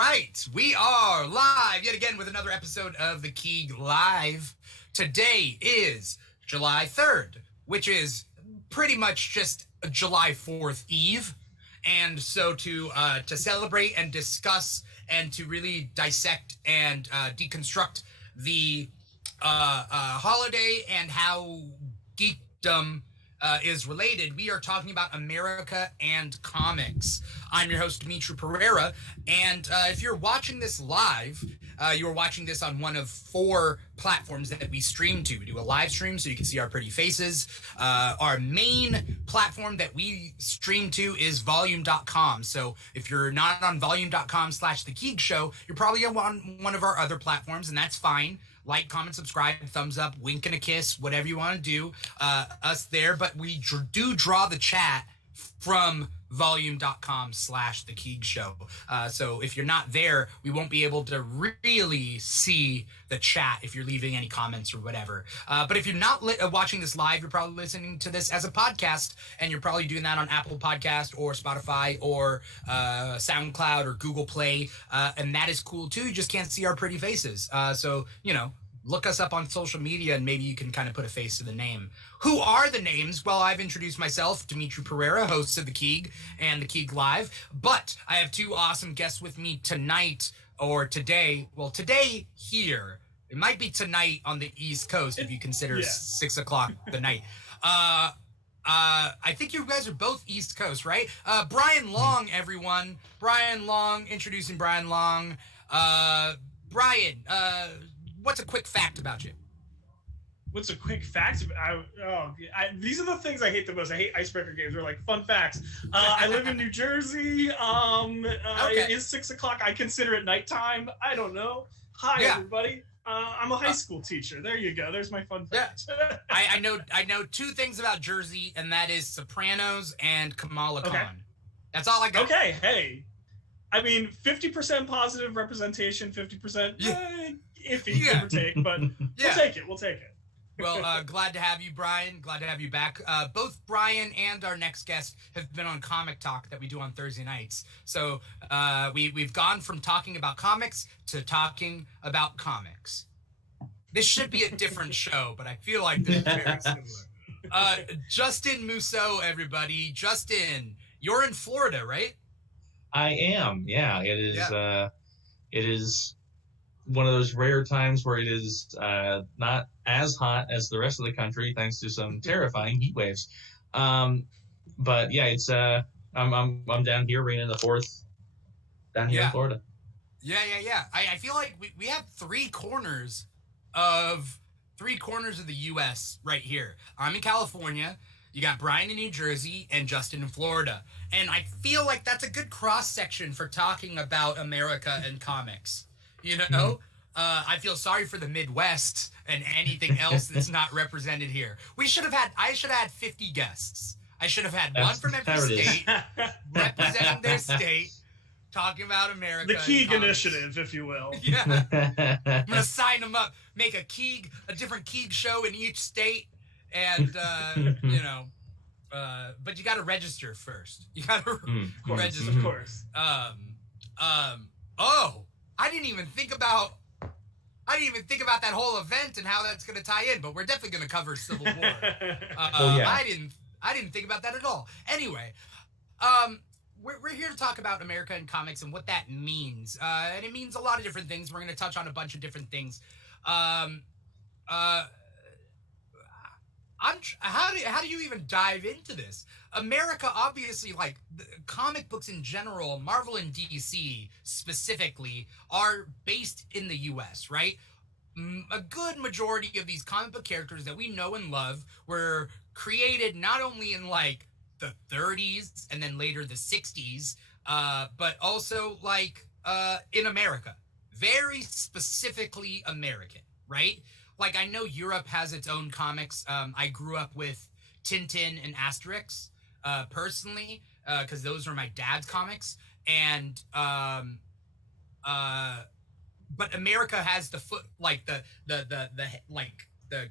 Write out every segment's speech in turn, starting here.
right, we are live yet again with another episode of the Keeg Live. Today is July 3rd, which is pretty much just July 4th Eve. And so to celebrate and discuss and to really dissect and deconstruct the holiday and how geekdom is related, we are talking about America and comics. I'm your host, Dimitri Pereira, and if you're watching this live, you're watching this on one of 4 platforms that we stream to. We do a live stream so you can see our pretty faces. Our main platform that we stream to is volume.com. So if you're not on volume.com/The Keeg Show, you're probably on one of our other platforms, and that's fine. Like, comment, subscribe, thumbs up, wink and a kiss, whatever you want to do, us there. But we do draw the chat from volume.com/The Keeg Show. So if you're not there, we won't be able to really see the chat if you're leaving any comments or whatever. But if you're not watching this live, you're probably listening to this as a podcast, and you're probably doing that on Apple Podcast or Spotify or SoundCloud or Google Play. And that is cool too. You just can't see our pretty faces. So, you know, look us up on social media and maybe you can kind of put a face to the name. Who are the names? Well, I've introduced myself, Dimitri Pereira, host of The Keeg and The Keeg Live. But I have 2 awesome guests with me tonight or today. Well, today here. It might be tonight on the East Coast if you consider 6 o'clock the night. I think you guys are both East Coast, right? Brian Long, everyone. Brian Long, introducing Brian Long. Brian, what's a quick fact about you? What's a quick fact? These are the things I hate the most. I hate icebreaker games. They're like fun facts. I live in New Jersey. Okay. It is 6 o'clock. I consider it nighttime. I don't know. Hi, everybody. I'm a high school teacher. There you go. There's my fun fact. Yeah. I know 2 things about Jersey, and that is Sopranos and Kamala Khan. That's all I got. Okay, hey. I mean, 50% positive representation, 50% iffy, give or take, but we'll take it. Well, glad to have you, Brian. Glad to have you back. Both Brian and our next guest have been on Comic Talk that we do on Thursday nights. So we've gone from talking about comics to talking about comics. This should be a different show, but I feel like they're very similar. Justin Musso, everybody. Justin, you're in Florida, right? I am. Yeah, it is. It is one of those rare times where it is not as hot as the rest of the country, thanks to some terrifying heat waves. But yeah, it's I'm down here, reigning the 4th down here in Florida. Yeah. I feel like we have 3 corners of the U.S. right here. I'm in California. You got Brian in New Jersey and Justin in Florida. And I feel like that's a good cross-section for talking about America and comics. You know? I feel sorry for the Midwest and anything else that's not represented here. I should have had 50 guests. I should have had one from every state representing their state, talking about America. The Keeg Initiative, if you will. Yeah. I'm going to sign them up, make a different Keeg show in each state. And, you know, but you got to register first. You got to register. Of course. I didn't even think about that whole event and how that's going to tie in, but we're definitely going to cover Civil War. I didn't think about that at all. Anyway, we're here to talk about America and comics and what that means. And it means a lot of different things. We're going to touch on a bunch of different things. How do you even dive into this? America, obviously, like comic books in general, Marvel and DC specifically, are based in the U.S., right? A good majority of these comic book characters that we know and love were created not only in like the 30s and then later the 60s, but also like in America. Very specifically American, right? Like, I know Europe has its own comics. I grew up with Tintin and Asterix, personally, because those were my dad's comics. And, but America has the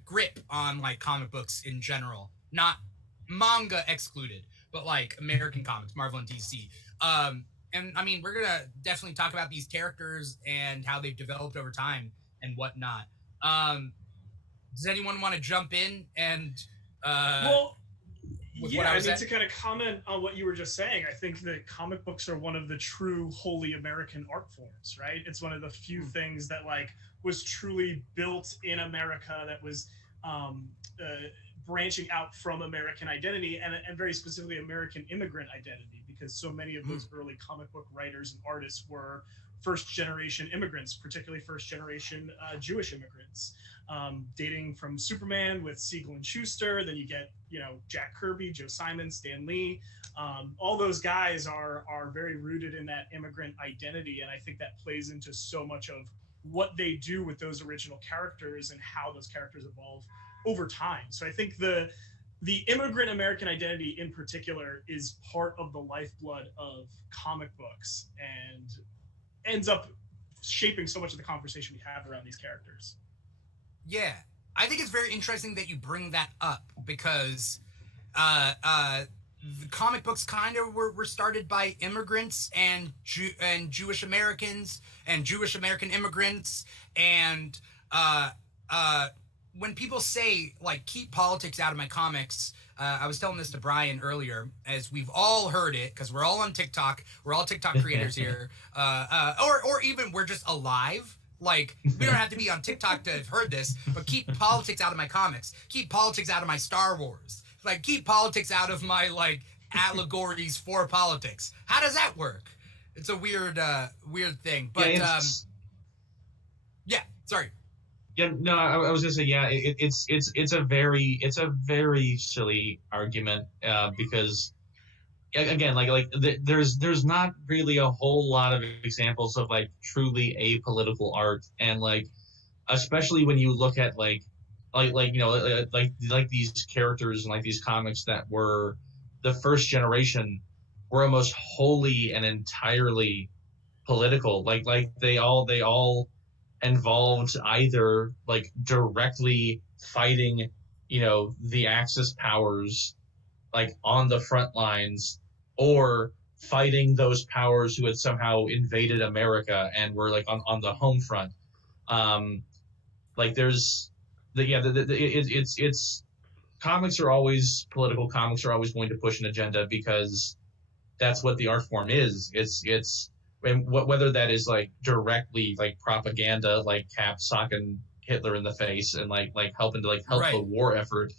grip on like comic books in general, not manga excluded, but like American comics, Marvel and DC. And I mean, we're gonna definitely talk about these characters and how they've developed over time and whatnot. Um, does anyone want to jump in and Well, with what yeah, I I was mean, saying? to kind of comment on what you were just saying, I think that comic books are one of the true wholly American art forms, right? It's one of the few things that like was truly built in America, that was um, branching out from American identity, and very specifically American immigrant identity, because so many of those early comic book writers and artists were first generation immigrants, particularly first generation Jewish immigrants, dating from Superman with Siegel and Schuster. Then you get, Jack Kirby, Joe Simon, Stan Lee. All those guys are very rooted in that immigrant identity, and I think that plays into so much of what they do with those original characters and how those characters evolve over time. So I think the immigrant American identity in particular is part of the lifeblood of comic books and ends up shaping so much of the conversation we have around these characters. Yeah, I think it's very interesting that you bring that up because the comic books kind of were started by immigrants and Jewish Americans and Jewish American immigrants, and when people say like keep politics out of my comics, I was telling this to Brian earlier, as we've all heard it because we're all on TikTok, we're all TikTok creators here, or even we're just alive. Like, we don't have to be on TikTok to have heard this, but keep politics out of my comics. Keep politics out of my Star Wars. Like, keep politics out of my, like, allegories for politics. How does that work? It's a weird thing. But, yeah, sorry. Yeah, no, I was gonna say, yeah, it's a very silly argument because again, there's not really a whole lot of examples of like truly apolitical art, and like especially when you look at like these characters and like these comics that were the first generation were almost wholly and entirely political. Like they all involved either like directly fighting, the Axis powers like on the front lines, or fighting those powers who had somehow invaded America and were like on the home front. Like there's it's comics are always political. Comics are always going to push an agenda because that's what the art form is. It's and whether that is like directly like propaganda, like Cap socking Hitler in the face and like helping to like help Right. the war effort,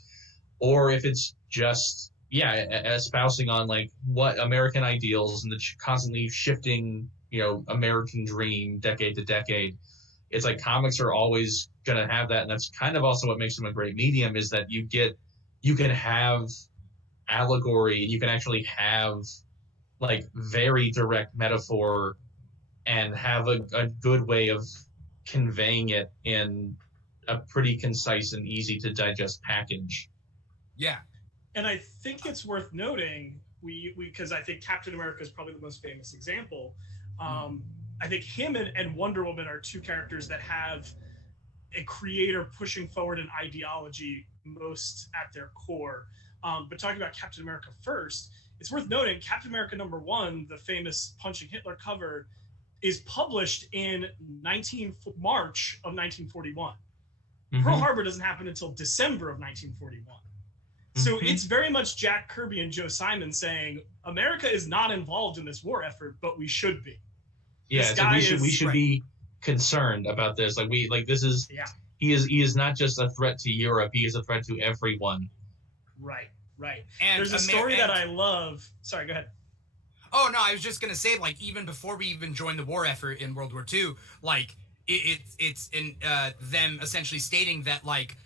or if it's just espousing on like what American ideals and the constantly shifting American dream decade to decade. It's like comics are always going to have that, and that's kind of also what makes them a great medium, is that you can have allegory, you can actually have like very direct metaphor and have a good way of conveying it in a pretty concise and easy to digest package. Yeah. And I think it's worth noting, because I think Captain America is probably the most famous example. I think him and Wonder Woman are two characters that have a creator pushing forward an ideology most at their core. But talking about Captain America first, it's worth noting Captain America #1, the famous Punching Hitler cover, is published in March of 1941. Mm-hmm. Pearl Harbor doesn't happen until December of 1941. So it's very much Jack Kirby and Joe Simon saying America is not involved in this war effort, but we should be. Yeah, so we should be concerned about this. He is not just a threat to Europe; he is a threat to everyone. Right. And there's a story that I love. Sorry, go ahead. Oh no, I was just gonna say, like, even before we even joined the war effort in World War II, like it's in them essentially stating that like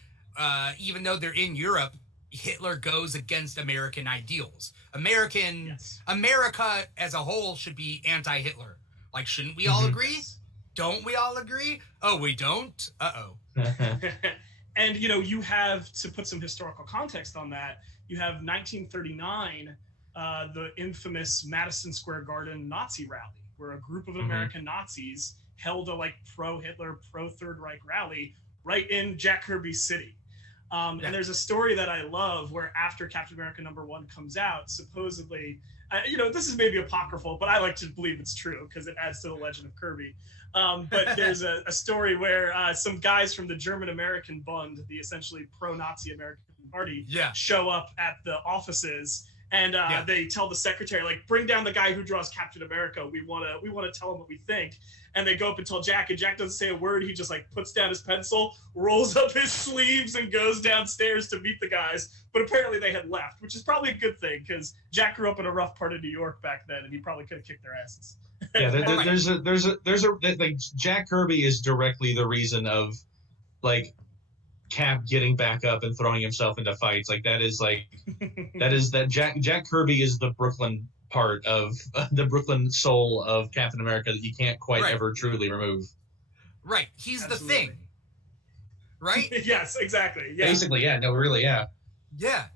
even though they're in Europe, Hitler goes against American ideals. America as a whole should be anti-Hitler. Like, shouldn't we all agree? Yes. Don't we all agree? Oh, we don't? Uh-oh. And, you have, to put some historical context on that, you have 1939, the infamous Madison Square Garden Nazi rally, where a group of American Nazis held a, like, pro-Hitler, pro-Third Reich rally right in Jack Kirby's city. And there's a story that I love where after Captain America #1 comes out, supposedly, this is maybe apocryphal, but I like to believe it's true because it adds to the legend of Kirby. But there's a story where some guys from the German American Bund, the essentially pro-Nazi American Party, show up at the offices, and they tell the secretary, like, bring down the guy who draws Captain America. We want to tell him what we think. And they go up and tell Jack, and Jack doesn't say a word. He just like puts down his pencil, rolls up his sleeves, and goes downstairs to meet the guys. But apparently they had left, which is probably a good thing because Jack grew up in a rough part of New York back then, and he probably could have kicked their asses. Yeah, there's a Jack Kirby is directly the reason of like Cap getting back up and throwing himself into fights. Like that Jack Kirby is the Brooklyn part of the Brooklyn soul of Captain America that you can't quite ever truly remove. Right. He's the thing. Right? Yes, exactly. Yeah. Basically, yeah. No, really, yeah. Yeah.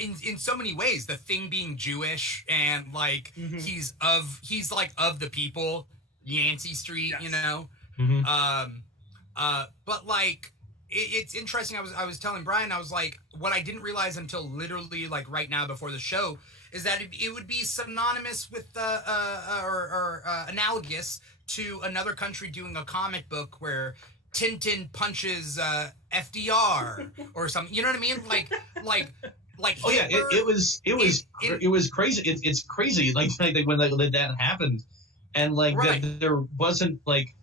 In so many ways, the Thing being Jewish and like he's of the people, Yancey Street, you know. But like it's interesting. I was telling Brian, I was like, what I didn't realize until literally like right now before the show is that it would be synonymous with or analogous to another country doing a comic book where Tintin punches FDR or something. You know what I mean? Like oh Hitler, yeah, it was crazy. It's crazy like when that happened, and like that there wasn't like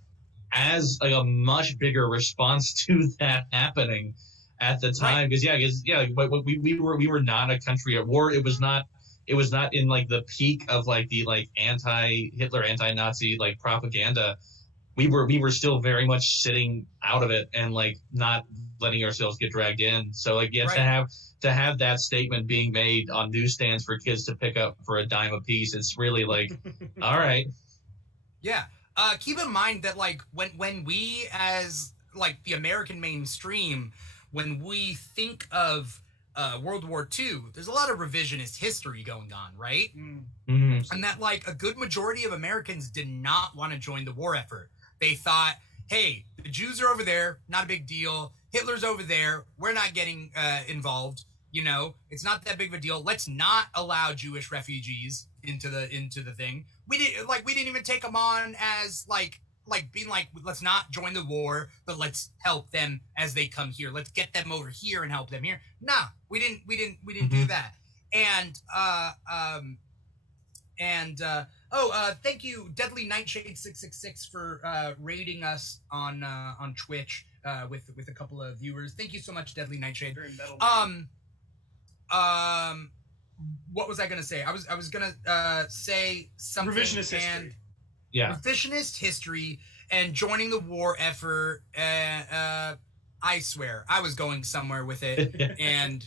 as like a much bigger response to that happening at the time because we were not a country at war. It was not in like the peak of like the like anti-Hitler, anti-Nazi like propaganda. We were still very much sitting out of it and like not letting ourselves get dragged in. So like to have that statement being made on newsstands for kids to pick up for a dime a piece, it's really like, all right. Yeah. Keep in mind that like when we as like the American mainstream, when we think of World War II, there's a lot of revisionist history going on, right? And that like a good majority of Americans did not want to join the war effort. They thought, hey, the Jews are over there, not a big deal. Hitler's over there, we're not getting involved. You know, it's not that big of a deal. Let's not allow Jewish refugees into the thing. We didn't even take them on as like being like, let's not join the war, but let's help them as they come here. Let's get them over here and help them here. Nah, we didn't do that. And thank you, Deadly Nightshade 666 for raiding us on Twitch with a couple of viewers. Thank you so much, Deadly Nightshade. Very metal, what was I gonna say? I was gonna say something. Revisionist history. Revisionist history and joining the war effort. I swear I was going somewhere with it, and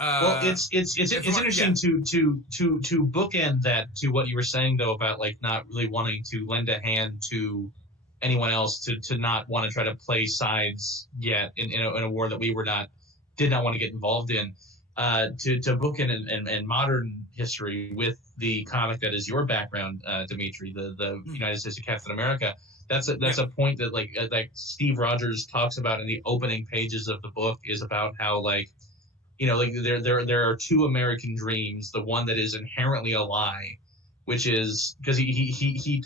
well, it's interesting to bookend that to what you were saying though about like not really wanting to lend a hand to anyone else to not want to try to play sides yet in a war that we did not want to get involved in. To book in modern history with the comic that is your background, Dimitri, the United States of Captain America. That's a point that like Steve Rogers talks about in the opening pages of the book is about how like, you know, like there are two American dreams. The one that is inherently a lie, which is because he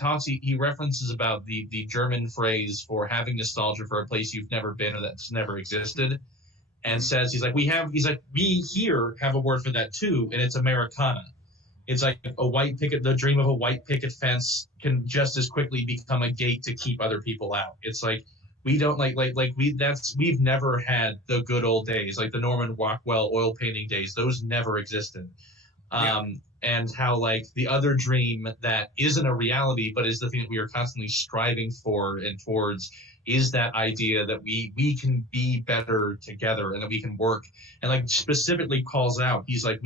references about the German phrase for having nostalgia for a place you've never been or that's never existed. And says we here have a word for that too, and it's Americana. It's like the dream of a white picket fence can just as quickly become a gate to keep other people out. It's like we don't we've never had the good old days, like the Norman Rockwell oil painting days. Those never existed. And how like the other dream that isn't a reality, but is the thing that we are constantly striving for and towards, is that idea that we can be better together and that we can work, and like specifically calls out, he's like,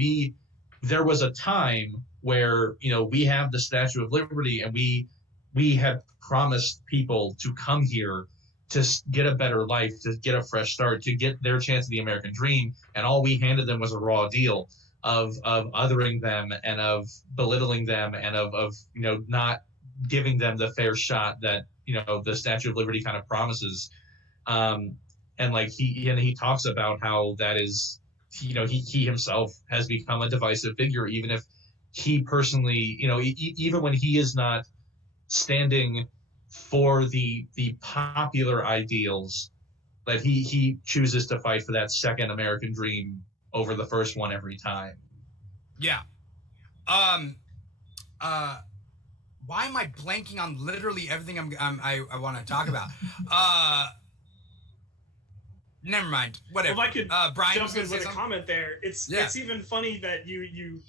there was a time where, you know, we have the Statue of Liberty and we had promised people to come here to get a better life, to get a fresh start, to get their chance of the American dream, and all we handed them was a raw deal of othering them and of belittling them and of you know not giving them the fair shot that, you know, the Statue of Liberty kind of promises. and like he talks about how that is, he himself has become a divisive figure, even if he personally, even when he is not standing for the popular ideals, that he chooses to fight for that second American dream over the first one every time. Yeah. Why am I blanking on literally everything I want to talk about? Never mind. Whatever. Well, if I could Brian jump in with a comment there, it's even funny that you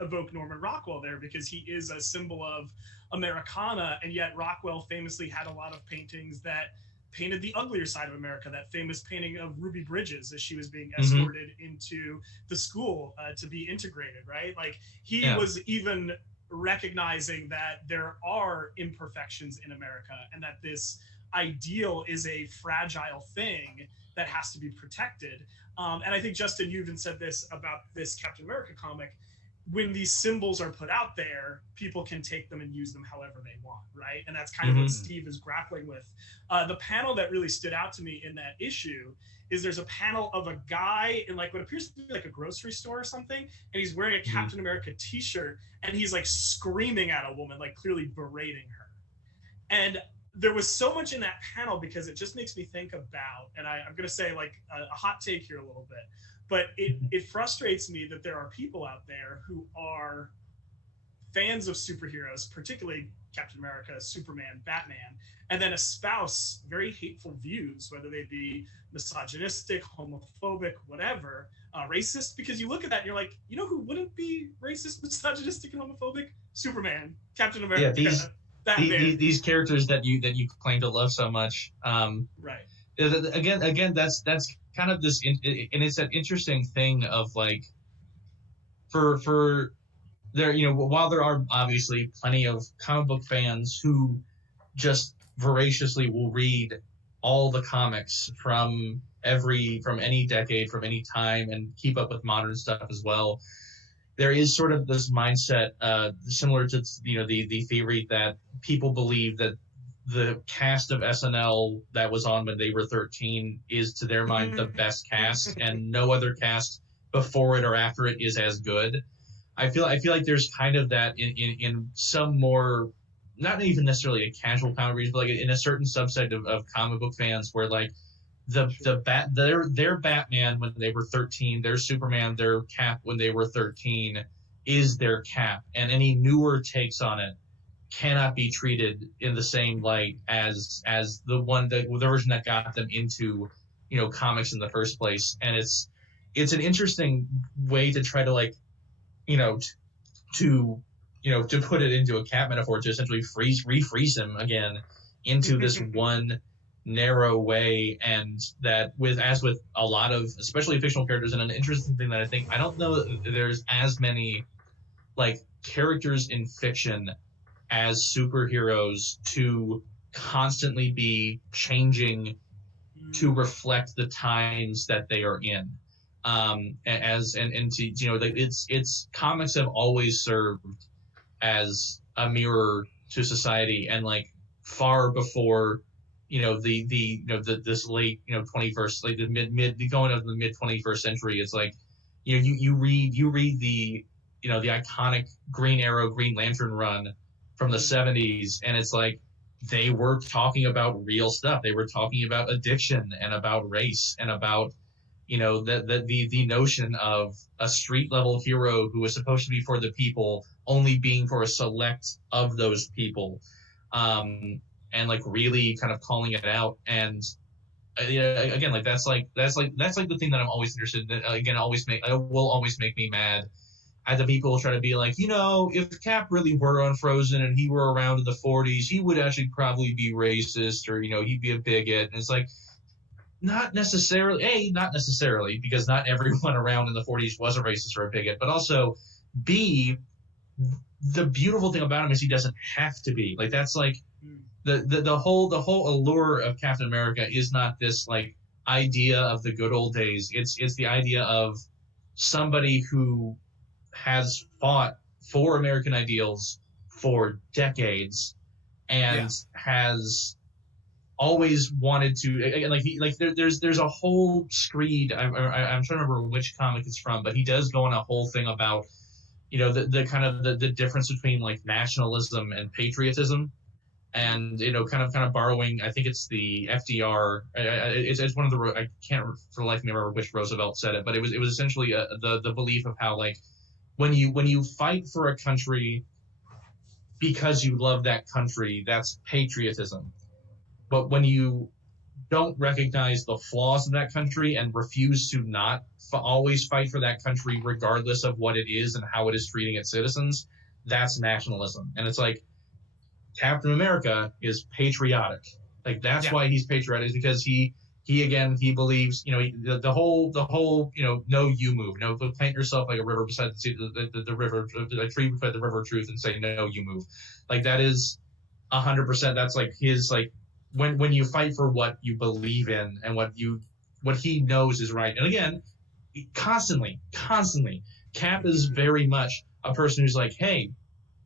evoke Norman Rockwell there, because he is a symbol of Americana, and yet Rockwell famously had a lot of paintings that painted the uglier side of America. That famous painting of Ruby Bridges as she was being escorted into the school to be integrated, right? Like he was even recognizing that there are imperfections in America, and that this ideal is a fragile thing that has to be protected. And I think, Justin, you even said this about this Captain America comic. When these symbols are put out there, people can take them and use them however they want, right? And that's kind of what Steve is grappling with. The panel that really stood out to me in that issue is there's a panel of a guy in like what appears to be like a grocery store or something, and he's wearing a Captain America t-shirt, and he's like screaming at a woman, like clearly berating her. And there was so much in that panel, because it just makes me think about, and I'm going to say like a hot take here a little bit, but it frustrates me that there are people out there who are fans of superheroes, particularly Captain America, Superman, Batman, and then espouse very hateful views, whether they be misogynistic, homophobic, whatever, racist, because you look at that and you're like, you know who wouldn't be racist, misogynistic, and homophobic? Superman, Captain America. Yeah, these characters that you claim to love so much. Right. Again, that's kind of this, and it's an interesting thing of like, for there, while there are obviously plenty of comic book fans who just voraciously will read all the comics from any decade, from any time, and keep up with modern stuff as well. There is sort of this mindset, similar to the theory that people believe that the cast of SNL that was on when they were 13 is, to their mind, the best cast, and no other cast before it or after it is as good. I feel like there's kind of that in some more, not even necessarily a casual comic readers, but like in a certain subset of comic book fans, where like their Batman when they were 13, their Superman, their Cap when they were 13 is their Cap, and any newer takes on it cannot be treated in the same light as the version that got them into comics in the first place. And it's an interesting way to try to like to put it into a Cap metaphor, to essentially refreeze him again into this one narrow way, and that with a lot of especially fictional characters. And an interesting thing that I don't know that there's as many like characters in fiction as superheroes to constantly be changing to reflect the times that they are in. It's comics have always served as a mirror to society, and like far before this late 21st, like the mid going of the mid 21st century. It's like you read the the iconic Green Arrow, Green Lantern run from the 70s, and it's like they were talking about real stuff. They were talking about addiction and about race and about the notion of a street level hero who was supposed to be for the people only being for a select of those people, and like really kind of calling it out. And again, like that's the thing that I'm always interested in. Again, will always make me mad at the people who try to be like, if Cap really were unfrozen and he were around in the 40s, he would actually probably be racist, or he'd be a bigot. And it's like, not necessarily, because not everyone around in the 40s was a racist or a bigot, but also B, the beautiful thing about him is he doesn't have to be. Like that's like the whole allure of Captain America is not this like idea of the good old days. It's the idea of somebody who has fought for American ideals for decades and has always wanted to, again, there's a whole screed. I'm trying to remember which comic it's from, but he does go on a whole thing about, the kind of the difference between like nationalism and patriotism, and kind of borrowing. I think it's the FDR. It's one of the, I can't for the life of me remember which Roosevelt said it, but it was essentially the belief of how, like, when you fight for a country because you love that country, that's patriotism. But when you don't recognize the flaws of that country and refuse to not always fight for that country regardless of what it is and how it is treating its citizens, that's nationalism. And it's like, Captain America is patriotic. Like, that's why he's patriotic, is because he believes, the whole no, you move, plant yourself like a river beside the river, a tree beside the river of truth, and say, no, you move. Like, that is 100%. That's like his, like, when you fight for what you believe in and what he knows is right. And again, constantly, Cap is very much a person who's like, hey,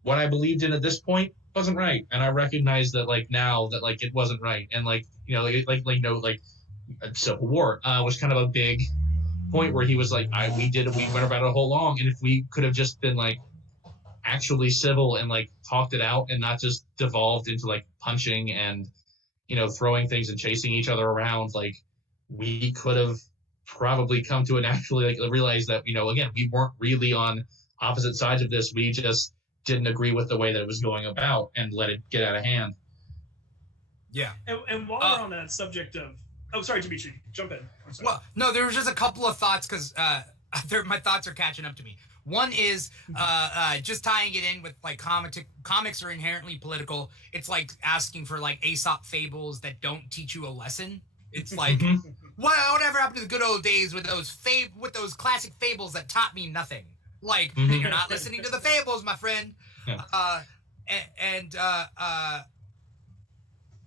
what I believed in at this point wasn't right, and I recognize that, like, now that, like, it wasn't right. And Civil War was kind of a big point where he was like, we went about it whole long, and if we could have just been like actually civil and like talked it out and not just devolved into like punching and throwing things and chasing each other around, like, we could have probably come to an actually, like, realize that again, we weren't really on opposite sides of this. We just didn't agree with the way that it was going about and let it get out of hand. Yeah. And while we're on that subject of, sorry, Dimitri, jump in. Well, no, there was just a couple of thoughts because my thoughts are catching up to me. One is just tying it in with, like, comics are inherently political. It's like asking for, like, Aesop fables that don't teach you a lesson. It's like, whatever happened to the good old days with those classic fables that taught me nothing? Like, you're not listening to the fables, my friend. Yeah.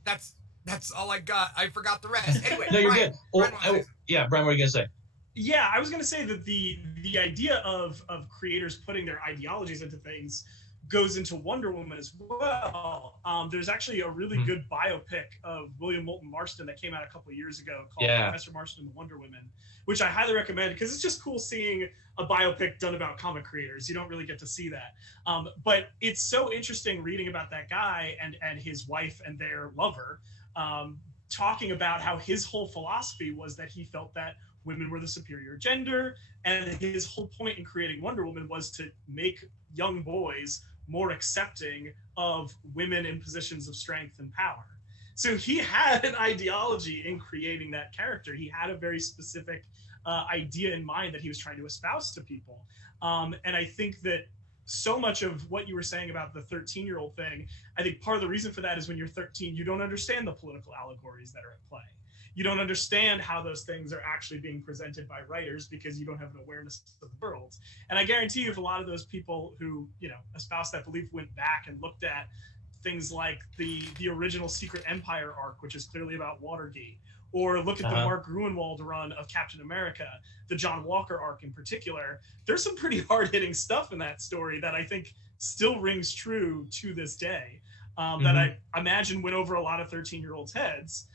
That's all I got. I forgot the rest. Anyway, no, you're Brian, good. Brian, what are you gonna say? Yeah, I was going to say that the idea of creators putting their ideologies into things goes into Wonder Woman as well. There's actually a really good biopic of William Moulton Marston that came out a couple of years ago called Professor Marston and the Wonder Woman, which I highly recommend because it's just cool seeing a biopic done about comic creators. You don't really get to see that. But it's so interesting reading about that guy and his wife and their lover, talking about how his whole philosophy was that he felt that women were the superior gender, and his whole point in creating Wonder Woman was to make young boys more accepting of women in positions of strength and power. So he had an ideology in creating that character. He had a very specific idea in mind that he was trying to espouse to people. And I think that so much of what you were saying about the 13-year-old thing, I think part of the reason for that is when you're 13, you don't understand the political allegories that are at play. You don't understand how those things are actually being presented by writers because you don't have an awareness of the world. And I guarantee you, if a lot of those people who, espouse that belief went back and looked at things like the original Secret Empire arc, which is clearly about Watergate, or look at the Mark Gruenwald run of Captain America, the John Walker arc in particular, there's some pretty hard-hitting stuff in that story that I think still rings true to this day, that I imagine went over a lot of 13-year-olds' heads.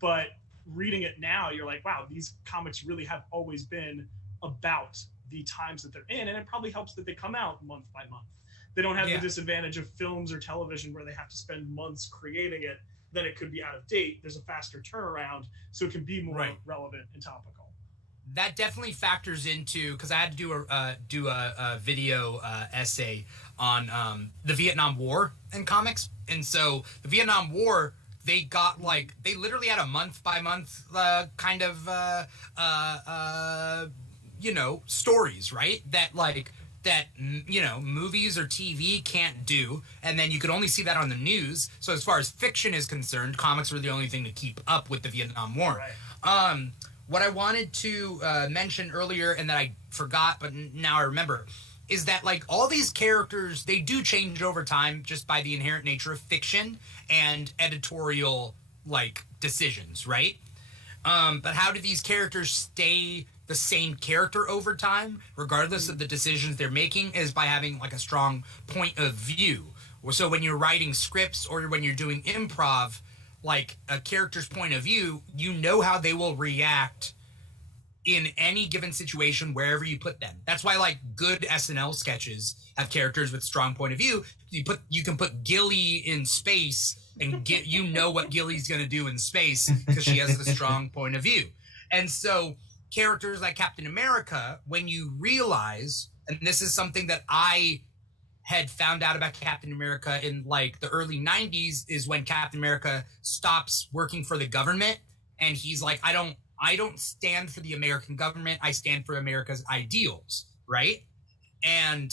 But reading it now, you're like, wow, these comics really have always been about the times that they're in, and it probably helps that they come out month by month. They don't have the disadvantage of films or television where they have to spend months creating it, then it could be out of date. There's a faster turnaround, so it can be more relevant and topical. That definitely factors into, because I had to do a video essay on the Vietnam War and comics, and so the Vietnam War, they got they literally had a month by month kind of stories, right? That movies or TV can't do, and then you could only see that on the news. So as far as fiction is concerned, comics were the only thing to keep up with the Vietnam War. Right. What I wanted to mention earlier, and that I forgot, but now I remember, is that all these characters, they do change over time just by the inherent nature of fiction and editorial decisions, right? But how do these characters stay the same character over time, regardless of the decisions they're making, is by having a strong point of view. So when you're writing scripts or when you're doing improv, like a character's point of view, you know how they will react in any given situation wherever you put them. That's why like good SNL sketches have characters with strong point of view. You can put Gilly in space and get what Gilly's going to do in space because she has the strong point of view. And so characters like Captain America, when you realize, and this is something that I had found out about Captain America in like the early 90s, is when Captain America stops working for the government and he's like, I don't stand for the American government. I stand for America's ideals, right? And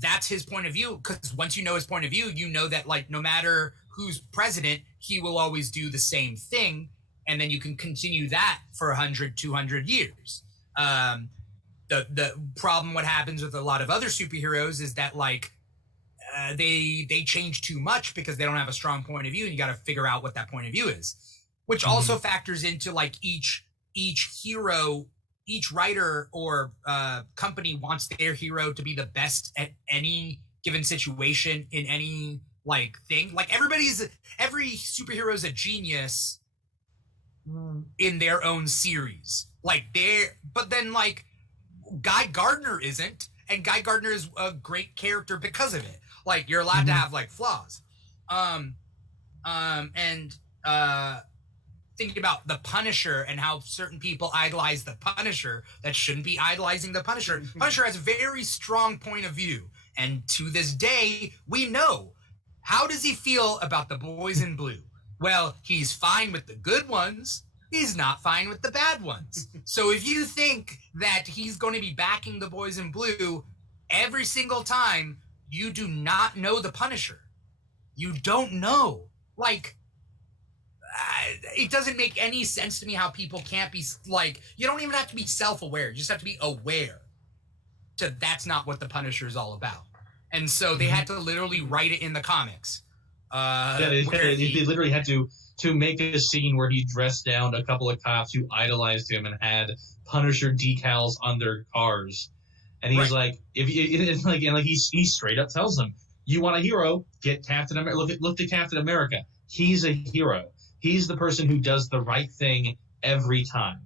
that's his point of view, because once you know his point of view, you know that like no matter who's president, he will always do the same thing. And then you can continue that for 100, 200 years. The problem, what happens with a lot of other superheroes is that like they change too much because they don't have a strong point of view, and you got to figure out what that point of view is, which also factors into like each hero, each writer or company wants their hero to be the best at any given situation in any like thing. Like every superhero is a genius in their own series. Like but then like Guy Gardner isn't, and Guy Gardner is a great character because of it. Like you're allowed to have like flaws. Thinking about the Punisher and how certain people idolize the Punisher that shouldn't be idolizing the Punisher. Punisher has a very strong point of view, and to this day we know. How does he feel about the boys in blue? Well, he's fine with the good ones. He's not fine with the bad ones. So if you think that he's going to be backing the boys in blue every single time, you do not know the Punisher. You don't know. Like, it doesn't make any sense to me how people can't be, like, you don't even have to be self-aware. You just have to be aware that's not what the Punisher is all about. And so they had to literally write it in the comics. They literally had to make a scene where he dressed down a couple of cops who idolized him and had Punisher decals on their cars. And he's like, he straight up tells them, you want a hero, get Captain America. Look to Captain America. He's a hero. He's the person who does the right thing every time.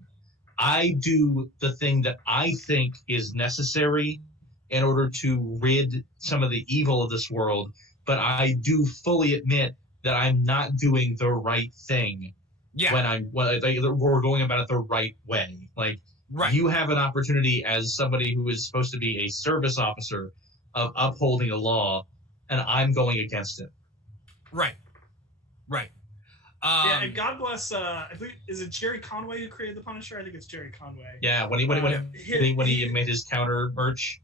I do the thing that I think is necessary in order to rid some of the evil of this world, but I do fully admit that I'm not doing the right thing when we're going about it the right way. Like, you have an opportunity as somebody who is supposed to be a service officer of upholding the law, and I'm going against it. Right. And God bless. I think, is it Jerry Conway who created the Punisher? I think it's Jerry Conway. Yeah, when he made his counter merch.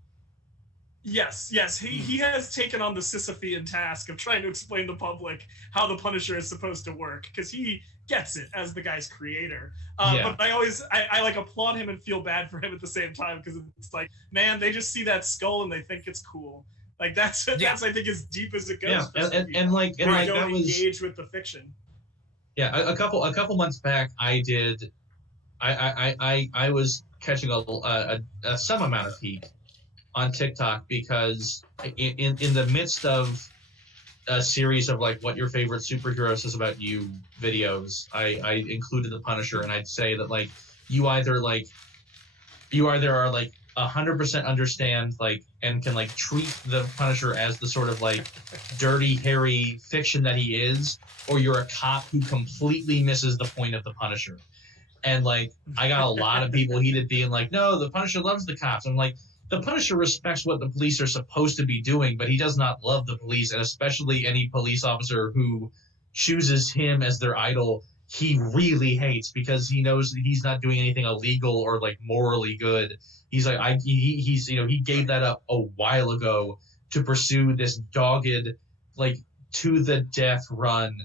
Yes. He has taken on the Sisyphean task of trying to explain to the public how the Punisher is supposed to work, because he gets it as the guy's creator. But I like applaud him and feel bad for him at the same time, because it's like, man, they just see that skull and they think it's cool. Like that's I think as deep as it goes. Yeah, and that was engage with the fiction. Yeah, a couple months back, I was catching a some amount of heat on TikTok because in the midst of a series of like what your favorite superhero says about you videos, I included the Punisher, and I'd say that like you either are like 100% understand like and can like treat the Punisher as the sort of like dirty, hairy fiction that he is, or you're a cop who completely misses the point of the Punisher. And like I got a lot of people heated being like, no, the Punisher loves the cops. I'm like, the Punisher respects what the police are supposed to be doing, but he does not love the police, and especially any police officer who chooses him as their idol, he really hates, because he knows that he's not doing anything illegal or like morally good. He's like, he gave that up a while ago to pursue this dogged, like to the death run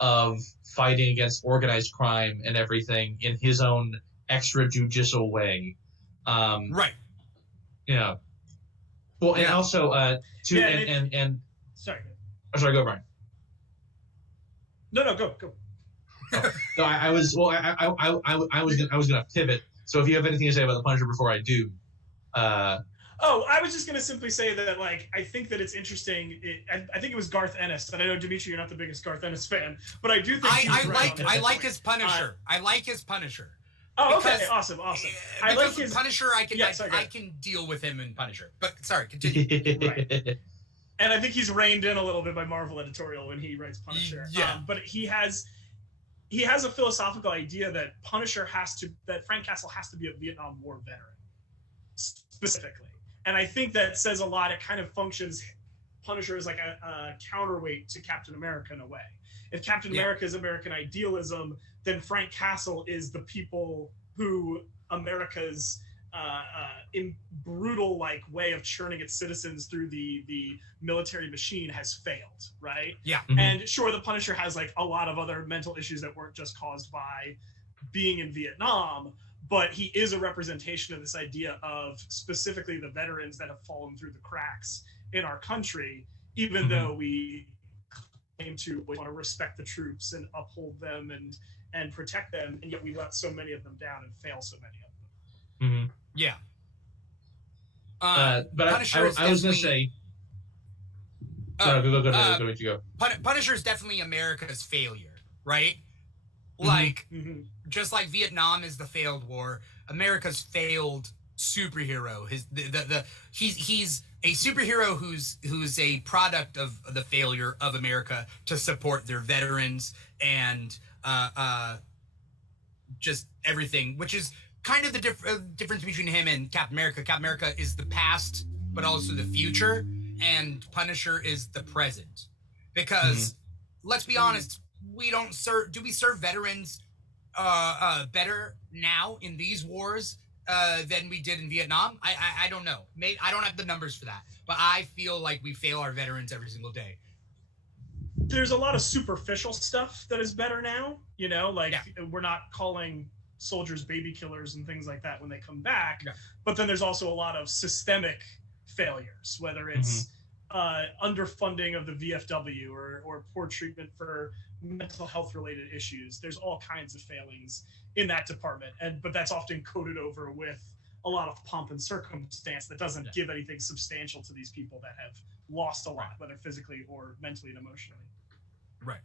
of fighting against organized crime and everything in his own extrajudicial way. Right. Yeah. Well, and also and sorry. Oh, sorry, go, Brian. No, go. No, I was gonna pivot. So if you have anything to say about the Punisher before I do, Oh, I was just going to simply say that, like, I think that it's interesting. I think it was Garth Ennis, and I know, Dimitri, you're not the biggest Garth Ennis fan, but I do think I like his Punisher. I like his Punisher. Oh, okay, awesome. I like his Punisher. I can deal with him in Punisher. But sorry, continue. Right. And I think he's reined in a little bit by Marvel editorial when he writes Punisher. Yeah. But he has a philosophical idea that Frank Castle has to be a Vietnam War veteran, specifically. And I think that says a lot. It kind of functions, Punisher is like a counterweight to Captain America in a way. If Captain America is American idealism, then Frank Castle is the people who America's brutal like way of churning its citizens through the military machine has failed, right? Yeah. Mm-hmm. And sure, the Punisher has like a lot of other mental issues that weren't just caused by being in Vietnam, but he is a representation of this idea of specifically the veterans that have fallen through the cracks in our country, even though we claim to want to respect the troops and uphold them and protect them, and yet we let so many of them down and fail so many of them. Yeah. But I was going to say... Go. Punisher is definitely America's failure, right? Like, just like Vietnam is the failed war, America's failed superhero. He's a superhero who's a product of the failure of America to support their veterans and just everything, which is kind of the difference between him and Captain America. Captain America is the past, but also the future, and Punisher is the present. Because let's be honest, we serve veterans better now in these wars than we did in Vietnam? I don't know. Maybe I don't have the numbers for that, but I feel like we fail our veterans every single day. There's a lot of superficial stuff that is better now, we're not calling soldiers baby killers and things like that when they come back, but then there's also a lot of systemic failures, whether it's underfunding of the VFW or poor treatment for mental health related issues. There's all kinds of failings in that department, but that's often coated over with a lot of pomp and circumstance that doesn't give anything substantial to these people that have lost a lot, whether physically or mentally and emotionally. Right.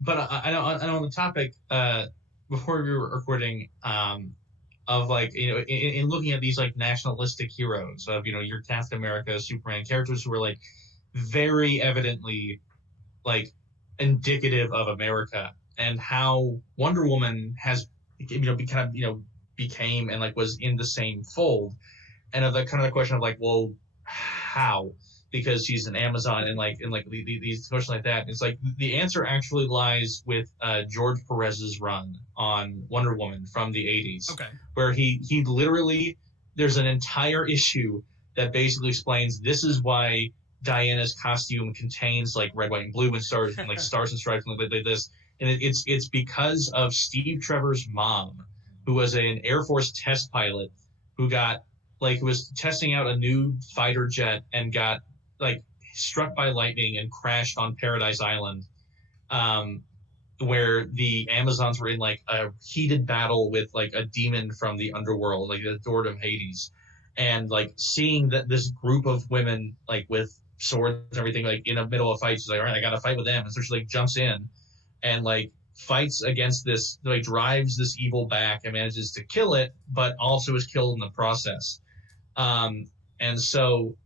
But I know on the topic before we were recording of like in looking at these like nationalistic heroes of your Captain America, Superman, characters who were like very evidently like indicative of America, and how Wonder Woman has became and like was in the same fold, and of the kind of the question of like, well, how? Because she's an Amazon and these questions like that. It's like the answer actually lies with George Perez's run on Wonder Woman from the 80s. Okay. Where he literally, there's an entire issue that basically explains this is why Diana's costume contains like red, white, and blue and stars and like stars and stripes and like this. And it's because of Steve Trevor's mom, who was an Air Force test pilot who was testing out a new fighter jet and got like struck by lightning and crashed on Paradise Island, where the Amazons were in like a heated battle with like a demon from the underworld, like the Lord of Hades, and like seeing that this group of women like with swords and everything like in the middle of fights, she's like, all right, I gotta fight with them, and so she like jumps in and like fights against this, like drives this evil back and manages to kill it, but also is killed in the process. And so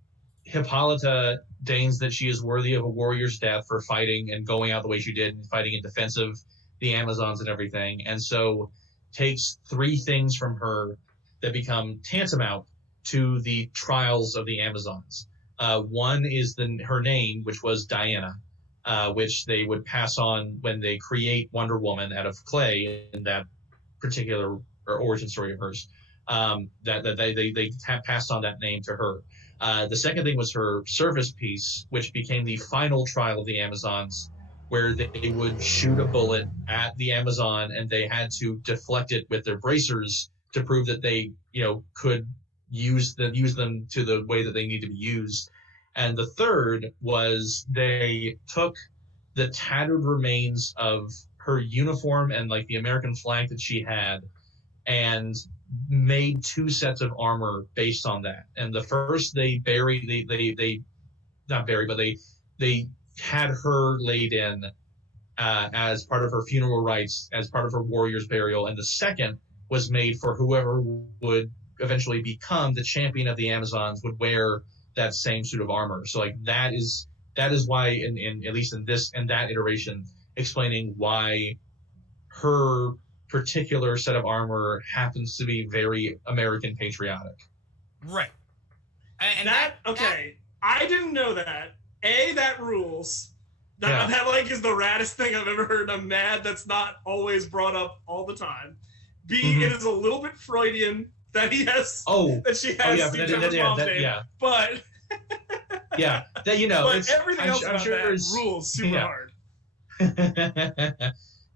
Hippolyta deigns that she is worthy of a warrior's death for fighting and going out the way she did and fighting in defense of the Amazons and everything. And so takes three things from her that become tantamount to the trials of the Amazons. One is her name, which was Diana, which they would pass on when they create Wonder Woman out of clay in that particular origin story of hers. That they passed on that name to her. The second thing was her service piece, which became the final trial of the Amazons, where they would shoot a bullet at the Amazon and they had to deflect it with their bracers to prove that they, could use them to the way that they need to be used. And the third was they took the tattered remains of her uniform and like the American flag that she had and made 2 sets of armor based on that. And the first they not buried, but they had her laid in as part of her funeral rites, as part of her warrior's burial. And the second was made for whoever would eventually become the champion of the Amazons would wear that same suit of armor. So like that is why in at least in that iteration, explaining why her particular set of armor happens to be very American patriotic. Right. And okay. I didn't know that. That rules. That like is the raddest thing I've ever heard. I'm mad that's not always brought up all the time. B, it is a little bit Freudian that he has. That she has. But yeah, that But everything else about that rules super hard.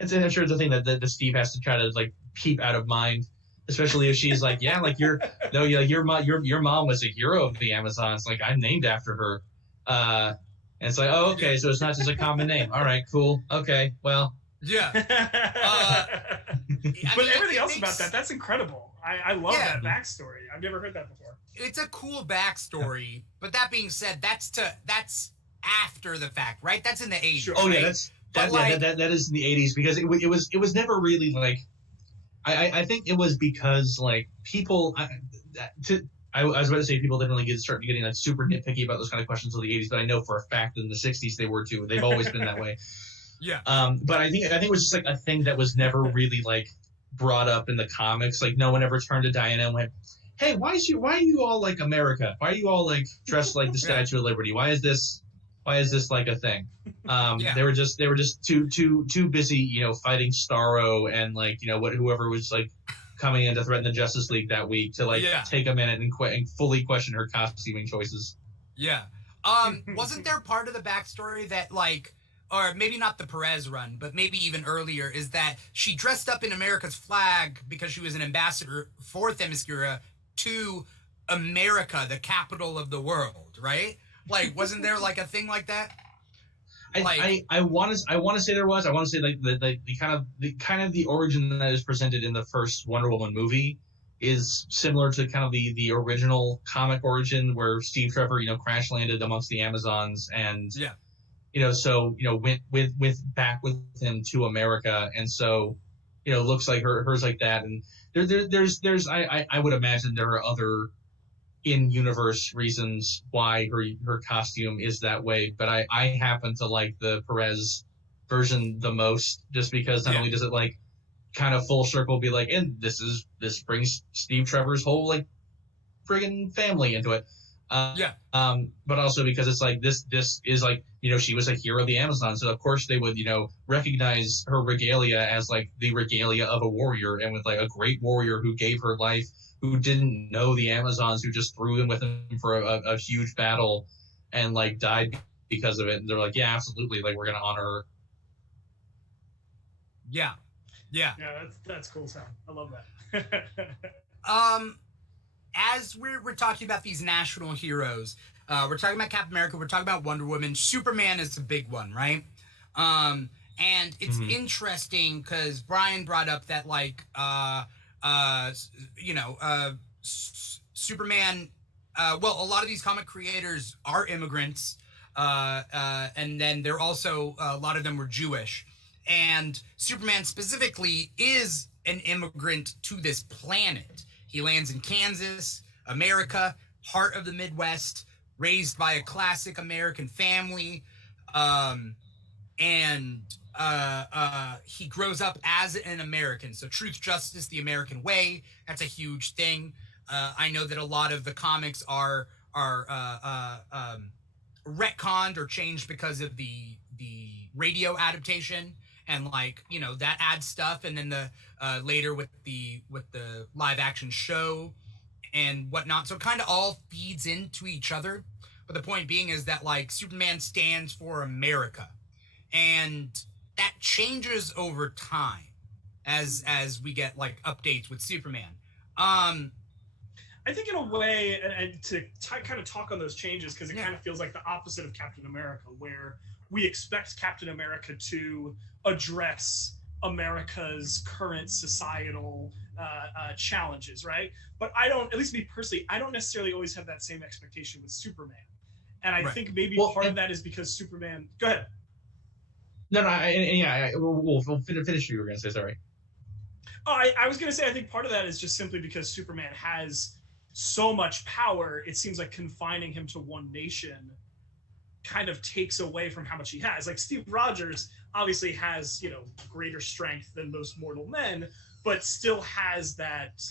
I'm sure it's a thing that Steve has to try to like keep out of mind, especially if she's like, your mom was a hero of the Amazons. Like I'm named after her. And it's like, oh, okay, so it's not just a common name. All right, cool. Okay, well. Yeah. But everything else about that's incredible. I love that backstory. I've never heard that before. It's a cool backstory, but that being said, that's after the fact, right? That's in the 80s. Sure. Oh, right? That is in the 80s because it was never really like I think it was because like people I was about to say people didn't really start getting like super nitpicky about those kind of questions until the 80s, but I know for a fact that in the 60s they were too. They've always been that way. Yeah. But I think it was just like a thing that was never really like brought up in the comics. Like no one ever turned to Diana and went, "Hey, why are you all like America? Why are you all like dressed like the Statue of Liberty? Why is this like a thing?" They were just too busy, fighting Starro and like whoever was like coming in to threaten the Justice League that week to like take a minute and fully question her costuming choices. Yeah. Wasn't there part of the backstory that like, or maybe not the Perez run, but maybe even earlier, is that she dressed up in America's flag because she was an ambassador for Themyscira to America, the capital of the world, right? Like, wasn't there like a thing like that? I want to say there was. I want to say like the kind of the origin that is presented in the first Wonder Woman movie is similar to kind of the original comic origin where Steve Trevor crash landed amongst the Amazons and went back with him to America, and so looks like hers like that. And there's I would imagine there are other in-universe reasons why her costume is that way, but I happen to like the Perez version the most, just because not only does it like kind of full circle be like, and this brings Steve Trevor's whole like friggin' family into it, but also because it's like this is like she was a hero of the Amazon, so of course they would recognize her regalia as like the regalia of a warrior, and with like a great warrior who gave her life, who didn't know the Amazons, who just threw in with him for a huge battle and like died because of it. And they're like, yeah, absolutely. Like we're going to honor her. Yeah. Yeah. Yeah. That's cool sound. I love that. As we're talking about these national heroes, we're talking about Captain America. We're talking about Wonder Woman. Superman is the big one, right? And it's interesting because Brian brought up that like, Superman, well, a lot of these comic creators are immigrants, and then they're also, a lot of them were Jewish, and Superman specifically is an immigrant to this planet. He lands in Kansas, America, heart of the Midwest, raised by a classic American family, and he grows up as an American. So truth, justice, the American way, that's a huge thing. I know that a lot of the comics are retconned or changed because of the radio adaptation, and like that adds stuff, and then the later with the live action show and whatnot, so it kind of all feeds into each other. But the point being is that like Superman stands for America, and that changes over time as we get like updates with Superman. I think in a way, and to kind of talk on those changes, because it kind of feels like the opposite of Captain America, where we expect Captain America to address America's current societal challenges, right? But I don't, at least me personally, I don't necessarily always have that same expectation with Superman. And I think maybe part of that is because Superman. Go ahead. No, we'll finish what you were going to say. Sorry. Oh, I was going to say, I think part of that is just simply because Superman has so much power. It seems like confining him to one nation kind of takes away from how much he has. Like Steve Rogers obviously has, greater strength than most mortal men, but still has that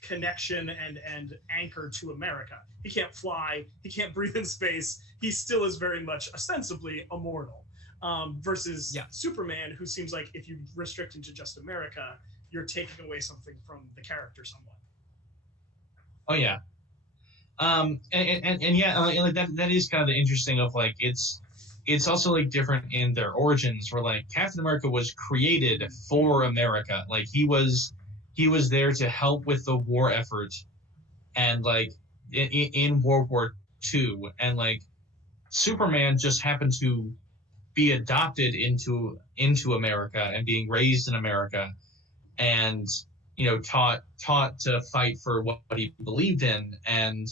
connection and anchor to America. He can't fly, he can't breathe in space. He still is very much ostensibly immortal. Versus Superman, who seems like if you restrict him to just America, you're taking away something from the character somewhat. Oh yeah. Like that is kind of the interesting of like it's also like different in their origins where like Captain America was created for America. Like he was there to help with the war effort and like in World War II, and like Superman just happened to be adopted into America and being raised in America and taught to fight for what he believed in, and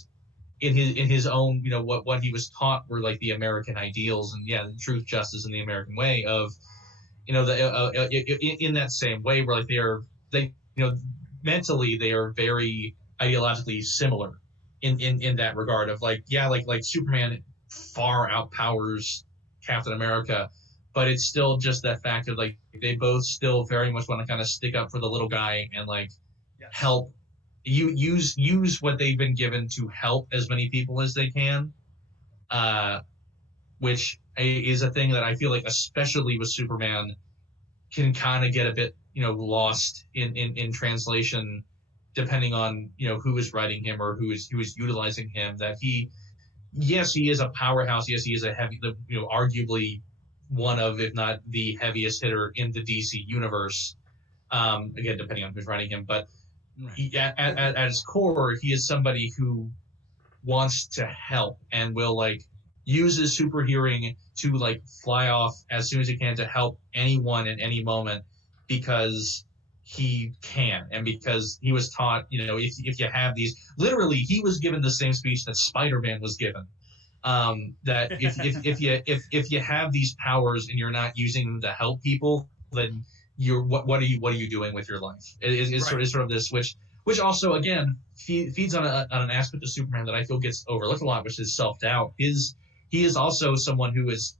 in his own what he was taught were like the American ideals and the truth, justice, and the American way of in that same way where like they mentally they are very ideologically similar in that regard of like Superman far outpowers Captain America, but it's still just that fact of like they both still very much want to kind of stick up for the little guy and like help use what they've been given to help as many people as they can, which is a thing that I feel like especially with Superman can kind of get a bit lost in translation depending on who is writing him or who is utilizing him. That he is a powerhouse. Yes, he is a heavy, arguably one of, if not the heaviest hitter in the DC universe. Again, depending on who's writing him, but at his core, he is somebody who wants to help and will like use his super hearing to like fly off as soon as he can to help anyone in any moment because he can, and because he was taught, if you have these, literally, he was given the same speech that Spider-Man was given. That if you have these powers and you're not using them to help people, then what are you doing with your life? It's sort of this, which also again feeds on an aspect of Superman that I feel gets overlooked a lot, which is self-doubt. He is also someone who is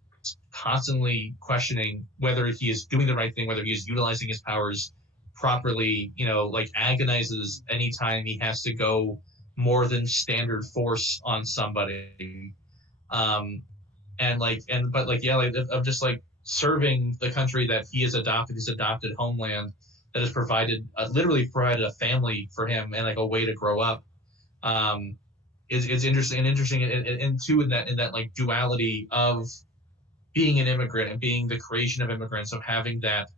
constantly questioning whether he is doing the right thing, whether he is utilizing his powers properly, like agonizes anytime he has to go more than standard force on somebody. Of just like serving the country that he has adopted, his adopted homeland that has literally provided a family for him and like a way to grow up. Is interesting and too in that like duality of being an immigrant and being the creation of immigrants, of having that,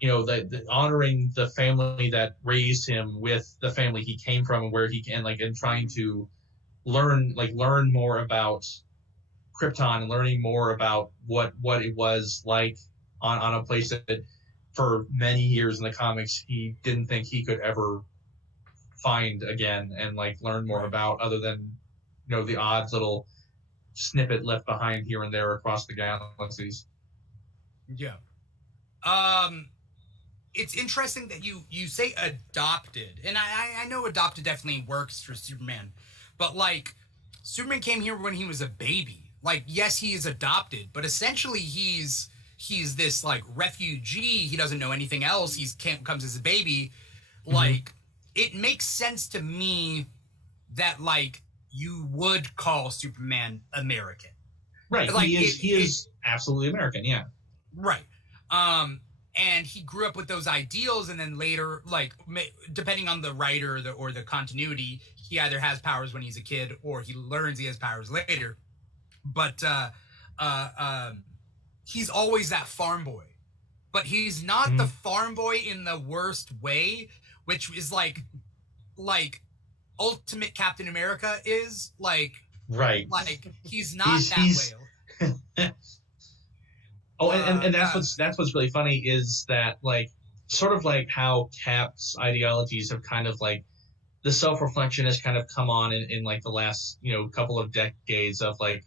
the honoring the family that raised him with the family he came from and where he can and trying to learn more about Krypton and learning more about what it was like on a place that for many years in the comics he didn't think he could ever find again and like learn more about, other than the odd little snippet left behind here and there across the galaxies. It's interesting that you say adopted, and I know adopted definitely works for Superman, but like Superman came here when he was a baby. Like, yes, he is adopted, but essentially he's this like refugee. He doesn't know anything else. Comes as a baby. Like, it makes sense to me that like you would call Superman American. Right. Like, he is absolutely American. Yeah. Right. And he grew up with those ideals, and then later, like, depending on the writer or the continuity, he either has powers when he's a kid or he learns he has powers later. But he's always that farm boy. But he's not the farm boy in the worst way, which is like Ultimate Captain America is like. Right. Like, he's not that way. Oh, and that's what's really funny is that, like, sort of like how Cap's ideologies have kind of like, the self-reflection has kind of come on in like the last, couple of decades of like,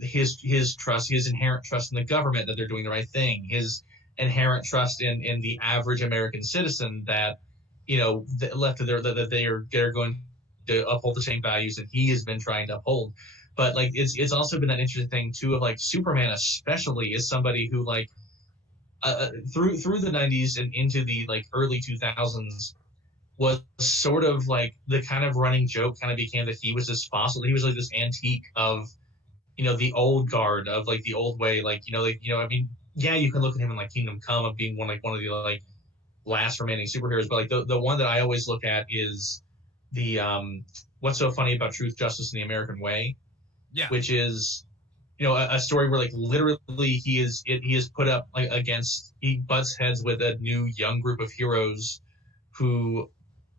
his trust, his inherent trust in the government that they're doing the right thing, his inherent trust in the average American citizen that, left to that they're going to uphold the same values that he has been trying to uphold. But like it's also been that interesting thing too of like Superman especially is somebody who like through the 90s and into the like early 2000s was sort of like the kind of running joke kind of became that he was this fossil, he was like this antique of the old guard of like the old way, like I mean, yeah, you can look at him in like Kingdom Come of being one of the like last remaining superheroes, but like the one that I always look at is the What's So Funny About Truth, Justice, and the American Way. Yeah. Which is, a story where like literally he is put up like he butts heads with a new young group of heroes who,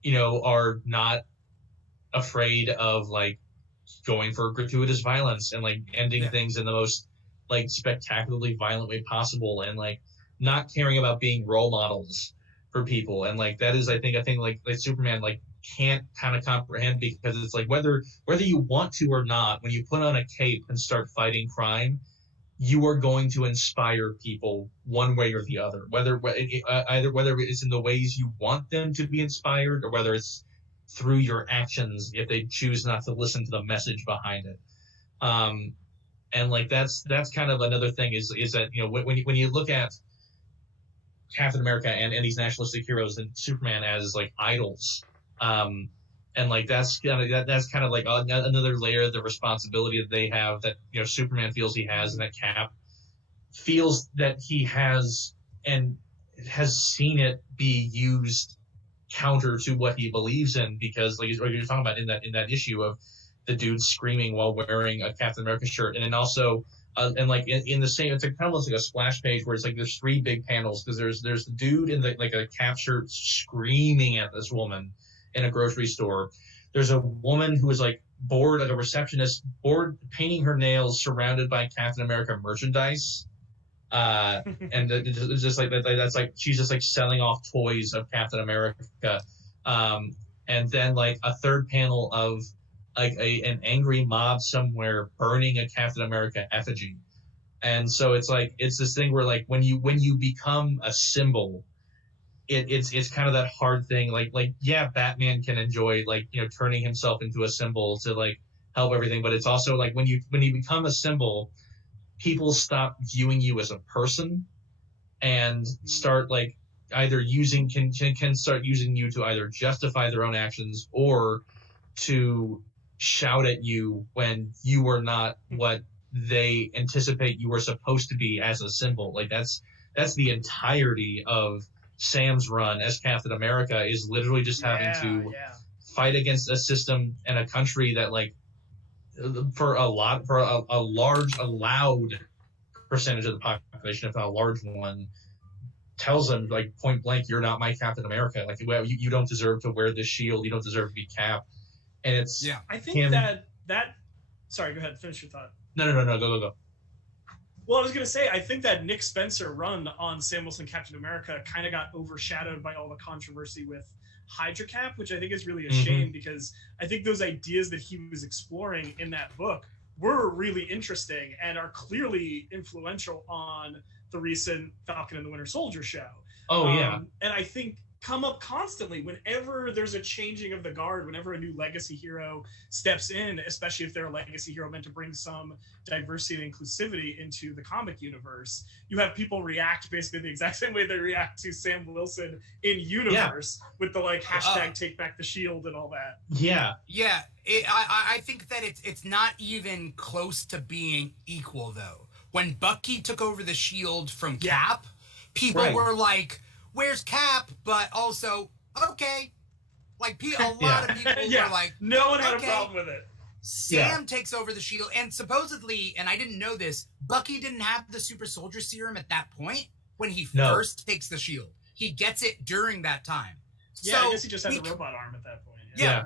are not afraid of like going for gratuitous violence and like ending things in the most like spectacularly violent way possible, and like not caring about being role models for people. And like that is, I think like Superman like can't kind of comprehend, because it's like whether you want to or not, when you put on a cape and start fighting crime, you are going to inspire people one way or the other, whether it's in the ways you want them to be inspired or whether it's through your actions if they choose not to listen to the message behind it. And like that's kind of another thing is that when you look at Captain America and these nationalistic heroes and Superman as like idols, and like that's kind of like another layer of the responsibility that they have, that Superman feels he has, and that Cap feels that he has, and has seen it be used counter to what he believes in, because like you're talking about in that issue of the dude screaming while wearing a Captain America shirt, and then also and like in the same, it's like kind of almost like a splash page where it's like there's three big panels, because there's the dude in the like a Cap shirt screaming at this woman in a grocery store. There's a woman who is like bored, like a receptionist, bored painting her nails, surrounded by Captain America merchandise. And it's just like that's like she's just like selling off toys of Captain America. And then like a third panel of like an angry mob somewhere burning a Captain America effigy. And so it's like it's this thing where like when you become a symbol, it's kind of that hard thing. Like yeah, Batman can enjoy like turning himself into a symbol to like help everything, but it's also like when you become a symbol, people stop viewing you as a person and start like either can start using you to either justify their own actions or to shout at you when you are not what they anticipate you were supposed to be as a symbol. Like that's the entirety of Sam's run as Captain America, is literally just having to fight against a system and a country that like for a loud percentage of the population, if not a large one, tells them like point blank, you're not my Captain America. Like, well, you don't deserve to wear this shield. You don't deserve to be Cap. And it's I think that sorry, go ahead, finish your thought. No, go. Well, I was going to say, I think that Nick Spencer run on Sam Wilson Captain America kind of got overshadowed by all the controversy with Hydra Cap, which I think is really a shame, because I think those ideas that he was exploring in that book were really interesting and are clearly influential on the recent Falcon and the Winter Soldier show. Oh, yeah. And I think come up constantly whenever there's a changing of the guard, whenever a new legacy hero steps in, especially if they're a legacy hero meant to bring some diversity and inclusivity into the comic universe. You have people react basically the exact same way they react to Sam Wilson in universe with the like hashtag take back the shield and all that. Yeah. Yeah. I think that it's not even close to being equal though. When Bucky took over the shield from Cap, people were like, where's Cap? But also, okay. Like, a lot of people were like, no one had a problem with it. Sam takes over the shield, and supposedly, and I didn't know this, Bucky didn't have the super soldier serum at that point when he first takes the shield. He gets it during that time. Yeah, so I guess he just had the robot arm at that point. Yeah,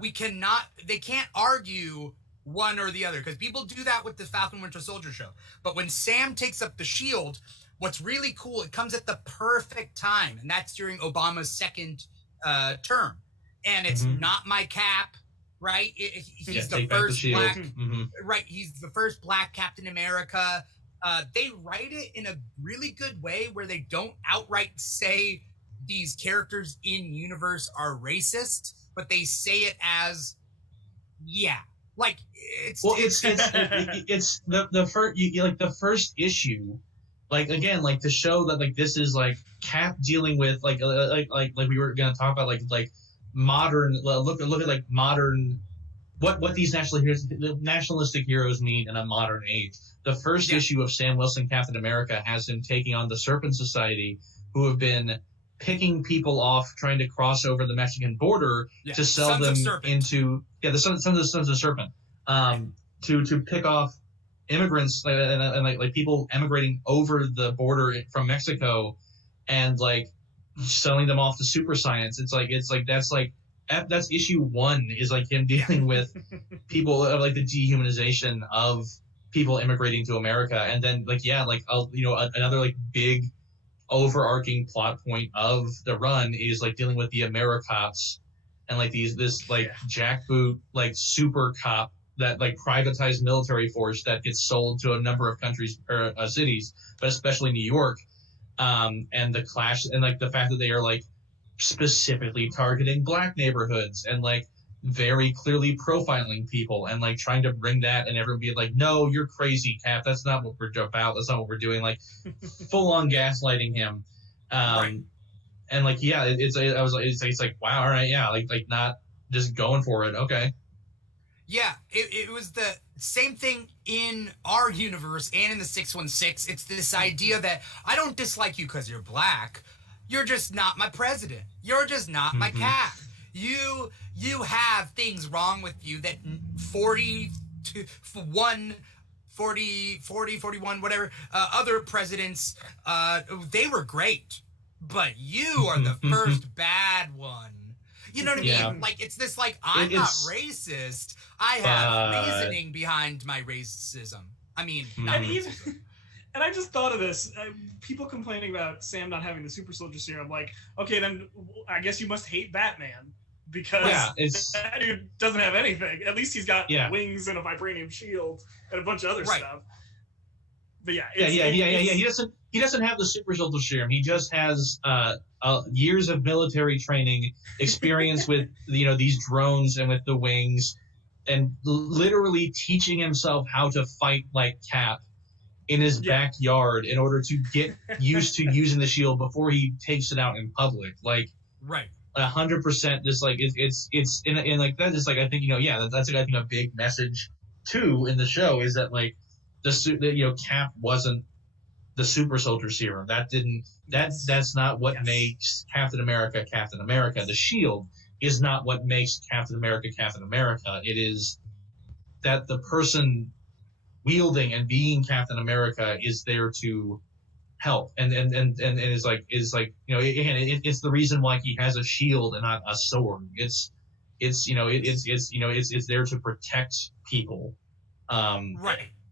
they can't argue one or the other, because people do that with the Falcon Winter Soldier show. But when Sam takes up the shield, what's really cool, it comes at the perfect time, and that's during Obama's second term. And it's not my Cap, right? He's the first black, right? He's the first black Captain America. They write it in a really good way where they don't outright say these characters in universe are racist, but they say it as, like it's the first like the first issue, like again, like to show that like this is like Cap dealing with like we were gonna talk about like modern look at like modern what these nationalistic heroes mean in a modern age. The first issue of Sam Wilson Captain America has him taking on the Serpent Society, who have been picking people off trying to cross over the Mexican border to sell them into the Sons of Serpent, to pick off immigrants and like people emigrating over the border from Mexico and like selling them off to super science. It's like that's issue 1 is like him dealing with people like the dehumanization of people immigrating to America, and then another like big overarching plot point of the run is like dealing with the AmeriCops and like this jackboot like super cop that like privatized military force that gets sold to a number of countries or cities, but especially New York, and the clash and like the fact that they are like specifically targeting black neighborhoods and like very clearly profiling people and like trying to bring that, and everyone be like, no, you're crazy, Cap, that's not what we're about, that's not what we're doing, like full on gaslighting him. And like it's like wow, all right, like not just going for it. Okay. It was the same thing in our universe and in the 616. It's this idea that I don't dislike you because you're black. You're just not my president. You're just not my Cap. You have things wrong with you that 41, whatever, other presidents, they were great. But you are the first bad one. You know what I mean? Like, it's this, like, I'm not racist. I have reasoning behind my racism. I mean, not racism. And I just thought of this. People complaining about Sam not having the super soldier serum. Like, okay, then I guess you must hate Batman. Because that dude doesn't have anything. At least he's got wings and a vibranium shield and a bunch of other stuff. But He doesn't have the super soldier serum. He just has years of military training, experience with these drones and with the wings, and literally teaching himself how to fight like Cap in his backyard in order to get used to using the shield before he takes it out in public. Like 100%, just like it's in like that is like I think that's like I think a big message too in the show is that like Cap wasn't the super soldier serum. That's not what makes Captain America Captain America. The shield is not what makes Captain America Captain America. It is that the person wielding and being Captain America is there to help and is like it's the reason why he has a shield and not a sword. It's there to protect people.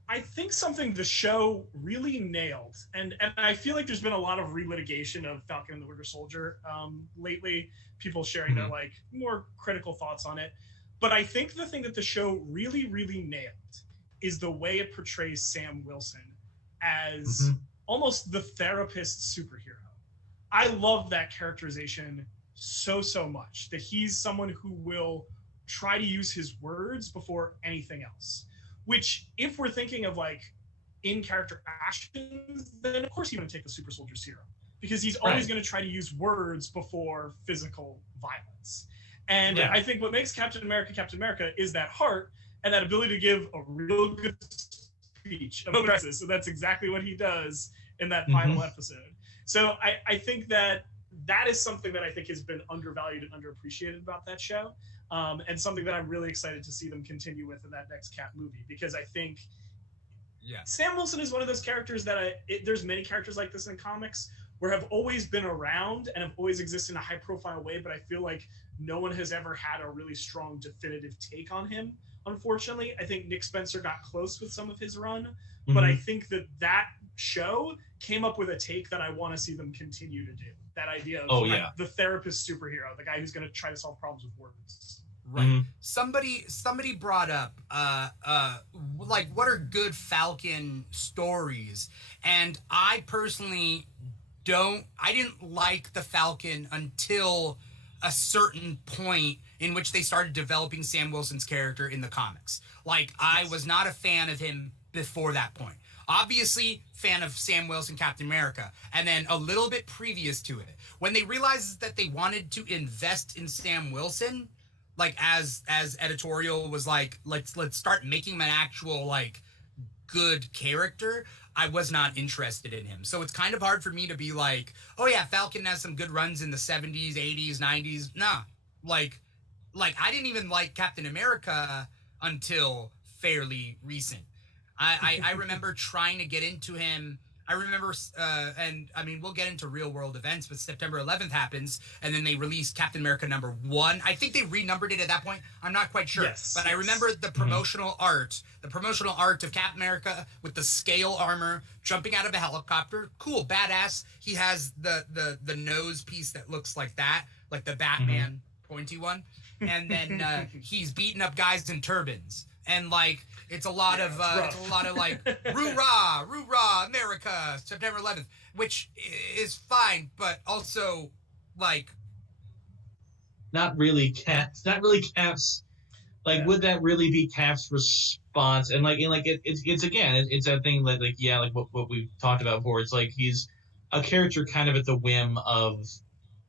I think something the show really nailed, and I feel like there's been a lot of relitigation of Falcon and the Winter Soldier lately, people sharing their like more critical thoughts on it. But I think the thing that the show really, really nailed is the way it portrays Sam Wilson as almost the therapist superhero. I love that characterization so much, that he's someone who will try to use his words before anything else. Which, if we're thinking of like in-character actions, then of course he's going to take the super soldier serum, because he's always going to try to use words before physical violence. And I think what makes Captain America is that heart and that ability to give a real good speech about crisis. So that's exactly what he does in that final episode. So I think that is something that I think has been undervalued and underappreciated about that show. And something that I'm really excited to see them continue with in that next Cap movie, because I think Sam Wilson is one of those characters that there's many characters like this in comics where have always been around and have always existed in a high profile way, but I feel like no one has ever had a really strong definitive take on him. Unfortunately, I think Nick Spencer got close with some of his run, but I think that show came up with a take that I want to see them continue to do. That idea of the therapist superhero, the guy who's going to try to solve problems with words. Right. Mm-hmm. Somebody brought up like what are good Falcon stories, and I personally didn't like the Falcon until a certain point in which they started developing Sam Wilson's character in the comics. Like, I was not a fan of him before that point. Obviously, fan of Sam Wilson, Captain America, and then a little bit previous to it, when they realized that they wanted to invest in Sam Wilson, like as editorial was like, let's start making him an actual like good character, I was not interested in him. So it's kind of hard for me to be like, oh yeah, Falcon has some good runs in the 70s, 80s, 90s. Nah, like I didn't even like Captain America until fairly recent. I remember trying to get into him. I remember, and I mean, we'll get into real world events, but September 11th happens, and then they released Captain America #1. I think they renumbered it at that point. I'm not quite sure. I remember the promotional art, of Captain America with the scale armor, jumping out of a helicopter. Cool, badass. He has the nose piece that looks like that, like the Batman pointy one. And then he's beating up guys in turbans. And like it's a lot of like roo-rah, America, September 11th, which is fine, but also like not really Caps. Like, would that really be Cap's response? And it's a thing that like what we've talked about before. It's like he's a character kind of at the whim of,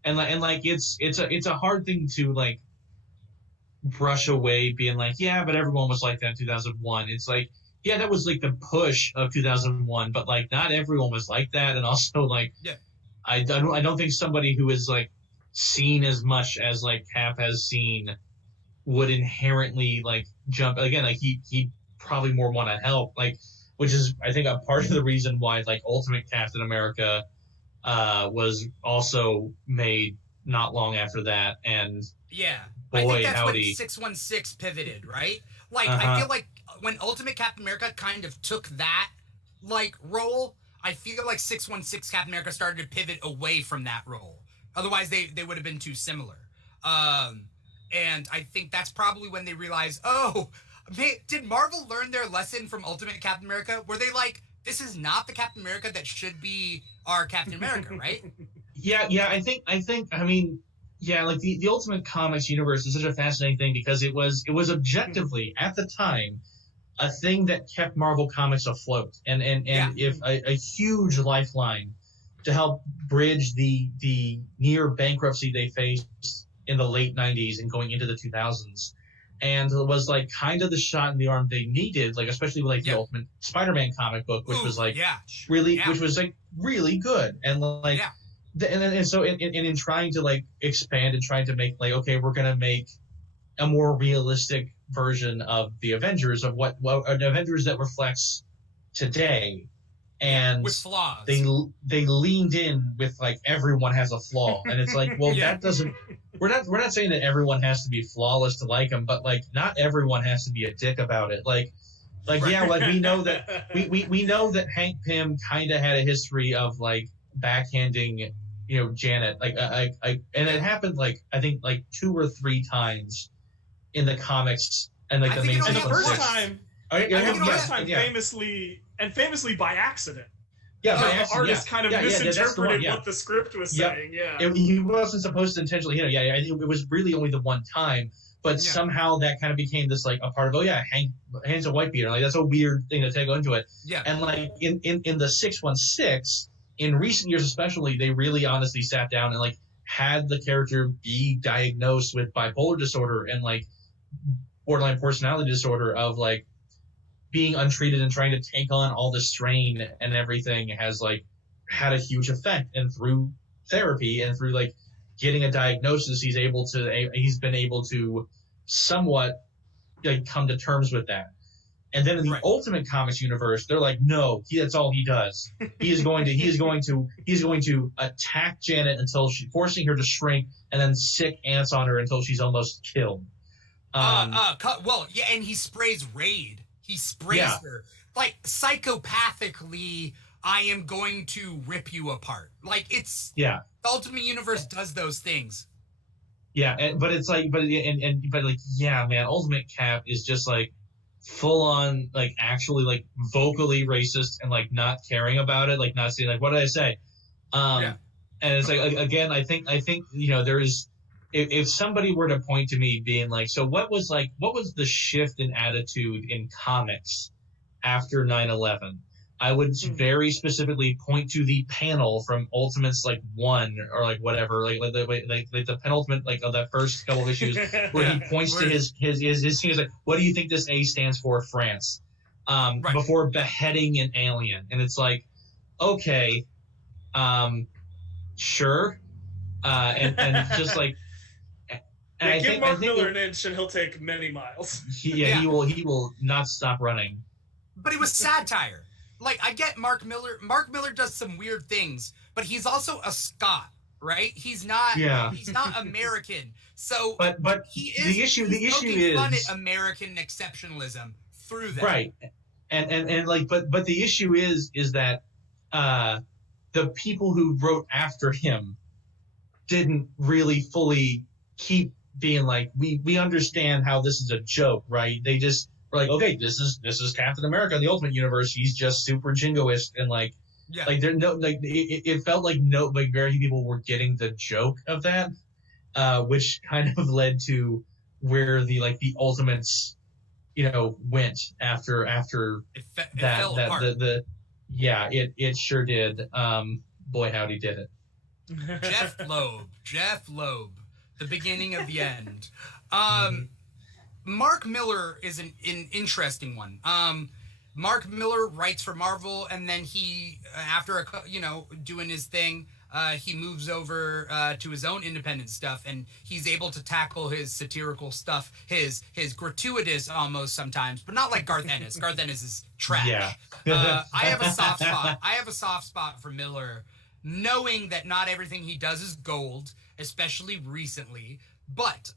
and it's a hard thing to like brush away, being like, yeah, but everyone was like that in 2001. It's like, yeah, that was like the push of 2001, but like not everyone was like that. And also like, I don't think somebody who is like seen as much as like Cap has seen would inherently like jump again. Like he probably more want to help, like, which is I think a part of the reason why like Ultimate Captain America was also made not long after that. And I think that's when 616 pivoted, right? Like, I feel like when Ultimate Captain America kind of took that, like, role, I feel like 616 Captain America started to pivot away from that role. Otherwise, they would have been too similar. And I think that's probably when they realized, oh, did Marvel learn their lesson from Ultimate Captain America? Were they like, this is not the Captain America that should be our Captain America, right? Like the Ultimate Comics universe is such a fascinating thing because it was objectively at the time a thing that kept Marvel Comics afloat and if a huge lifeline to help bridge the near bankruptcy they faced in the late 90s and going into the 2000s, and it was like kind of the shot in the arm they needed, like especially with like the Ultimate Spider-Man comic book, which was like which was like really good and like. And so in trying to like expand and trying to make like, okay, we're going to make a more realistic version of the Avengers, of what an Avengers that reflects today. And with flaws. They leaned in with like everyone has a flaw. And it's like, well, that doesn't, we're not saying that everyone has to be flawless to like them, but like not everyone has to be a dick about it. Like we know that we know that Hank Pym kind of had a history of like backhanding, Janet, and it happened like I think like 2 or 3 times in the comics, and like the main. And the first time, famously by accident. Yeah, the artist kind of misinterpreted what the script was saying. Yeah, he wasn't supposed to intentionally. I think it was really only the one time, but somehow that kind of became this like a part of Hank's a white beater. Like that's a weird thing to take into it. Yeah, and like in the 616. In recent years, especially, they really honestly sat down and like had the character be diagnosed with bipolar disorder and like borderline personality disorder of like being untreated and trying to take on all the strain and everything has like had a huge effect. And through therapy and through like getting a diagnosis, he's been able to somewhat like come to terms with that. And then in the Ultimate Comics universe, they're like, no, that's all he does. He is going to attack Janet until forcing her to shrink, and then sick ants on her until she's almost killed. And he sprays Raid. He sprays her like psychopathically. I am going to rip you apart. Like, it's Yeah. the Ultimate Universe does those things. Yeah, but it's like, but like, yeah, man, Ultimate Cap is just like full on, like actually like vocally racist and like not caring about it, like not saying like, what did I say? Yeah. And it's like, again, I think there is, if somebody were to point to me being like, so what was the shift in attitude in comics after 9/11? I would very specifically point to the panel from Ultimates like 1 or like whatever, like the penultimate, like of that first couple of issues where he points to his he's like, what do you think this A stands for? France. Before beheading an alien. And it's like, okay, sure. And just like, and I give Mark Miller an inch and he'll take many miles. He will not stop running. But it was satire. Like, I get Mark Miller. Mark Miller does some weird things, but he's also a Scot, right? He's not American. So but he is the issue is fun at American exceptionalism through that. Right. And like but the issue is that the people who wrote after him didn't really fully keep being like, we understand how this is a joke, right? They just were like, okay, this is Captain America, the Ultimate Universe. He's just super jingoist and like there no like it felt like very few people were getting the joke of that, which kind of led to where the Ultimates, went after that. It sure did. Boy, howdy did it. Jeff Loeb, the beginning of the end. Mark Miller is an interesting one. Mark Miller writes for Marvel, and then he, after doing his thing, he moves over to his own independent stuff, and he's able to tackle his satirical stuff, his gratuitous almost sometimes, but not like Garth Ennis. Garth Ennis is trash. Yeah. I have a soft spot. I have a soft spot for Miller, knowing that not everything he does is gold, especially recently. But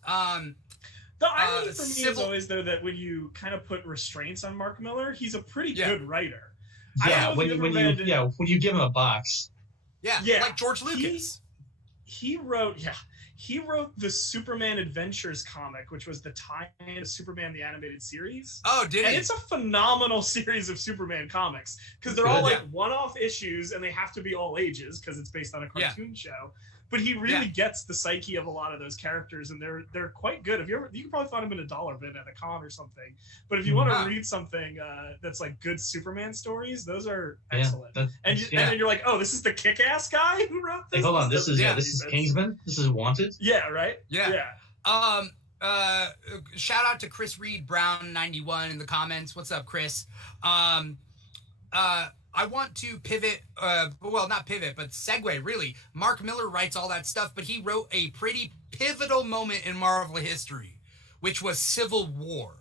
the irony for me is always, though, that when you kind of put restraints on Mark Miller, he's a pretty good writer. Yeah, when you give him a box. Yeah, like George Lucas. He wrote the Superman Adventures comic, which was the tie-in to Superman the Animated Series. Oh, did he? And it's a phenomenal series of Superman comics because they're all like one-off issues and they have to be all ages because it's based on a cartoon show. But he really gets the psyche of a lot of those characters, and they're quite good. You can probably find them in a $1 bin at a con or something. But if you want to read something that's like good Superman stories, those are excellent. And then you're like, oh, this is the Kick-Ass guy who wrote this. Hey, hold on, this is Kingsman. This is Wanted. Yeah, right. Yeah. Shout out to Chris Reed Brown 91 in the comments. What's up, Chris? I want to pivot, not pivot, but segue, really. Mark Miller writes all that stuff, but he wrote a pretty pivotal moment in Marvel history, which was Civil War,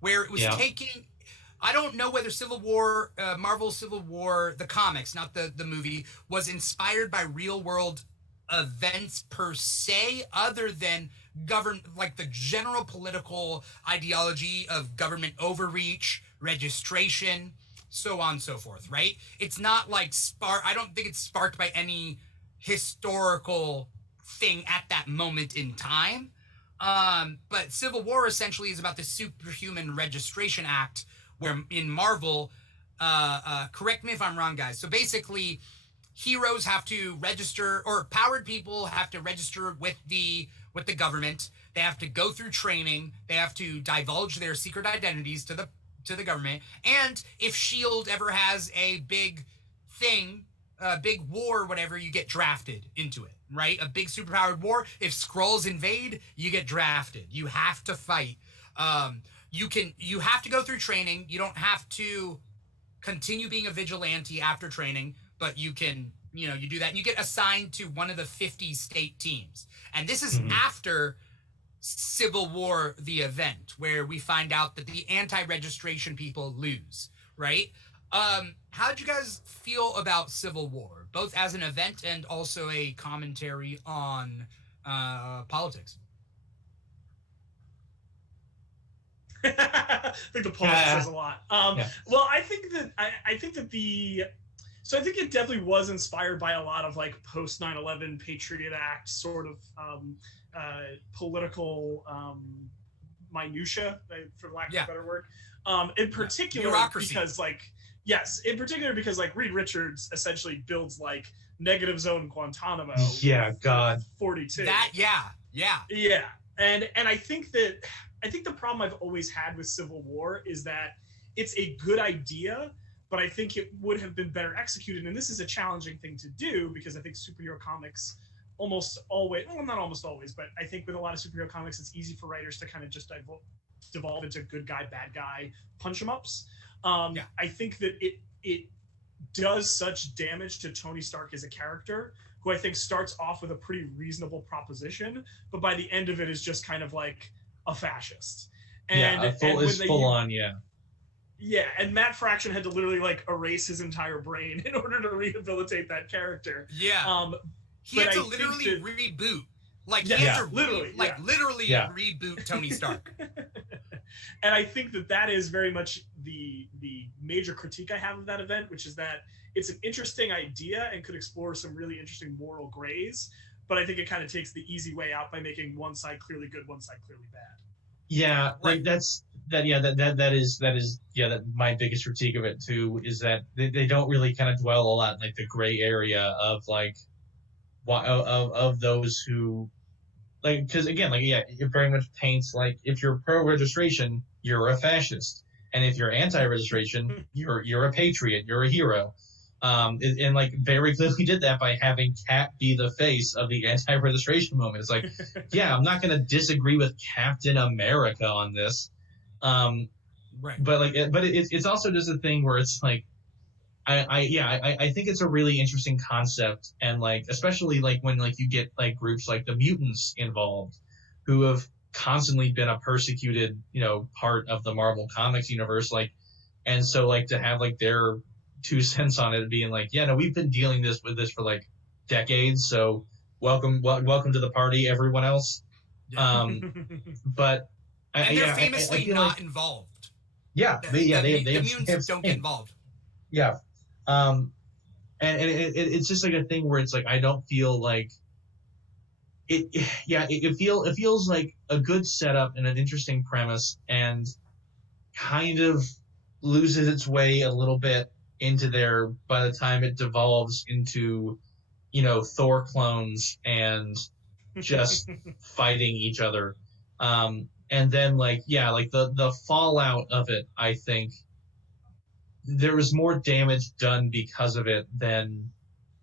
where it was taking... I don't know whether Civil War, Marvel Civil War, the comics, not the movie, was inspired by real-world events per se, other than the general political ideology of government overreach, registration, so on and so forth, right? It's not like I don't think it's sparked by any historical thing at that moment in time. But Civil War essentially is about the Superhuman Registration Act, where in Marvel, correct me if I'm wrong, guys. So basically, heroes have to register, or powered people have to register with the government. They have to go through training. They have to divulge their secret identities to the government. And if S.H.I.E.L.D. ever has a big thing, a big war, whatever, you get drafted into it, right? A big superpowered war. If Skrulls invade, you get drafted. You have to fight. You have to go through training. You don't have to continue being a vigilante after training, but you can, you do that. And you get assigned to one of the 50 state teams. And this is after Civil War, the event, where we find out that the anti-registration people lose, right? How'd you guys feel about Civil War, both as an event and also a commentary on politics? I think the politics says a lot. Well, I think that So I think it definitely was inspired by a lot of like post 9/11 Patriot Act sort of political minutia, for lack of a better word. In particular, because in particular because like Reed Richards essentially builds like negative zone Guantanamo. Yeah, God. 42. Yeah. And I think the problem I've always had with Civil War is that it's a good idea, but I think it would have been better executed. And this is a challenging thing to do because I think superhero comics almost always, well, not almost always, but I think with a lot of superhero comics, it's easy for writers to kind of just devolve into good guy, bad guy, punch 'em ups. I think that it does such damage to Tony Stark as a character, who I think starts off with a pretty reasonable proposition, but by the end of it is just kind of like a fascist. And full on. Yeah, and Matt Fraction had to literally like erase his entire brain in order to rehabilitate that character. Yeah. He had to literally reboot. Like, he had to literally reboot Tony Stark. And I think that is very much the major critique I have of that event, which is that it's an interesting idea and could explore some really interesting moral grays, but I think it kind of takes the easy way out by making one side clearly good, one side clearly bad. Yeah, like that is my biggest critique of it too, is that they don't really kind of dwell a lot in like the gray area of like of those who like, because again, like, yeah, it very much paints like if you're pro registration, you're a fascist, and if you're anti registration, you're a patriot, you're a hero. And like very clearly did that by having Cap be the face of the anti-registration movement. It's like, yeah, I'm not going to disagree with Captain America on this, right? But it's also just a thing where it's like, I think it's a really interesting concept, and like especially like when like you get like groups like the mutants involved, who have constantly been a persecuted part of the Marvel Comics universe, like, and so like to have like their 2 cents on it being like, yeah, no, we've been dealing with this for like decades, so welcome to the party, everyone else. But they're famously not involved. Yeah, the mutants don't get involved. Yeah, and it's just like a thing where it's like I don't feel like it. Yeah, it feels like a good setup and an interesting premise, and kind of loses its way a little bit into there by the time it devolves into Thor clones and just fighting each other, and then the fallout of it, I think there was more damage done because of it than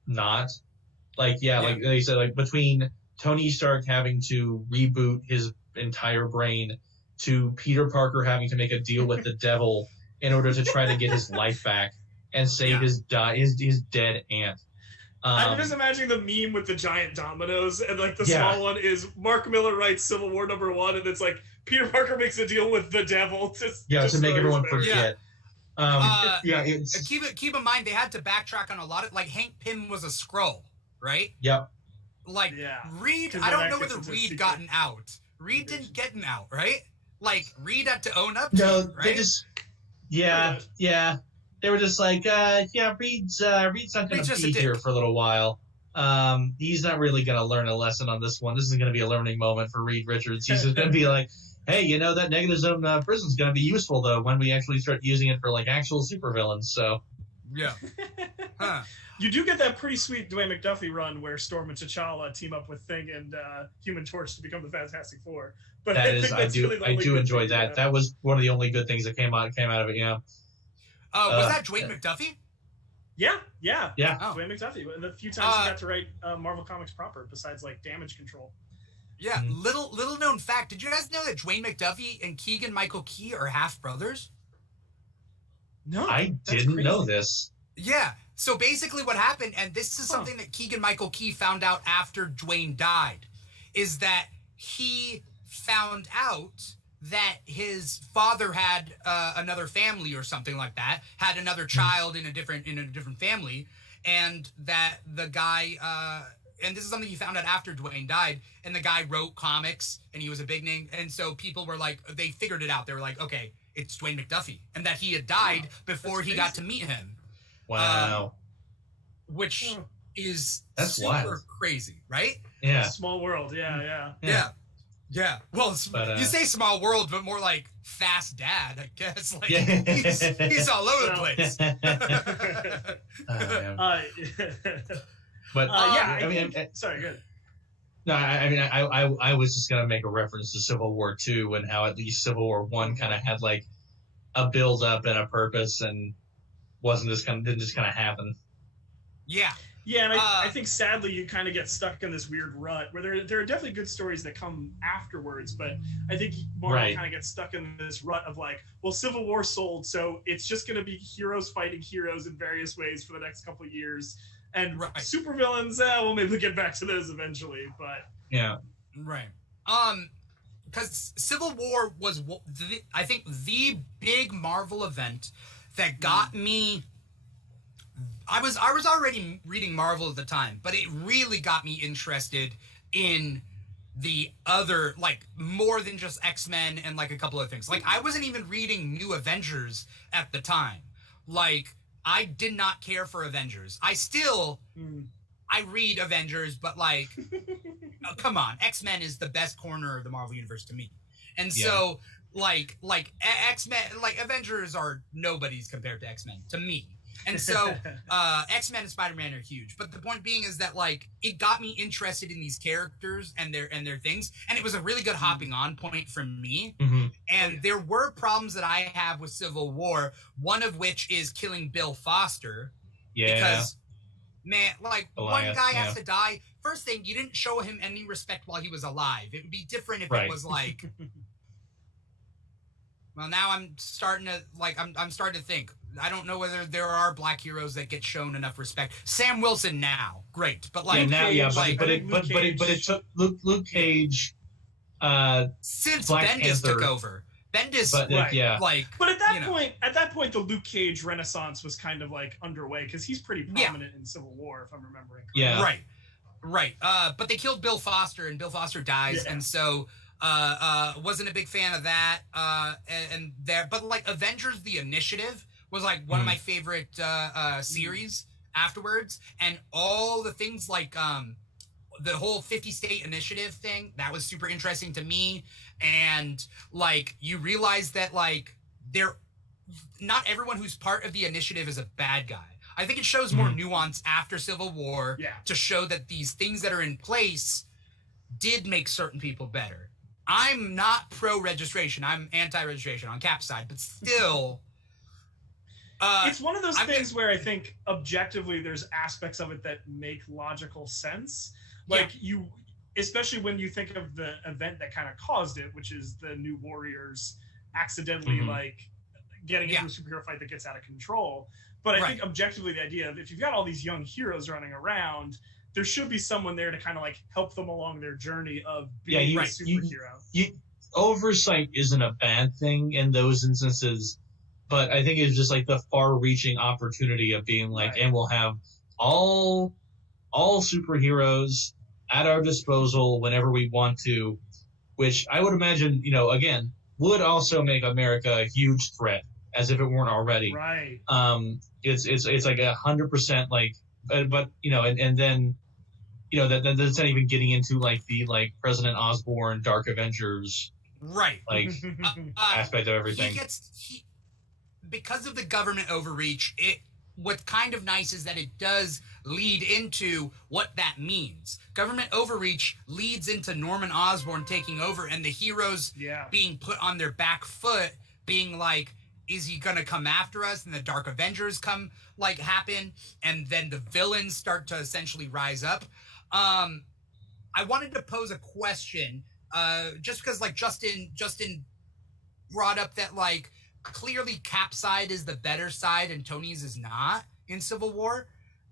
not. Like you said, like between Tony Stark having to reboot his entire brain to Peter Parker having to make a deal with the devil in order to try to get his life back and save his dead aunt. I'm just imagining the meme with the giant dominoes, and like the small one is Mark Miller writes Civil War #1, and it's like Peter Parker makes a deal with the devil to make everyone forget. Keep in mind they had to backtrack on a lot of, like, Hank Pym was a Skrull, right? Yep. Like, Reed, I don't know whether Reed gotten out. Reed didn't get an out, right? Like, Reed had to own up to it, right? They just they were just like, Reed's not going to be here for a little while. He's not really going to learn a lesson on this one. This is going to be a learning moment for Reed Richards. He's just going to be like, hey, that negative zone prison is going to be useful, though, when we actually start using it for, like, actual supervillains, so. Yeah. You do get that pretty sweet Dwayne McDuffie run where Storm and T'Challa team up with Thing and Human Torch to become the Fantastic Four. But I do enjoy that. That was one of the only good things that came out of it, yeah. Was that Dwayne McDuffie? Yeah. Oh. Dwayne McDuffie. The few times he got to write Marvel Comics proper, besides like Damage Control. Yeah, little known fact. Did you guys know that Dwayne McDuffie and Keegan Michael Key are half brothers? No, I didn't know this. Yeah. So basically, what happened, and this is something that Keegan Michael Key found out after Dwayne died, is that he found out that his father had another family or something like that, had another child in a different family, and that the guy, and this is something he found out after Dwayne died, and the guy wrote comics, and he was a big name, and so people were like, they figured it out. They were like, okay, it's Dwayne McDuffie, and that he had died before he got to meet him. Wow. which is That's super wild. crazy, right? Yeah. Small world. Yeah. Yeah. Well, But, you say small world, but more like Fast Dad, I guess. Like Yeah. he's all over the Well, place. Oh, man. But yeah. I mean, Sorry, good. no, I mean, I was just gonna make a reference to Civil War II and how at least Civil War I kind of had like a build up and a purpose and didn't just kind of happen. Yeah. Yeah, and I think sadly you kind of get stuck in this weird rut where there are definitely good stories that come afterwards, but I think Marvel kind of gets stuck in this rut of like, well, Civil War sold, so it's just going to be heroes fighting heroes in various ways for the next couple of years, and supervillains, we'll maybe get back to those eventually, but yeah, right. Because Civil War was, I think, the big Marvel event that got me. I was already reading Marvel at the time, but it really got me interested in the other, like, more than just X-Men and like a couple of things. Like, I wasn't even reading New Avengers at the time. Like, I did not care for Avengers. I read Avengers, but like, oh, come on, X-Men is the best corner of the Marvel universe to me. And so like X-Men, like Avengers are nobody's compared to X-Men to me. And so X-Men and Spider-Man are huge. But the point being is that like it got me interested in these characters and their things. And it was a really good hopping on point for me. Mm-hmm. And there were problems that I have with Civil War, one of which is killing Bill Foster. Yeah. Because man, like Elias, one guy has to die. First thing, you didn't show him any respect while he was alive. It would be different if it was like well, now I'm starting to like I'm starting to think. I don't know whether there are black heroes that get shown enough respect. Sam Wilson now, great, but like but it took Luke Cage since Black Bendis Panther, took over. Bendis, but at that point, the Luke Cage renaissance was kind of like underway because he's pretty prominent in Civil War, if I'm remembering correctly. Yeah, right. But they killed Bill Foster, and Bill Foster dies, and so wasn't a big fan of that. But like Avengers: The Initiative was like one of my favorite series afterwards, and all the things like the whole 50-state initiative thing, that was super interesting to me. And like you realize that like not everyone who's part of the initiative is a bad guy. I think it shows more nuance after Civil War to show that these things that are in place did make certain people better. I'm not pro-registration. I'm anti-registration on Cap's side, but still it's one of those things where I think objectively there's aspects of it that make logical sense. Like you, especially when you think of the event that kind of caused it, which is the New Warriors accidentally like getting into a superhero fight that gets out of control. But I think objectively the idea of if you've got all these young heroes running around, there should be someone there to kind of like help them along their journey of being a superhero. Oversight isn't a bad thing in those instances. But I think it's just like the far-reaching opportunity of being like, and we'll have all superheroes at our disposal whenever we want to, which I would imagine, again, would also make America a huge threat, as if it weren't already. Right. It's like 100% like, but and then that's not even getting into like the like President Osborn Dark Avengers like aspect of everything. Because of the government overreach, what's kind of nice is that it does lead into what that means. Government overreach leads into Norman Osborn taking over and the heroes being put on their back foot, being like, is he going to come after us? And the Dark Avengers happen, and then the villains start to essentially rise up. I wanted to pose a question, just because like Justin brought up that like, clearly Cap's side is the better side and Tony's is not in Civil War.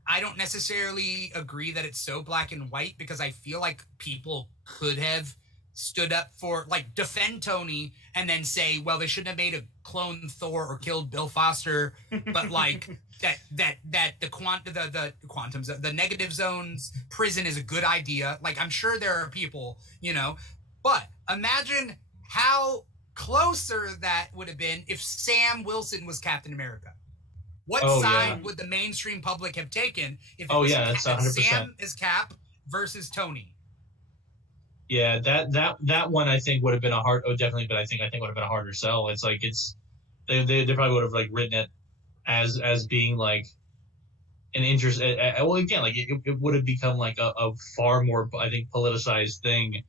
I don't necessarily agree that it's so black and white because I feel like people could have stood up for like defend Tony and then say, well, they shouldn't have made a clone Thor or killed Bill Foster, but like that the negative zones prison is a good idea. Like I'm sure there are people, but imagine how closer that would have been if Sam Wilson was Captain America. What side would the mainstream public have taken if it was that's 100%. Sam as Cap versus Tony? Yeah, that one I think would have been definitely, but I think would have been a harder sell. It's like they probably would have like written it as being like an interest. Well, again, like it would have become like a far more, I think, politicized thing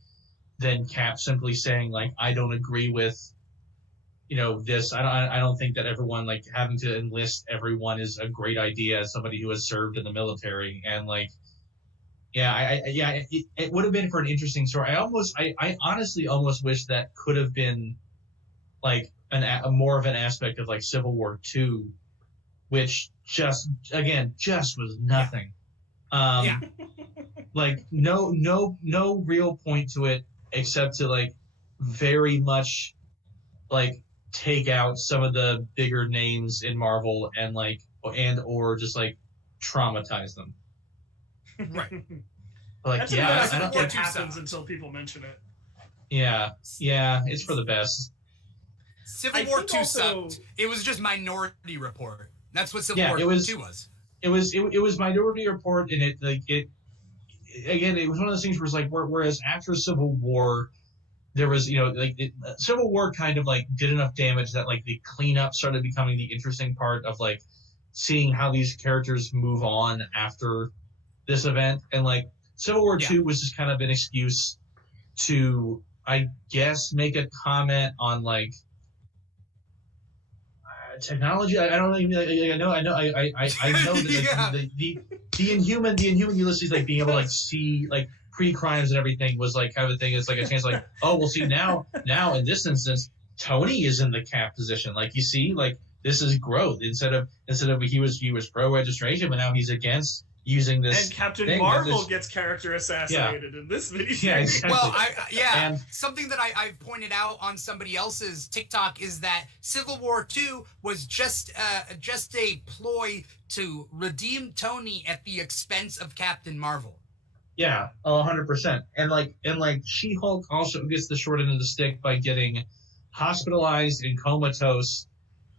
than Cap simply saying like, I don't agree with, this. I don't think that everyone, like, having to enlist everyone is a great idea as somebody who has served in the military. And like, it would have been for an interesting story. I honestly almost wish that could have been like a more of an aspect of like Civil War II, which just was nothing. Like no real point to it except to like very much like take out some of the bigger names in Marvel and or just like traumatize them. Right. Like, I don't think it happens until people mention it. Yeah, it's for the best. Civil War II sucked. It was just Minority Report. That's what Civil War II was. It was Minority Report, and it was one of those things where it's like, whereas after Civil War, there was, Civil War kind of like did enough damage that like the cleanup started becoming the interesting part of like seeing how these characters move on after this event. And like Civil War II was just kind of an excuse to, I guess, make a comment on like technology. I don't even. I know that the Inhuman Ulysses, like being able to like see like pre-crimes and everything was like kind of a thing. It's like a chance, like, oh, we'll see now in this instance, Tony is in the Cap position. Like, you see, like, this is growth instead of he was pro registration, but now he's against using this. And Captain Marvel gets character assassinated in this video. Yeah, exactly. Well, something that I've pointed out on somebody else's TikTok is that Civil War II was just a ploy to redeem Tony at the expense of Captain Marvel. Yeah, 100%. And like She-Hulk also gets the short end of the stick by getting hospitalized and comatose,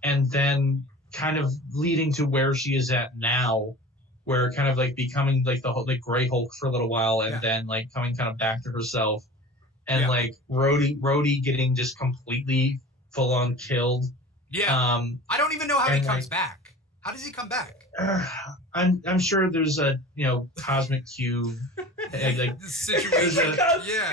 and then kind of leading to where she is at now, where kind of like becoming like the Gray Hulk for a little while, and then like coming kind of back to herself, and like Rhodey getting just completely full on killed. Yeah. I don't even know how he comes back. How does he come back? I'm sure there's a cosmic cube. Like situation.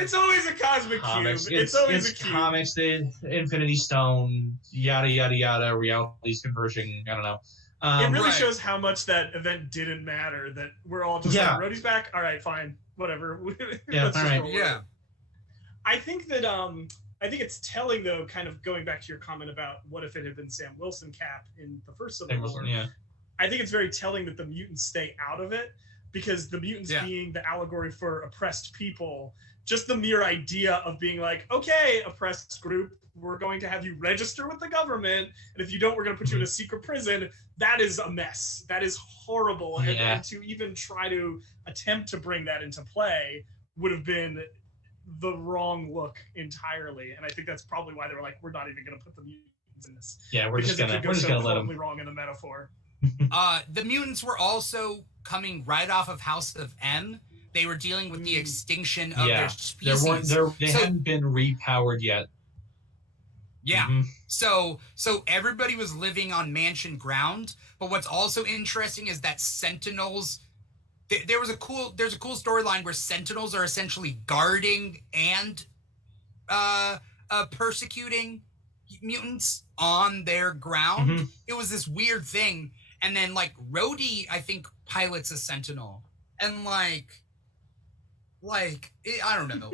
It's always a cosmic cube. It's always a cube. Comics, the Infinity Stone, yada yada yada. Reality's converging. I don't know. It really shows how much that event didn't matter. That we're all just like, Rhodey's back. All right, fine, whatever. All right. Yeah. I think it's telling, though, kind of going back to your comment about what if it had been Sam Wilson Cap in the first Civil War. Yeah. I think it's very telling that the mutants stay out of it, because the mutants being the allegory for oppressed people, just the mere idea of being like, okay, oppressed group, we're going to have you register with the government, and if you don't, we're going to put you in a secret prison. That is a mess. That is horrible. Yeah. And to even try to attempt to bring that into play would have been the wrong look entirely. And I think that's probably why they were like, we're not even going to put the mutants in this. Yeah, we're just gonna let them. Wrong in the metaphor. The mutants were also coming right off of House of M. They were dealing with the extinction of their species. They hadn't been repowered yet. Yeah. Mm-hmm. So everybody was living on Mansion ground. But what's also interesting is that Sentinels. There's a cool storyline where Sentinels are essentially guarding and persecuting mutants on their ground. Mm-hmm. It was this weird thing. And then like Rhodey, I think, pilots a Sentinel, and I don't know.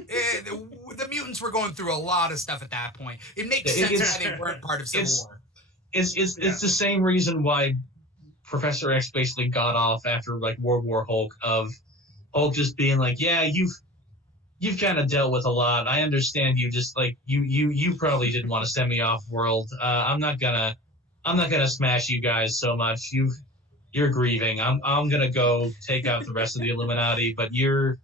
The mutants were going through a lot of stuff at that point. It makes sense that they weren't part of Civil War. It's the same reason why Professor X basically got off after like World War Hulk, of Hulk just being like, yeah, you've kind of dealt with a lot. I understand you just like you probably didn't want to send me off world. I'm not gonna smash you guys so much. You're grieving. I'm gonna go take out the rest of the Illuminati, but you're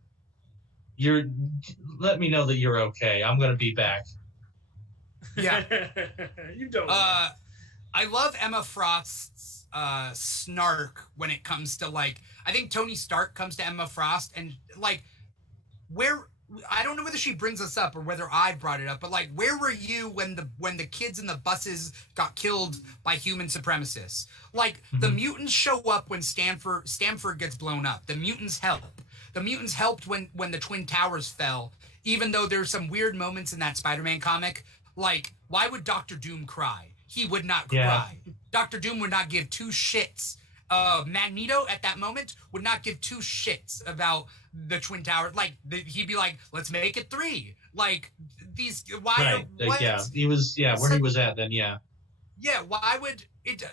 let me know that you're okay. I'm gonna be back. Yeah. You don't. I love Emma Frost's snark when it comes to like, I think Tony Stark comes to Emma Frost and like, where, I don't know whether she brings us up or whether I brought it up, but like, where were you when the kids in the buses got killed by human supremacists? Like, the mutants show up when Stamford gets blown up. The mutants help. The mutants helped when the Twin Towers fell, even though there's some weird moments in that Spider-Man comic. Like, why would Doctor Doom cry? He would not cry. Dr. Doom would not give two shits. Magneto at that moment would not give two shits about the Twin Towers. Like, he'd be like, let's make it 3. Like, these, why? Right. Like, yeah, he was, yeah, where he was at then, yeah. Yeah, why would it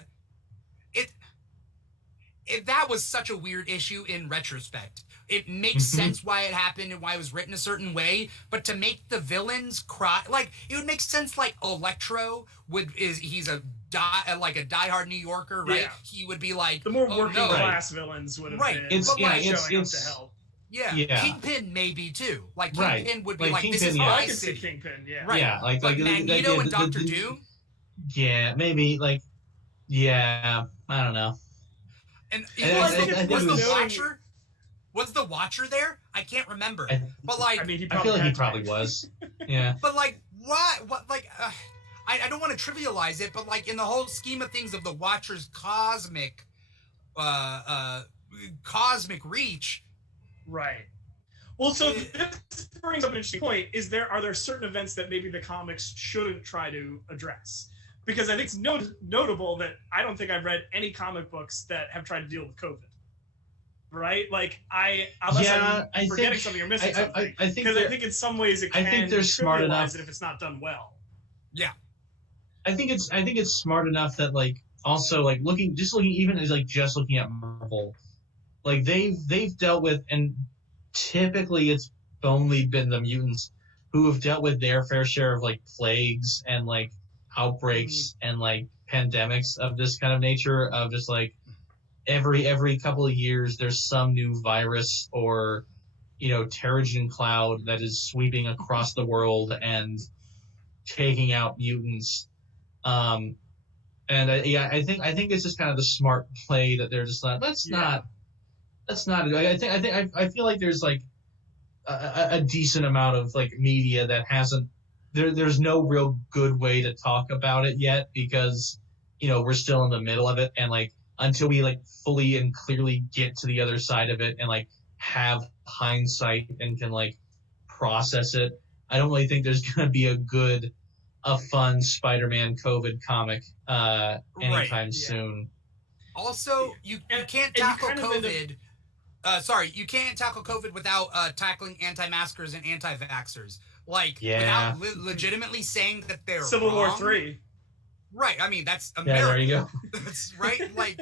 that was such a weird issue in retrospect. It makes sense why it happened and why it was written a certain way, but to make the villains cry, like, it would make sense. Like, Electro he's a diehard New Yorker, right? Yeah. He would be like, the more working class villains would have been. It's showing up to help. Yeah. Kingpin maybe too. Like, Kingpin would be like like, Kingpin, this is I my could see city. Kingpin, yeah. Right. Yeah, like Magneto and Doctor Doom. Yeah, maybe, like, yeah, I don't know. And the Watcher? Was the Watcher there? I can't remember. But like, I mean, I feel like he probably was. Yeah. But like, why? What? Like, I don't want to trivialize it, but like in the whole scheme of things of the Watcher's cosmic reach. Right. Well, so this brings up an interesting point. Are there certain events that maybe the comics shouldn't try to address? Because I think it's notable that I don't think I've read any comic books that have tried to deal with COVID. Right? Like, unless I'm forgetting something or missing something. I think in some ways it can they're smart enough if it's not done well. Yeah. I think it's smart enough that, like, also, like, looking even as, like, just looking at Marvel, like, they've dealt with, and typically it's only been the mutants who have dealt with their fair share of, like, plagues and, like, outbreaks and, like, pandemics of this kind of nature, of just, like, every couple of years there's some new virus or, you know, Terrigen cloud that is sweeping across the world and taking out mutants. I think it's just kind of the smart play that they're just like, let's not. I feel like there's, like, a decent amount of, like, media that hasn't. There's no real good way to talk about it yet, because, you know, we're still in the middle of it, and, like, until we, like, fully and clearly get to the other side of it and, like, have hindsight and can, like, process it, I don't really think there's gonna be a fun Spider-Man COVID comic anytime soon. Also, you can't tackle COVID. You can't tackle COVID without tackling anti-maskers and anti-vaxxers. Like, without legitimately saying that they're Civil wrong. War 3. Right. I mean, that's America. Yeah, there you go. That's right. Like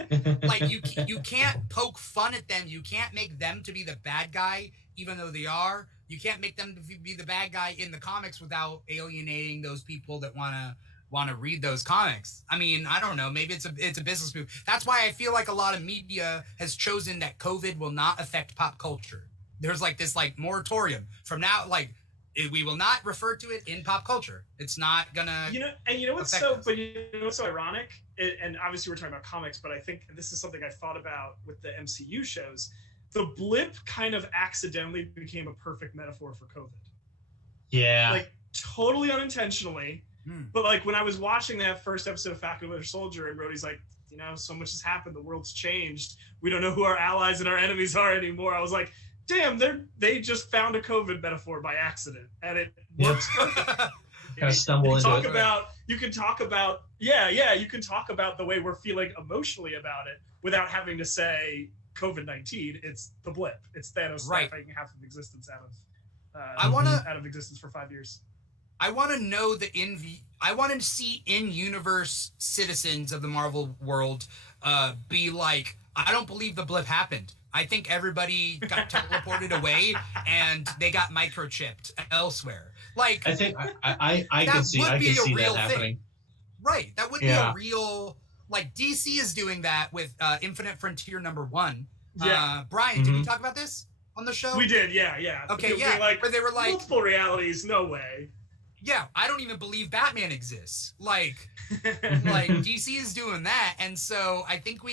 you can't poke fun at them. You can't make them to be the bad guy, even though they are. You can't make them to be the bad guy in the comics without alienating those people that want to read those comics. I mean, I don't know. Maybe it's a business move. That's why I feel like a lot of media has chosen that COVID will not affect pop culture. There's, like, this, like, moratorium from now. Like, we will not refer to it in pop culture. It's not gonna. You know what's so ironic? And obviously we're talking about comics, but I think this is something I've thought about with the MCU shows. The blip kind of accidentally became a perfect metaphor for COVID. Yeah. Like, totally unintentionally. But, like, when I was watching that first episode of Falcon and Winter Soldier, and Rhodey's like, you know, so much has happened. The world's changed. We don't know who our allies and our enemies are anymore. I was like, damn, they just found a COVID metaphor by accident, and it works perfect. Kind of stumble into it. You can talk about the way we're feeling emotionally about it without having to say COVID-19. It's the blip. It's Thanos snapping half of existence out of existence for 5 years. I want to know I want to see in-universe citizens of the Marvel world be like, I don't believe the blip happened. I think everybody got teleported away and they got microchipped elsewhere. Like, I think I can see that happening. Right. That would be a real, like, DC is doing that with Infinite Frontier #1. Yeah. Brian, did we talk about this on the show? We did, yeah. Okay, yeah. Like, where they were like, multiple realities, no way. Yeah, I don't even believe Batman exists. Like DC is doing that, and so I think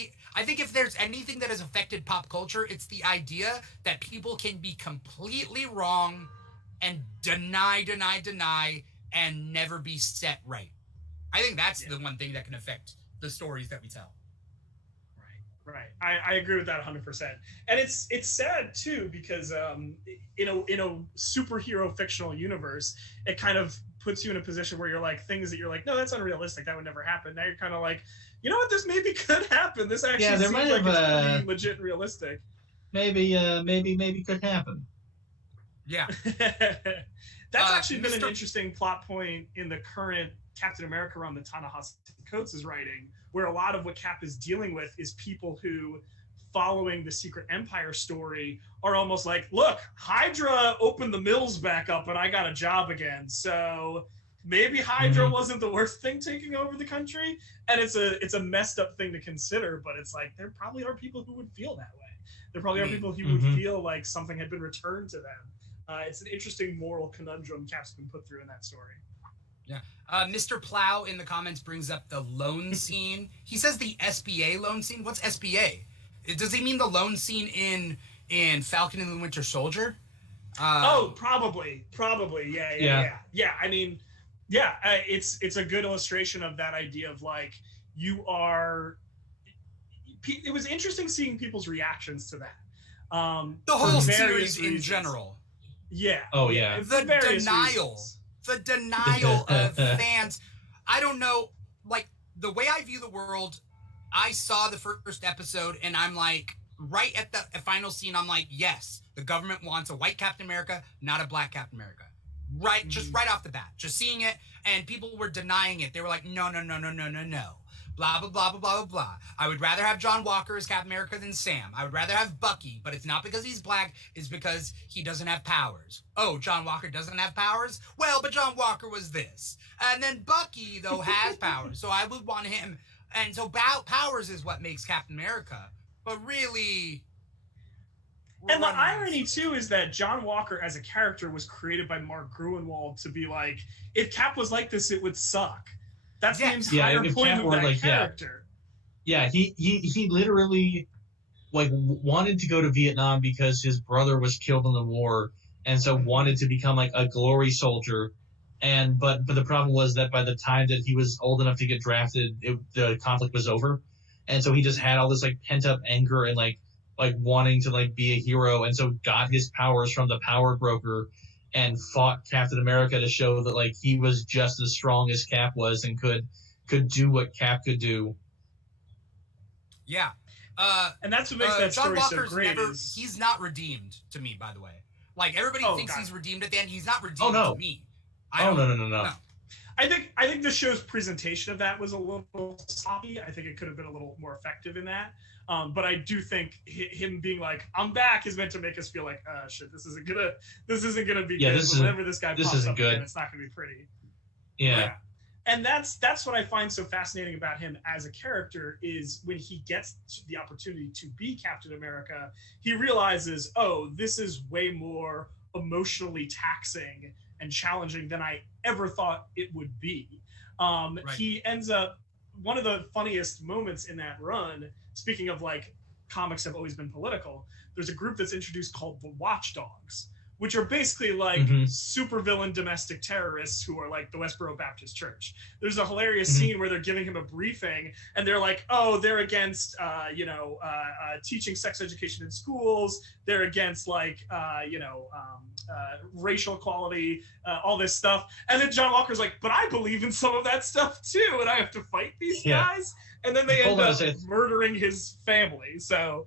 if there's anything that has affected pop culture, it's the idea that people can be completely wrong and deny, and never be set right. I think that's the one thing that can affect the stories that we tell. Right. I agree with that 100%. And it's sad too, because in a superhero fictional universe, it kind of puts you in a position where you're like, things that you're like, no, that's unrealistic, that would never happen. Now you're kind of like, you know what, this maybe could happen. This actually seems like it's pretty legit and realistic. Maybe could happen. Yeah. That's actually been an interesting plot point in the current Captain America run that Ta-Nehisi Coates is writing, where a lot of what Cap is dealing with is people who, following the Secret Empire story, are almost like, look, Hydra opened the mills back up and I got a job again. So maybe Hydra wasn't the worst thing taking over the country. And it's a messed up thing to consider, but it's like, there probably are people who would feel that way. There probably are people who would feel like something had been returned to them. It's an interesting moral conundrum Cap's been put through in that story. Yeah. Mr. Plow in the comments brings up the loan scene. He says the SBA loan scene. What's SBA? Does he mean the loan scene in Falcon and the Winter Soldier? Probably. Yeah. I mean, it's a good illustration of that idea of like, you are. It was interesting seeing people's reactions to that. The whole series in general. Yeah. Oh yeah. The denial. The denial of fans. I don't know, like, the way I view the world, I saw the first episode and I'm like, right at the final scene, I'm like, yes, the government wants a white Captain America, not a black Captain America. Right, just right off the bat, just seeing it, and people were denying it. They were like, no. Blah, blah, blah, blah, blah, blah, blah. I would rather have John Walker as Captain America than Sam. I would rather have Bucky, but it's not because he's black. It's because he doesn't have powers. Oh, John Walker doesn't have powers? Well, but John Walker was this. And then Bucky, though, has powers. So I would want him. And so powers is what makes Captain America. But really... And the irony, too, is that John Walker as a character was created by Mark Gruenwald to be like, if Cap was like this, it would suck. That's the entire point of that character. Yeah, he literally wanted to go to Vietnam because his brother was killed in the war, and so wanted to become like a glory soldier. And but the problem was that by the time that he was old enough to get drafted, the conflict was over, and so he just had all this like pent up anger and like wanting to like be a hero, and so got his powers from the power broker. And fought Captain America to show that like he was just as strong as Cap was and could do what Cap could do. Yeah, and that's what makes that John story Walker's so great. He's not redeemed to me, by the way. Like everybody thinks he's redeemed at the end. He's not redeemed to me. No. I think the show's presentation of that was a little sloppy. I think it could have been a little more effective in that. But I do think him being like, "I'm back" is meant to make us feel like, shit, this isn't gonna be good. Whenever this guy pops up again, it's not gonna be pretty. Yeah. And that's what I find so fascinating about him as a character is when he gets the opportunity to be Captain America, he realizes, oh, this is way more emotionally taxing and challenging than I ever thought it would be. He ends up, one of the funniest moments in that run, speaking of like comics have always been political, there's a group that's introduced called the Watchdogs, which are basically like supervillain domestic terrorists who are like the Westboro Baptist Church. There's a hilarious scene where they're giving him a briefing and they're like, oh, they're against, teaching sex education in schools. They're against racial equality, all this stuff. And then John Walker's like, but I believe in some of that stuff too. And I have to fight these guys. And then they end up murdering his family. So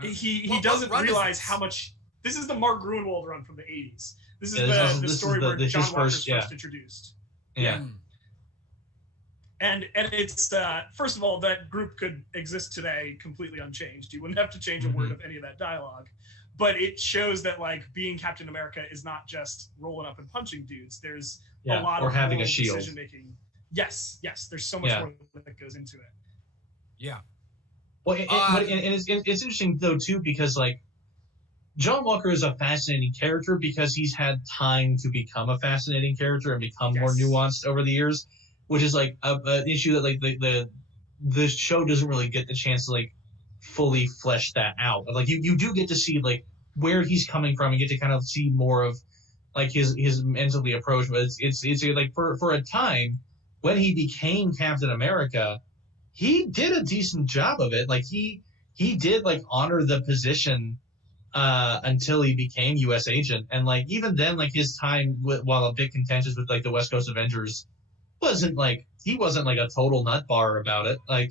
he doesn't realize how much. This is the Mark Gruenwald run from the 80s. This is the story where John Walker's first introduced. Yeah. And it's, first of all, that group could exist today completely unchanged. You wouldn't have to change a word of any of that dialogue. But it shows that, like, being Captain America is not just rolling up and punching dudes. There's a lot of having a shield. Decision-making. Yes. There's so much more that goes into it. Yeah. Well, it's interesting, though, too, because, like, John Walker is a fascinating character because he's had time to become a fascinating character and become more nuanced over the years, which is like an issue that like the show doesn't really get the chance to like fully flesh that out. Like you do get to see like where he's coming from and get to kind of see more of like his mentally approach. But it's like for a time when he became Captain America, he did a decent job of it. Like he did like honor the position until he became U.S. agent, and like even then, like his time while a bit contentious with like the West Coast Avengers wasn't like he wasn't like a total nut bar about it. Like,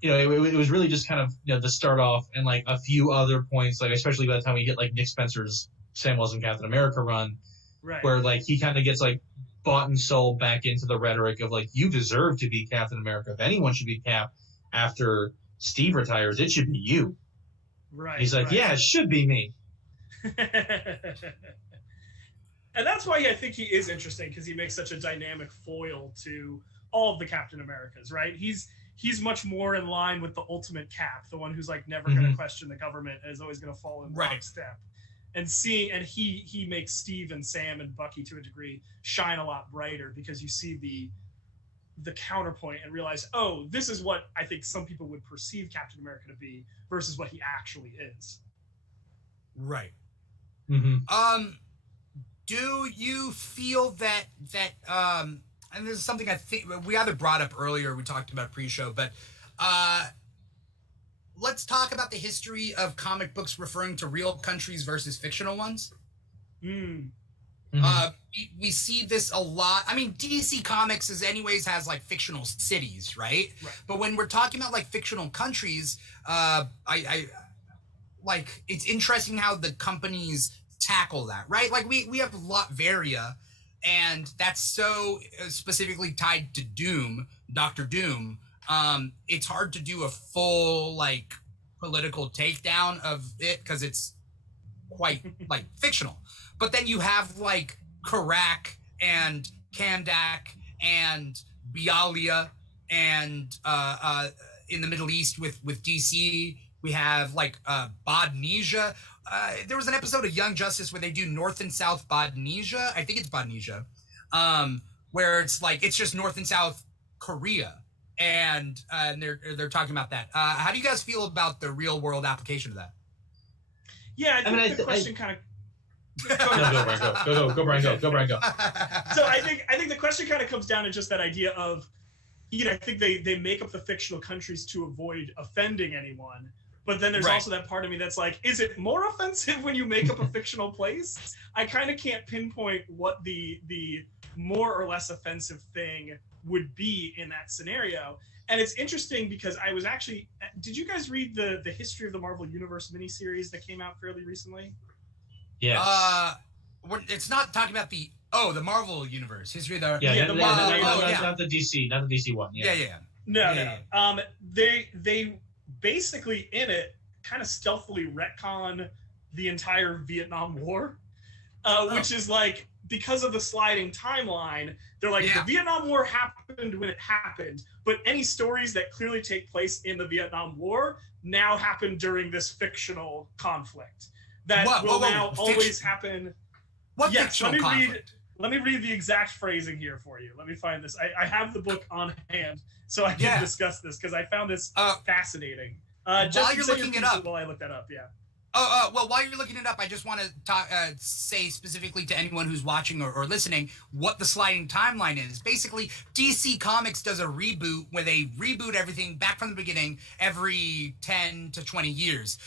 it was really just kind of the start off and like a few other points, like especially by the time we get like Nick Spencer's Sam Wilson Captain America run, right, where like he kind of gets like bought and sold back into the rhetoric of like you deserve to be Captain America. If anyone should be Cap after Steve retires, it should be you. Right. He's like, yeah, it should be me. And that's why I think he is interesting, because he makes such a dynamic foil to all of the Captain Americas, right? He's much more in line with the ultimate Cap, the one who's like never going to question the government and is always going to fall in lockstep. And he makes Steve and Sam and Bucky to a degree shine a lot brighter, because you see the counterpoint and realize, oh, this is what I think some people would perceive Captain America to be versus what he actually is. Right. Mm-hmm. Do you feel that and this is something I think we either brought up earlier, we talked about pre-show, but let's talk about the history of comic books referring to real countries versus fictional ones. We see this a lot. I mean, DC Comics has like fictional cities, right? But when we're talking about like fictional countries, I like it's interesting how the companies tackle that, right? Like we have Latveria, and that's so specifically tied to Doom, Doctor Doom. It's hard to do a full like political takedown of it because it's quite like fictional. But then you have like Karak and Kandak and Bialia, and in the Middle East with DC, we have like Bodnesia. There was an episode of Young Justice where they do North and South Bodnesia. I think it's Bodnesia, where it's like it's just North and South Korea, and they're talking about that. How do you guys feel about the real world application of that? Yeah, I think the question kind of. Go, Brian, go. So I think the question kind of comes down to just that idea of, I think they make up the fictional countries to avoid offending anyone. But then there's also that part of me that's like, is it more offensive when you make up a fictional place? I kind of can't pinpoint what the more or less offensive thing would be in that scenario. And it's interesting because I was actually, did you guys read the History of the Marvel Universe miniseries that came out fairly recently? Yes. It's not talking about the Marvel Universe history. Not the DC, not the DC one. Yeah. No. They basically in it kind of stealthily retcon the entire Vietnam War, which is like, because of the sliding timeline, they're like, the Vietnam War happened when it happened, but any stories that clearly take place in the Vietnam War now happen during this fictional conflict that will now always happen. What fictional conflict? Let me read the exact phrasing here for you. Let me find this. I have the book on hand, so I can discuss this because I found this fascinating. While you're looking it up, while I look that up, well, while you're looking it up, I just want to say specifically to anyone who's watching or listening what the sliding timeline is. Basically, DC Comics does a reboot where they reboot everything back from the beginning every 10 to 20 years.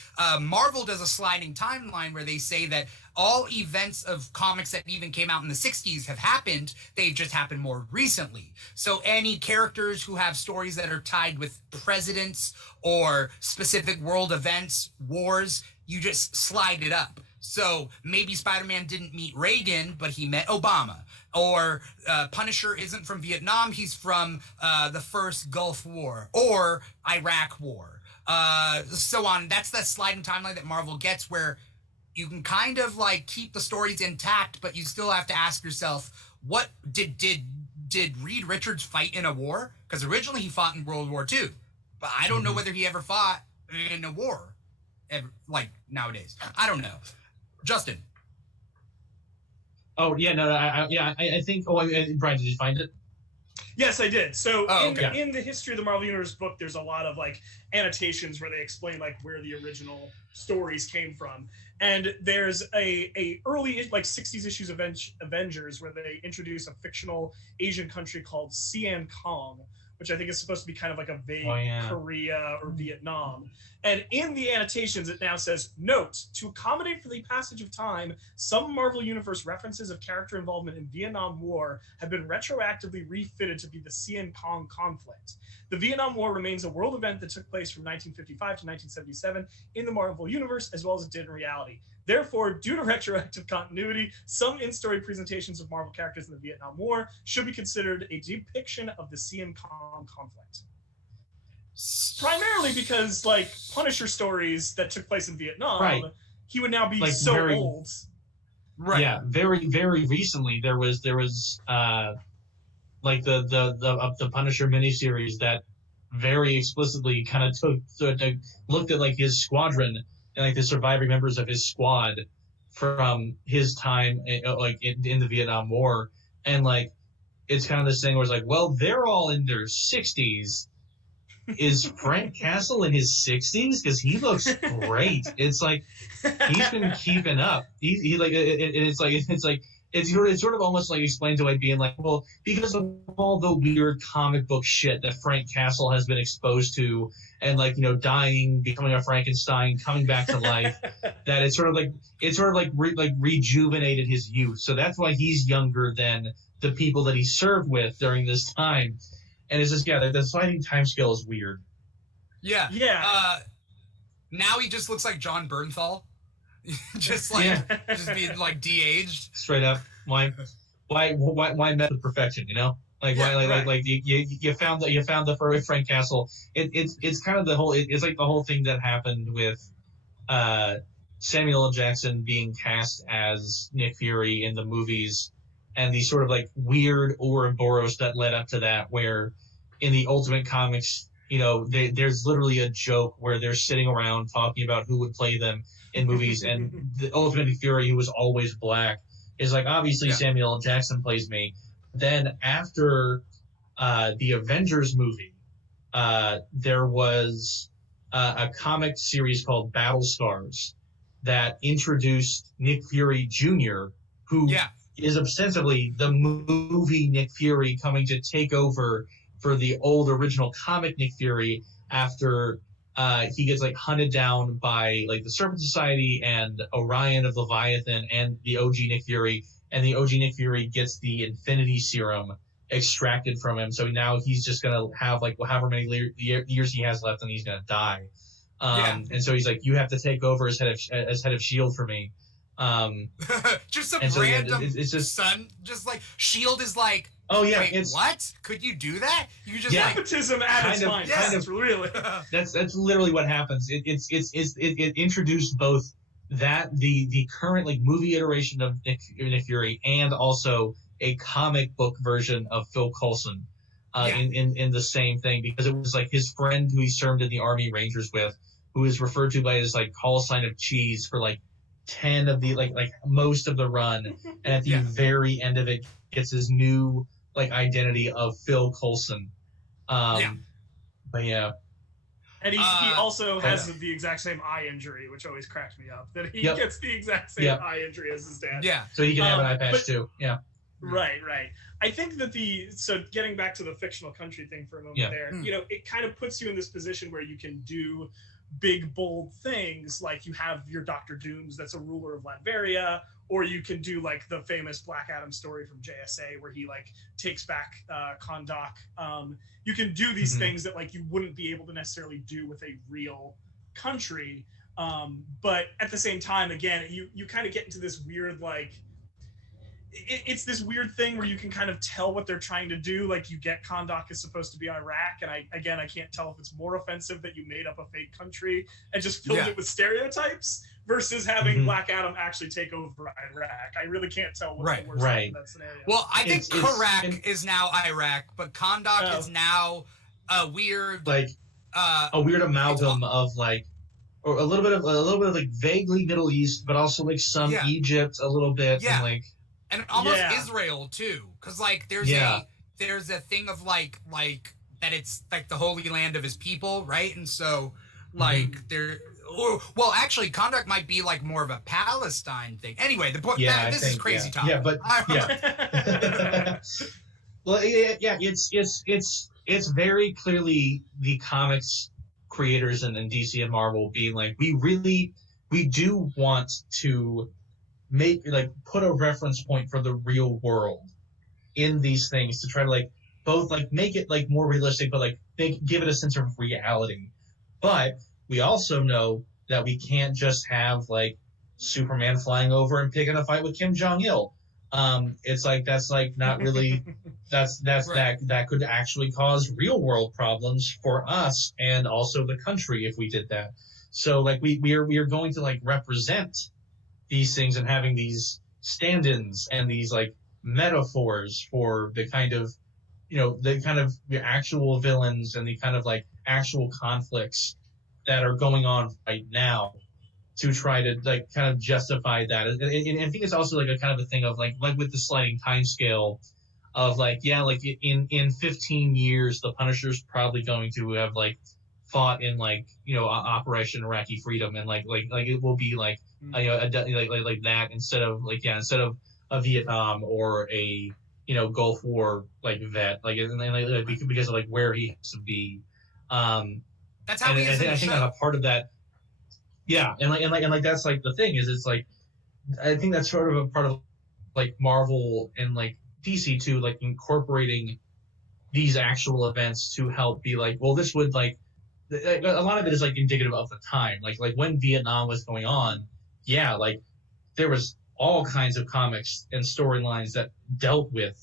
Marvel does a sliding timeline where they say that all events of comics that even came out in the 60s have happened. They've just happened more recently. So any characters who have stories that are tied with presidents or specific world events, wars, you just slide it up. So maybe Spider-Man didn't meet Reagan, but he met Obama. Or Punisher isn't from Vietnam, he's from the first Gulf War or Iraq War. So on. That's the sliding timeline that Marvel gets, where you can kind of like keep the stories intact, but you still have to ask yourself, what did Reed Richards fight in a war? Because originally he fought in World War II, but I don't know whether he ever fought in a war. like nowadays. I don't know. Justin. Oh yeah, no, I think. Oh, Brian, did you find it? Yes, I did. So okay. in the history of the Marvel Universe book, there's a lot of like annotations where they explain like where the original stories came from. And there's a early like 60s issues of Avengers where they introduce a fictional Asian country called Sian Kong, which I think is supposed to be kind of like a vague Korea or Vietnam. And in the annotations, it now says, note, to accommodate for the passage of time, some Marvel Universe references of character involvement in Vietnam War have been retroactively refitted to be the Sian Kong conflict. The Vietnam War remains a world event that took place from 1955 to 1977 in the Marvel Universe, as well as it did in reality. Therefore, due to retroactive continuity, some in-story presentations of Marvel characters in the Vietnam War should be considered a depiction of the Sian Kong conflict. Primarily because, like, Punisher stories that took place in Vietnam, he would now be like so old. Right. Yeah, very, very recently there was like the Punisher miniseries that very explicitly kind of looked at like his squadron and like the surviving members of his squad from his time like in the Vietnam War, and like it's kind of this thing where it's like, well, they're all in their 60s. Is Frank Castle in his 60s? Because he looks great. It's like he's been keeping up. He like it's sort of almost like explained away being like, well, because of all the weird comic book shit that Frank Castle has been exposed to, and like, you know, dying, becoming a Frankenstein, coming back to life, that it's sort of like rejuvenated his youth. So that's why he's younger than the people that he served with during this time. And it's just, the sliding time scale is weird. Yeah. Now he just looks like John Bernthal. just being like de-aged. Straight up. Why method perfection, you know? Like you found the Frank Castle. It's kind of the whole it's like the whole thing that happened with Samuel L. Jackson being cast as Nick Fury in the movies, and the sort of like weird Ouroboros that led up to that, where in the Ultimate Comics, you know, there's literally a joke where they're sitting around talking about who would play them in movies, and the Ultimate Fury, who was always black, is like, obviously Samuel L. Jackson plays me. Then after the Avengers movie, there was a comic series called Battle Scars that introduced Nick Fury Jr., who is ostensibly the movie Nick Fury coming to take over for the old original comic Nick Fury after he gets like hunted down by like the Serpent Society and Orion of Leviathan and the OG Nick Fury, and the OG Nick Fury gets the Infinity Serum extracted from him. So now he's just gonna have like however many years he has left, and he's gonna die. And so he's like, you have to take over as head of Shield for me. Just some random it's just son, just like Shield is like, oh yeah, wait, what? Could you do that? You just nepotism at its finest. Really. That's literally what happens. It introduced both that the current like movie iteration of Nick Fury, and also a comic book version of Phil Coulson in the same thing, because it was like his friend who he served in the Army Rangers with, who is referred to by his like call sign of cheese for like 10 of the like most of the run, and at the very end of it gets his new like identity of Phil Coulson. But yeah. And he also has the exact same eye injury, which always cracked me up. That he gets the exact same eye injury as his dad. Yeah. So he can have an eye patch too. Yeah. Right. I think that so getting back to the fictional country thing for a moment there, you know, it kind of puts you in this position where you can do big, bold things, like you have your Dr. Dooms that's a ruler of Latveria, or you can do like the famous Black Adam story from JSA where he like takes back Kahndaq. You can do these things that like you wouldn't be able to necessarily do with a real country. But at the same time, again, you kind of get into this weird like, it's this weird thing where you can kind of tell what they're trying to do. Like you get Kahndaq is supposed to be Iraq, and I can't tell if it's more offensive that you made up a fake country and just filled it with stereotypes versus having Black Adam actually take over Iraq. I really can't tell what's the worst in that scenario. Well, I think Iraq is now Iraq, but Kahndaq is now a weird like a weird amalgam of like or a little bit of like vaguely Middle East, but also like some Egypt a little bit, and like almost Israel too, because like there's a thing of like that it's like the holy land of his people, right? And so like well, actually, Kondak might be like more of a Palestine thing. Anyway, the point. This is crazy talk. Yeah, but well, it's very clearly the comics creators and DC and Marvel being like, we do want to make like put a reference point for the real world in these things to try to like both like make it like more realistic, but like give it a sense of reality. But we also know that we can't just have like Superman flying over and picking a fight with Kim Jong-il. It's like that's like not really that's right. that could actually cause real world problems for us and also the country if we did that. So like we are going to like represent these things and having these stand-ins and these like metaphors for the kind of the actual villains and the kind of like actual conflicts that are going on right now to try to like kind of justify that. And I think it's also like a kind of a thing of like with the sliding time scale of like, like in 15 years, the Punisher's probably going to have like fought in like, Operation Iraqi Freedom. And like it will be like, like that instead of a Vietnam or a, Gulf War like vet, because of like where he has to be. That's how he is. I think that a part of that, and that's like the thing is, it's like I think that's sort of a part of like Marvel and like DC too, like incorporating these actual events to help be like, well, this would like a lot of it is like indicative of the time, like when Vietnam was going on, like there was all kinds of comics and storylines that dealt with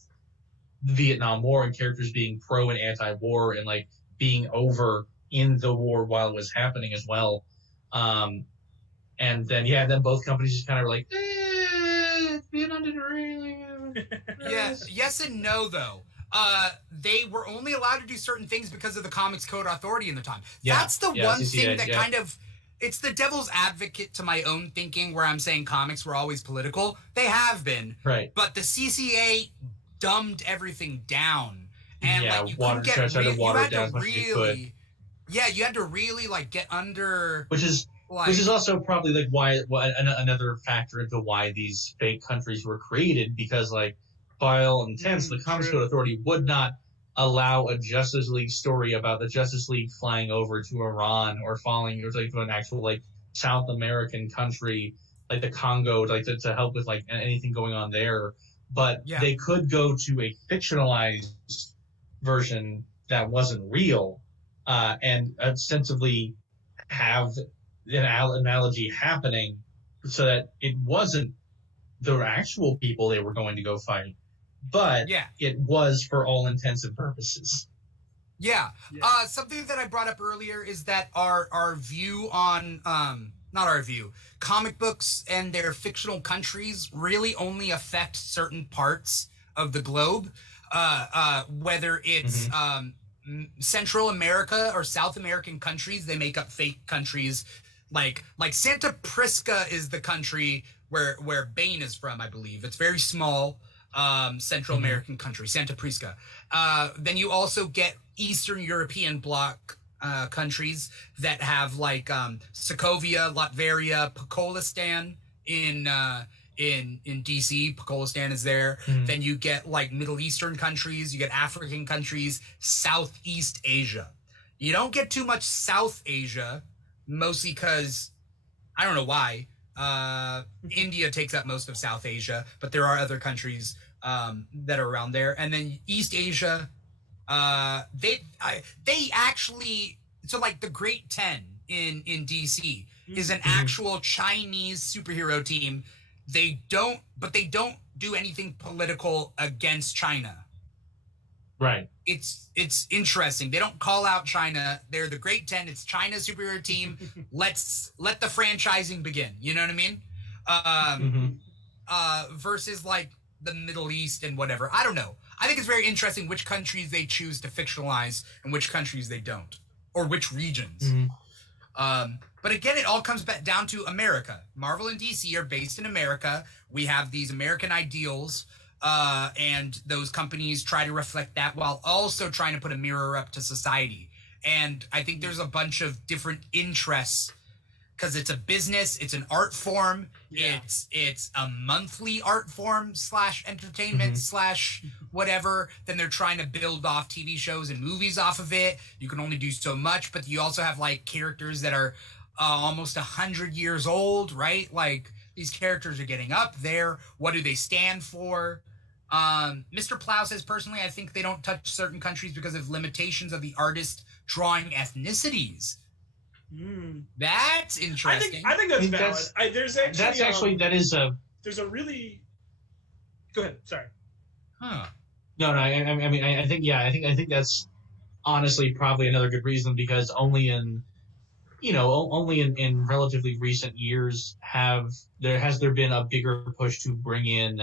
the Vietnam War and characters being pro and anti-war and like being over in the war while it was happening as well. And then then both companies just kind of were like, Vietnam didn't really. Yes and no though. They were only allowed to do certain things because of the Comics Code Authority in the time. That's the one thing that kind of, it's the devil's advocate to my own thinking where I'm saying comics were always political. They have been. Right. But the CCA dumbed everything down. And like you you had to really like get under, which is also probably like why another factor into why these fake countries were created, because like by all intents the Comics Code Authority would not allow a Justice League story about the Justice League flying over to Iran or falling or like to an actual like South American country like the Congo like to help with like anything going on there, but they could go to a fictionalized version that wasn't real and ostensibly have an analogy happening so that it wasn't the actual people they were going to go fight, but it was for all intents and purposes. Something that I brought up earlier is that our view on not our view, comic books and their fictional countries really only affect certain parts of the globe, whether it's Central America or South American countries. They make up fake countries. Like Santa Prisca is the country where Bane is from, I believe. It's very small, Central American country, Santa Prisca. Then you also get Eastern European bloc countries that have like Sokovia, Latveria, Pokolistan in DC. Pokolistan is there. Then you get like Middle Eastern countries, you get African countries, Southeast Asia. You don't get too much South Asia, mostly because I don't know why. India takes up most of South Asia, but there are other countries that are around there. And then East Asia, they actually, so like the Great 10 in DC is an actual Chinese superhero team. They don't do anything political against China. Right. It's interesting. They don't call out China. They're the Great 10. It's China's superhero team. Let the franchising begin. You know what I mean? Versus like the Middle East and whatever. I don't know. I think it's very interesting which countries they choose to fictionalize and which countries they don't, or which regions. But again, it all comes back down to America. Marvel and DC are based in America. We have these American ideals, and those companies try to reflect that while also trying to put a mirror up to society. And I think there's a bunch of different interests because it's a business, it's an art form, it's a monthly art form / entertainment / whatever. Then they're trying to build off TV shows and movies off of it. You can only do so much, but you also have like characters that are almost 100 years old, right? Like these characters are getting up there. What do they stand for? Mr. Plow says, personally, I think they don't touch certain countries because of limitations of the artist drawing ethnicities. That's interesting. I think that's valid. There's actually there's a really. Go ahead. Sorry. Huh. No. I think that's honestly probably another good reason because only in relatively recent years has there been a bigger push to bring in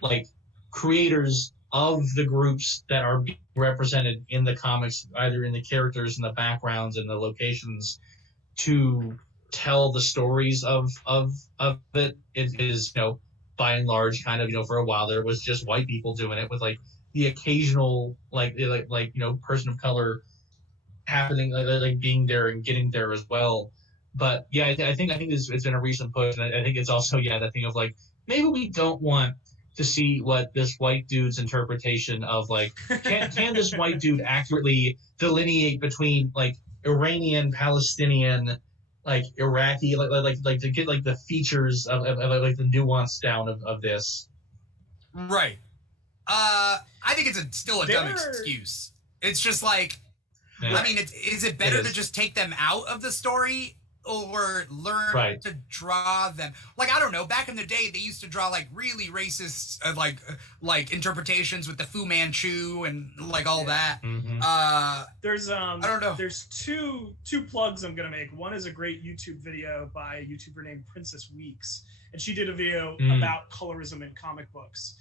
like creators of the groups that are being represented in the comics, either in the characters and the backgrounds and the locations, to tell the stories of it. It is, by and large, kind of, for a while there was just white people doing it with like the occasional like person of color happening, like being there and getting there as well. But yeah, I think it's been a recent push, and I think it's also that thing of like maybe we don't want to see what this white dude's interpretation of like can this white dude accurately delineate between like Iranian, Palestinian, like Iraqi, like to get like the features of like the nuance down of this. Right. I think it's still a dumb excuse. It's just like, I mean, is it better to just take them out of the story or learn to draw them? Like, I don't know. Back in the day, they used to draw like really racist, like interpretations with the Fu Manchu and like all that. There's I don't know. There's two plugs I'm gonna make. One is a great YouTube video by a YouTuber named Princess Weeks, and she did a video about colorism in comic books.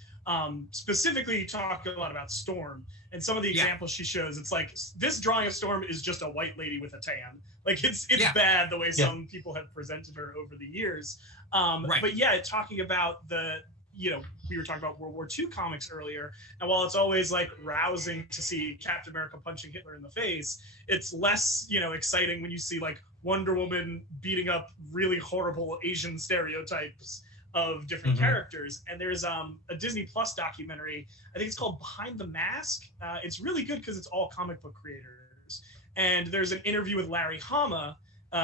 Specifically talk a lot about Storm, and some of the examples she shows, it's like this drawing of Storm is just a white lady with a tan. Like it's bad the way some people have presented her over the years. But talking about we were talking about World War II comics earlier, and while it's always like rousing to see Captain America punching Hitler in the face, it's less exciting when you see like Wonder Woman beating up really horrible Asian stereotypes of different characters. And there's a Disney Plus documentary, I think it's called Behind the Mask. It's really good because it's all comic book creators. And there's an interview with Larry Hama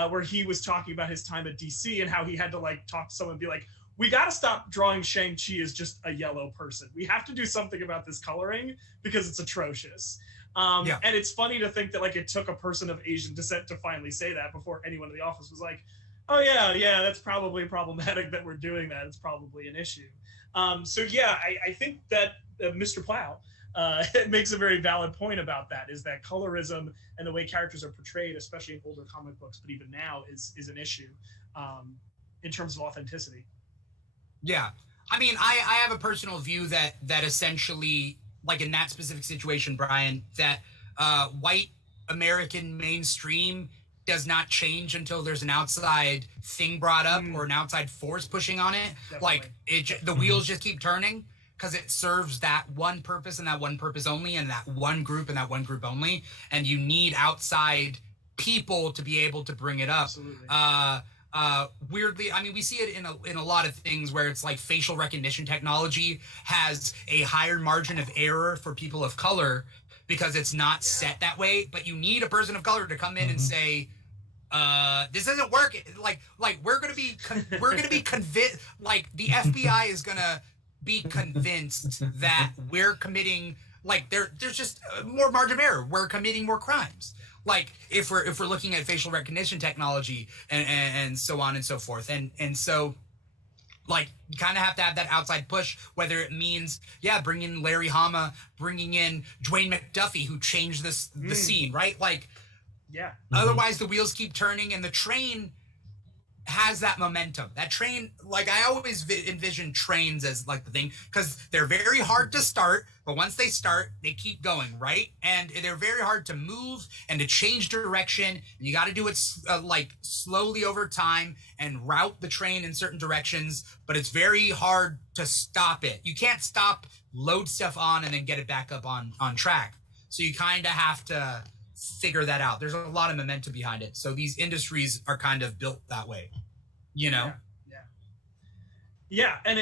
where he was talking about his time at DC and how he had to like talk to someone and be like, we got to stop drawing Shang-Chi as just a yellow person. We have to do something about this coloring because it's atrocious. And it's funny to think that like it took a person of Asian descent to finally say that before anyone in the office was like, oh yeah, that's probably problematic that we're doing that. It's probably an issue. I think that Mr. Plow makes a very valid point about that, is that colorism and the way characters are portrayed, especially in older comic books, but even now is an issue in terms of authenticity. Yeah. I mean, I have a personal view that essentially, like in that specific situation, Brian, that white American mainstream does not change until there's an outside thing brought up or an outside force pushing on it. Definitely. Like the wheels just keep turning because it serves that one purpose and that one purpose only, and that one group and that one group only. And you need outside people to be able to bring it up. Absolutely. Weirdly, I mean, we see it in a lot of things where it's like facial recognition technology has a higher margin of error for people of color because it's not set that way. But you need a person of color to come in and say, this isn't working. Like we're gonna be convinced. Like the FBI is gonna be convinced that we're committing. Like there's just more margin of error. We're committing more crimes. Like if we're looking at facial recognition technology and so on and so forth, and so like you kind of have to have that outside push, whether it means bringing in Larry Hama, bringing in Dwayne McDuffie, who changed the scene, right? Like otherwise the wheels keep turning and the train has that momentum. That train, like I always envision trains as like the thing, because they're very hard to start, but once they start, they keep going, right? And they're very hard to move and to change direction. And you got to do it like slowly over time and route the train in certain directions, but it's very hard to stop it. You can't stop, load stuff on, and then get it back up on track. So you kind of have to figure that out. There's a lot of momentum behind it. So these industries are kind of built that way, you know? Yeah. And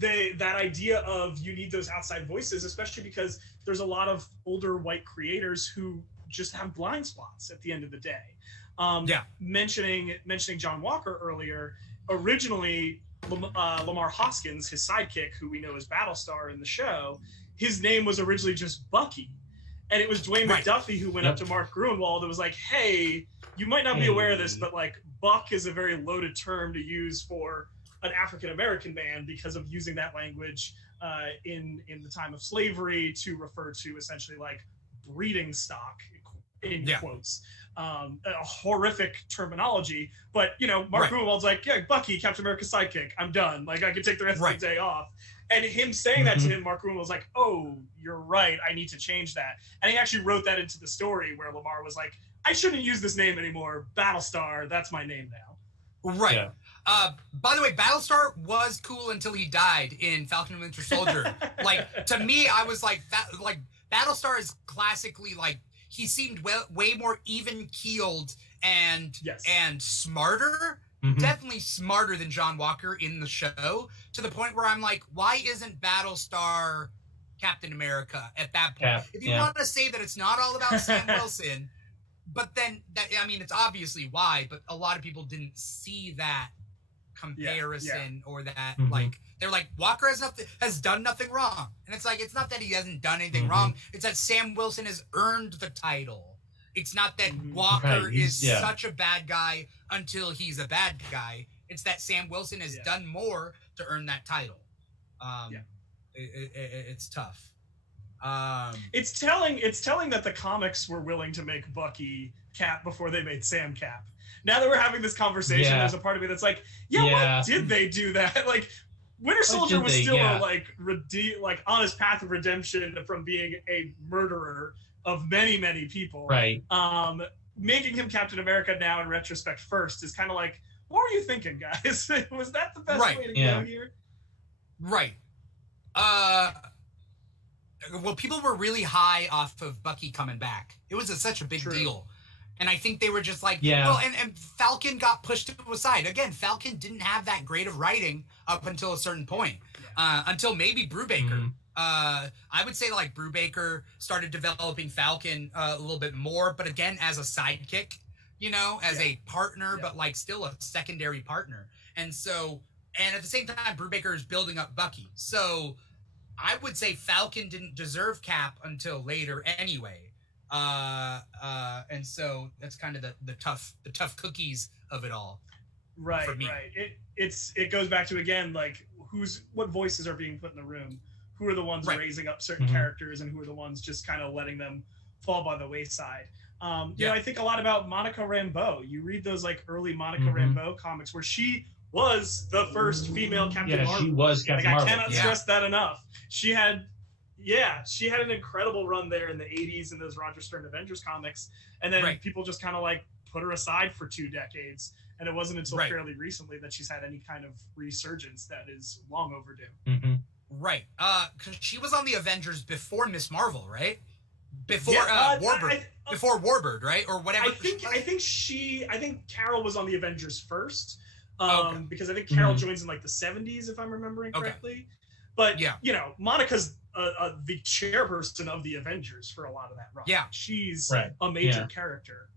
that idea of you need those outside voices, especially because there's a lot of older white creators who just have blind spots at the end of the day. Mentioning John Walker earlier, originally Lamar Hoskins, his sidekick, who we know as Battlestar in the show, his name was originally just Bucky. And it was Dwayne McDuffie who went up to Mark Gruenwald and was like, hey, you might not be aware of this, but like Buck is a very loaded term to use for an African-American man because of using that language in the time of slavery to refer to essentially like breeding stock in quotes. A horrific terminology, but you know, Mark Gruenwald's like, yeah, Bucky, Captain America's sidekick, I'm done. Like I could take the rest of the day off. And him saying that to him, Mark Gruenwald was like, oh, you're right, I need to change that. And he actually wrote that into the story where Lamar was like, I shouldn't use this name anymore. Battlestar, that's my name now. Right. Yeah. By the way, Battlestar was cool until he died in Falcon and Winter Soldier. Like, to me, I was like, Battlestar is classically like, he seemed way more even-keeled and smarter. Definitely smarter than John Walker in the show, to the point where I'm like, why isn't Battlestar Captain America at that point? If you want to say that it's not all about Sam Wilson, but then it's obviously why, but a lot of people didn't see that comparison or that like, they're like, Walker has done nothing wrong. And it's like, it's not that he hasn't done anything wrong. It's that Sam Wilson has earned the title. It's not that Walker is such a bad guy until he's a bad guy. It's that Sam Wilson has done more to earn that title. It's tough. It's telling that the comics were willing to make Bucky Cap before they made Sam Cap. Now that we're having this conversation, there's a part of me that's like, why did they do that? Like, Winter Soldier was still a on his path of redemption from being a murderer of many, many people. Right. Making him Captain America now in retrospect first is kind of like, what were you thinking, guys? Was that the best way to go here? Right. Well, people were really high off of Bucky coming back. It was such a big deal. And I think they were just like, well, and Falcon got pushed to the side. Again, Falcon didn't have that great of writing up until a certain point, until maybe Brubaker. I would say like Brubaker started developing Falcon a little bit more, but again, as a sidekick, you know, as a partner, but like still a secondary partner. And so, and at the same time, Brubaker is building up Bucky. So I would say Falcon didn't deserve Cap until later anyway. And so that's kind of the tough cookies of it all. Right, right. It goes back to, again, like what voices are being put in the room. Who are the ones raising up certain characters, and who are the ones just kind of letting them fall by the wayside? You know, I think a lot about Monica Rambeau. You read those like early Monica Rambeau comics where she was the first female Captain Marvel. She was Captain Marvel. I cannot stress that enough. She had an incredible run there in the 80s in those Roger Stern Avengers comics. And then people just kind of like put her aside for 2 decades. And it wasn't until fairly recently that she's had any kind of resurgence that is long overdue. Right. Cause she was on the Avengers before Miss Marvel, right? Before Warbird. Before Warbird, right? Or whatever. I think Carol was on the Avengers first. Because I think Carol joins in like the 70s, if I'm remembering correctly. But you know, Monica's the chairperson of the Avengers for a lot of that run. Yeah, she's a major character,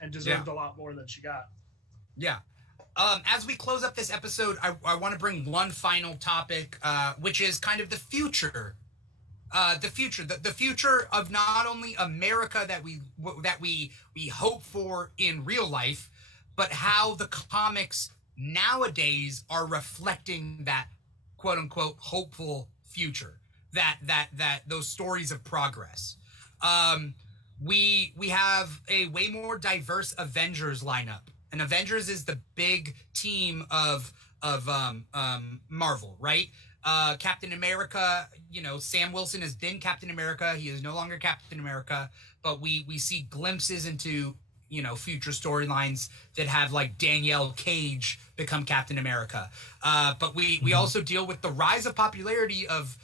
and deserved a lot more than she got. Yeah. As we close up this episode, I want to bring one final topic, which is kind of the future. The future of not only America that we hope for in real life, but how the comics nowadays are reflecting that quote unquote hopeful future, that those stories of progress. We have a way more diverse Avengers lineup. and Avengers is the big team of Marvel, right? Captain America, Sam Wilson has been Captain America. He is no longer Captain America, but we see glimpses into future storylines that have like Danielle Cage become Captain America. But we also deal with the rise of popularity of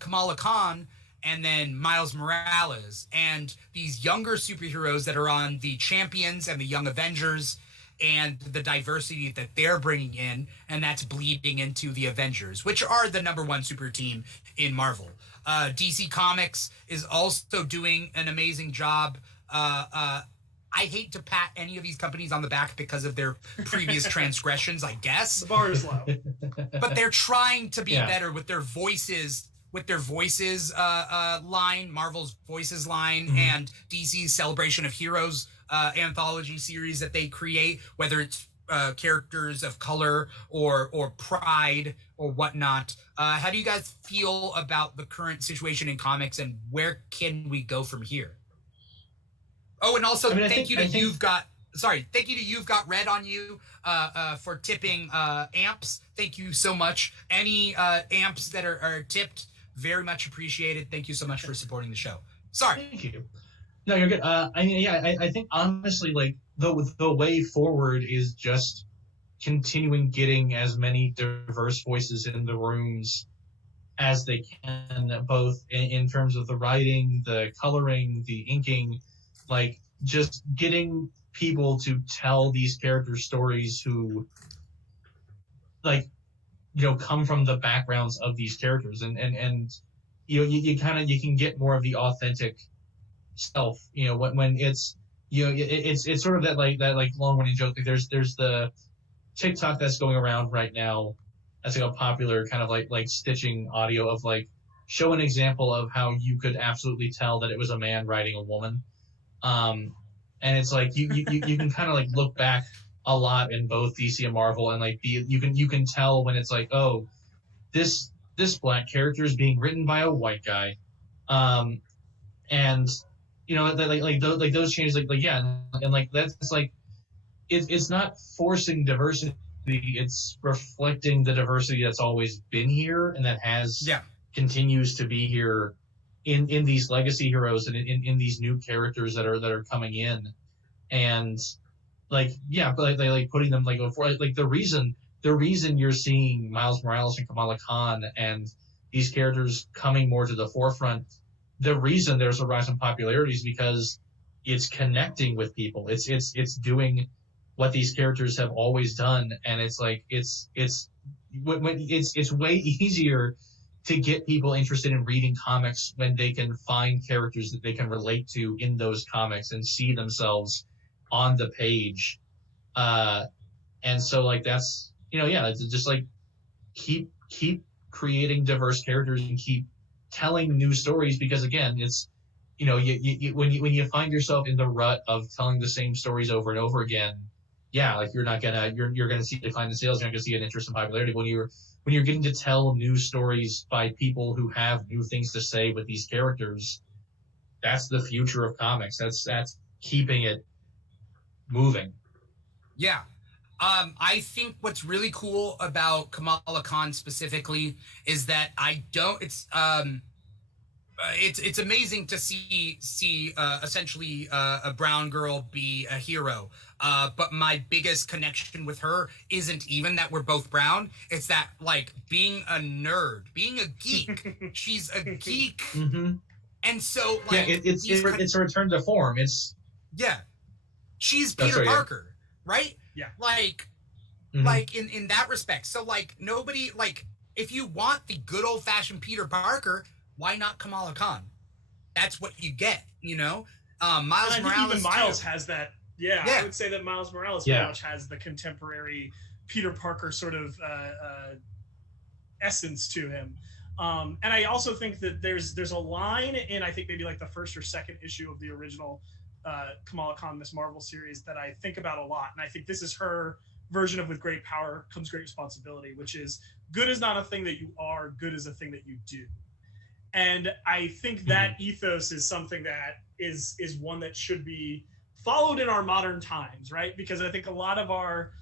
Kamala Khan and then Miles Morales and these younger superheroes that are on the Champions and the Young Avengers and the diversity that they're bringing in, and that's bleeding into the Avengers, which are the number one super team in Marvel. DC Comics is also doing an amazing job. I hate to pat any of these companies on the back because of their previous transgressions, I guess. The bar is low. But they're trying to be better with their voices, line, Marvel's Voices line, and DC's Celebration of Heroes anthology series that they create, whether it's characters of color or pride or whatnot. How do you guys feel about the current situation in comics, and where can we go from here? Oh, and also thank you to You've Got Red on You for tipping amps. Thank you so much. Any amps that are tipped, very much appreciated. Thank you so much for supporting the show. Sorry. Thank you. No, you're good. I think honestly, like the way forward is just continuing getting as many diverse voices in the rooms as they can, both in terms of the writing, the coloring, the inking, like just getting people to tell these character stories who, like, come from the backgrounds of these characters, and you can get more of the authentic self, when it's it's sort of that long-winded joke. Like there's the TikTok that's going around right now that's like a popular kind of like stitching audio of like show an example of how you could absolutely tell that it was a man writing a woman, and it's like you can kind of like look back a lot in both DC and Marvel, and like you can tell when it's like, oh, this black character is being written by a white guy, and like those changes, and like that's like it's not forcing diversity, it's reflecting the diversity that's always been here and that has continues to be here in these legacy heroes and in these new characters that are coming in, and but putting them the reason you're seeing Miles Morales and Kamala Khan and these characters coming more to the forefront, the reason there's a rise in popularity is because it's connecting with people. It's doing what these characters have always done, and it's like it's way easier to get people interested in reading comics when they can find characters that they can relate to in those comics and see themselves on the page. And so like that's it's just like keep creating diverse characters and keep telling new stories, because again, it's when you find yourself in the rut of telling the same stories over and over again, like you're gonna see a decline in sales, you're not gonna see an interest in popularity. When you're getting to tell new stories by people who have new things to say with these characters, that's the future of comics. That's keeping it moving. Yeah. I think what's really cool about Kamala Khan specifically is that it's amazing to see essentially a brown girl be a hero. But my biggest connection with her isn't even that we're both brown. It's that like being a nerd, being a geek. She's a geek. Mm-hmm. And so like it's a return to form. She's Peter Parker, right? Yeah. Like in that respect. So like nobody, like if you want the good old fashioned Peter Parker, why not Kamala Khan? That's what you get, Miles Morales. Even Miles has that. Yeah, I would say that Miles Morales very much has the contemporary Peter Parker sort of essence to him. And I also think that there's a line in, I think maybe like the first or second issue of the original Kamala Khan Miss Marvel series that I think about a lot. And I think this is her version of with great power comes great responsibility, which is good is not a thing that you are, good is a thing that you do. And I think that ethos is something that is one that should be followed in our modern times, right? Because I think a lot of our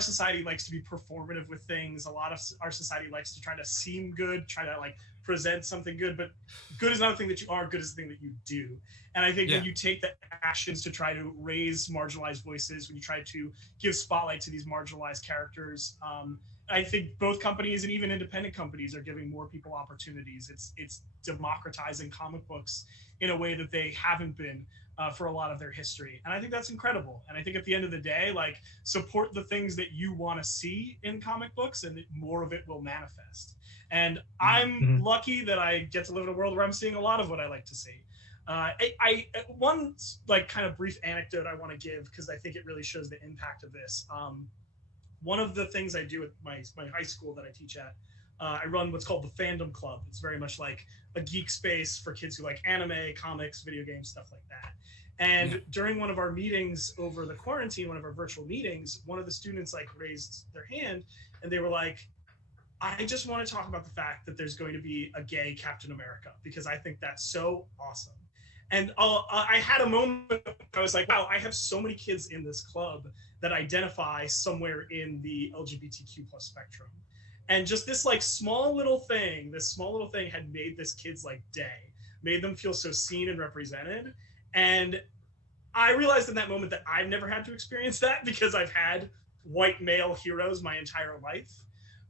society likes to be performative with things. A lot of our society likes to try to seem good, try to like present something good, but good is not a thing that you are, good is the thing that you do. And I think when you take the actions to try to raise marginalized voices, when you try to give spotlight to these marginalized characters, I think both companies and even independent companies are giving more people opportunities. It's democratizing comic books in a way that they haven't been for a lot of their history. And I think that's incredible. And I think at the end of the day, like, support the things that you want to see in comic books and more of it will manifest. And I'm lucky that I get to live in a world where I'm seeing a lot of what I like to see. One like kind of brief anecdote I want to give, because I think it really shows the impact of this. One of the things I do at my high school that I teach at, I run what's called the Fandom Club. It's very much like a geek space for kids who like anime, comics, video games, stuff like that. And during one of our meetings over the quarantine, one of our virtual meetings, one of the students like raised their hand and they were like, I just want to talk about the fact that there's going to be a gay Captain America because I think that's so awesome. And I had a moment, I was like, wow, I have so many kids in this club that identify somewhere in the LGBTQ plus spectrum. And just this like small little thing had made this kid's like day, made them feel so seen and represented. And I realized in that moment that I've never had to experience that because I've had white male heroes my entire life.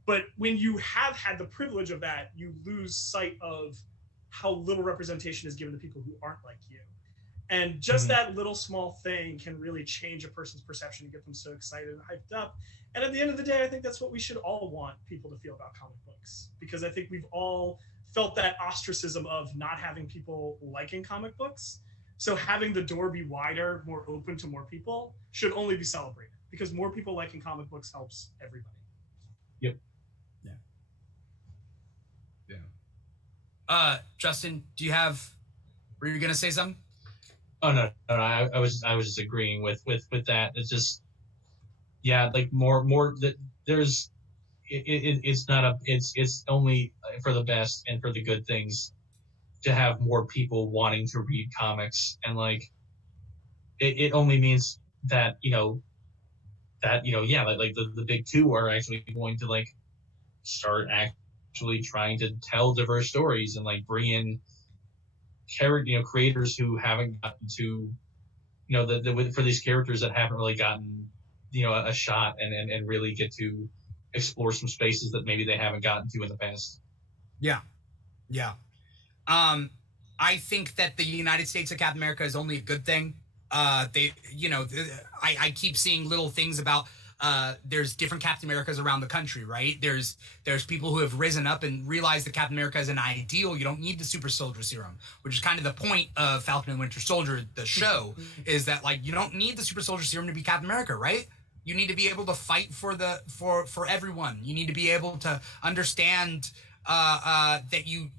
But when you have had the privilege of that, you lose sight of how little representation is given to people who aren't like you. And just that little small thing can really change a person's perception and get them so excited and hyped up. And at the end of the day, I think that's what we should all want people to feel about comic books, because I think we've all felt that ostracism of not having people liking comic books. So having the door be wider, more open to more people should only be celebrated, because more people liking comic books helps everybody. Yep. Justin, were you gonna say something? Oh no, I was just agreeing with that. It's just, like more that there's, it's only for the best and for the good things to have more people wanting to read comics, and like it only means that like the big two are actually going to like start actually trying to tell diverse stories and like bring in creators who haven't gotten to for these characters that haven't really gotten a shot and really get to explore some spaces that maybe they haven't gotten to in the past. I think that the United States of Captain America is only a good thing. I keep seeing little things about there's different Captain Americas around the country, right? There's people who have risen up and realized that Captain America is an ideal. You don't need the super soldier serum, which is kind of the point of Falcon and Winter Soldier, the show, is that like you don't need the super soldier serum to be Captain America, right? You need to be able to fight for everyone. You need to be able to understand that you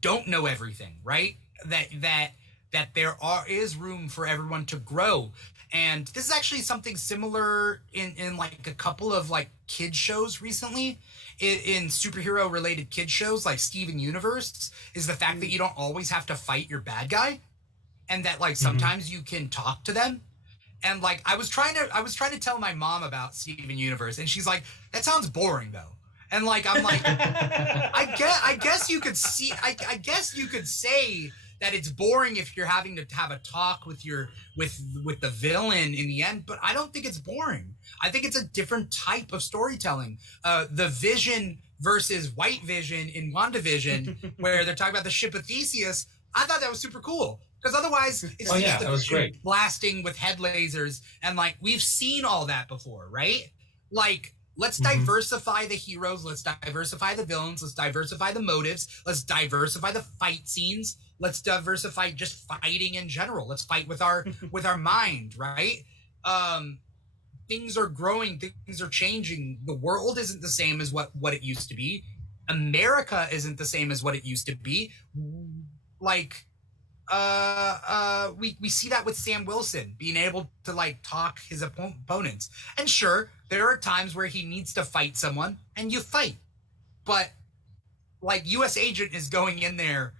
don't know everything, right? That there is room for everyone to grow. And this is actually something similar in like a couple of like kid shows recently, in superhero related kid shows like Steven Universe, is the fact that you don't always have to fight your bad guy, and that like sometimes you can talk to them. And like I was trying to tell my mom about Steven Universe, and she's like, that sounds boring though. And like I'm like I guess you could say that it's boring if you're having to have a talk with the villain in the end, but I don't think it's boring. I think it's a different type of storytelling. The Vision versus White Vision in WandaVision, where they're talking about the ship of Theseus, I thought that was super cool. Because otherwise, it's that was great. Blasting with head lasers, and like we've seen all that before, right? Like, let's diversify the heroes, let's diversify the villains, let's diversify the motives, let's diversify the fight scenes, let's diversify just fighting in general. Let's fight with our mind, right? Things are growing, things are changing. The world isn't the same as what it used to be. America isn't the same as what it used to be. Like, we see that with Sam Wilson being able to like talk his opponents. And sure, there are times where he needs to fight someone and you fight, but like US Agent is going in there,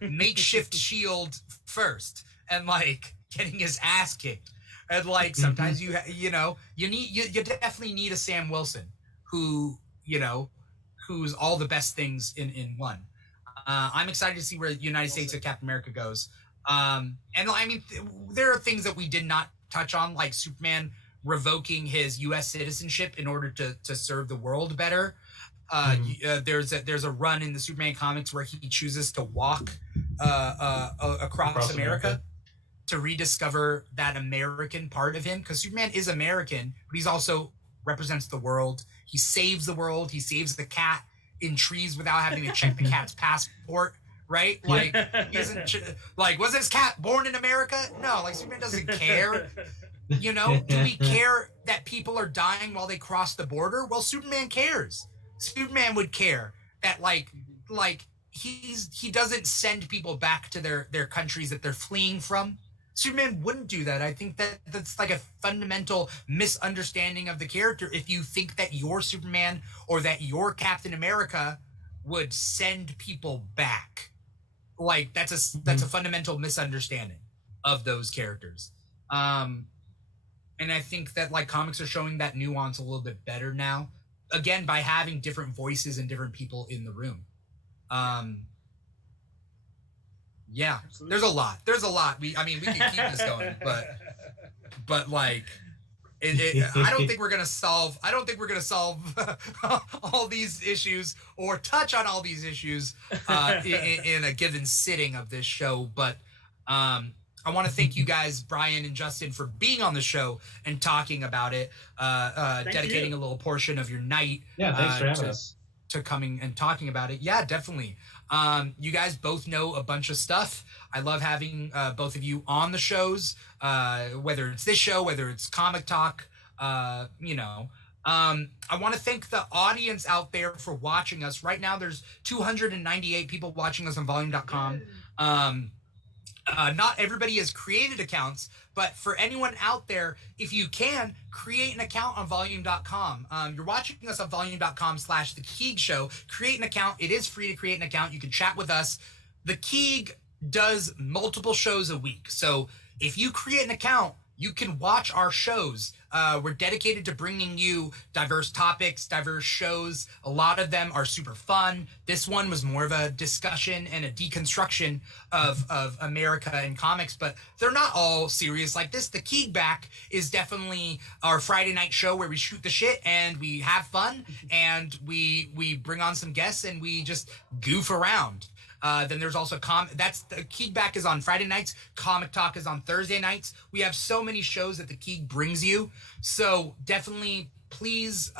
makeshift shield first, and like getting his ass kicked. And like sometimes you definitely need a Sam Wilson who, who's all the best things in one. I'm excited to see where the United States of Captain America goes. And I mean, there are things that we did not touch on, like Superman revoking his U.S. citizenship in order to serve the world better. There's a run in the Superman comics where he chooses to walk across America to rediscover that American part of him, because Superman is American, but he's also represents the world. He saves the world. He saves the cat in trees without having to check the cat's passport, right? Like, he isn't like, was this cat born in America? No, like Superman doesn't care. Do we care that people are dying while they cross the border? Well, Superman cares. Superman would care that like he doesn't send people back to their countries that they're fleeing from. Superman wouldn't do that. I think that's like a fundamental misunderstanding of the character if you think that your Superman or that your Captain America would send people back. Like that's a fundamental misunderstanding of those characters. And I think that like comics are showing that nuance a little bit better now. Again, by having different voices and different people in the room. Yeah, absolutely. There's a lot. We can keep this going, but like, I don't think we're gonna solve all these issues or touch on all these issues in a given sitting of this show. But I want to thank you guys, Brian and Justin, for being on the show and talking about it, dedicating a little portion of your night. Yeah, thanks for having us. To coming and talking about it. Yeah, definitely. You guys both know a bunch of stuff. I love having both of you on the shows, whether it's this show, whether it's Comic Talk, I want to thank the audience out there for watching us. Right now, there's 298 people watching us on volume.com. Not everybody has created accounts, but for anyone out there, if you can, create an account on volume.com. You're watching us on volume.com/The Keeg Show. Create an account. It is free to create an account. You can chat with us. The Keeg does multiple shows a week. So if you create an account, you can watch our shows. We're dedicated to bringing you diverse topics, diverse shows. A lot of them are super fun. This one was more of a discussion and a deconstruction of America and comics, but they're not all serious like this. The Keeg Back is definitely our Friday night show where we shoot the shit and we have fun and we bring on some guests and we just goof around. Then there's also that's the Keeg Back is on Friday nights. Comic Talk is on Thursday nights. We have so many shows that the Keeg brings you. So definitely, please,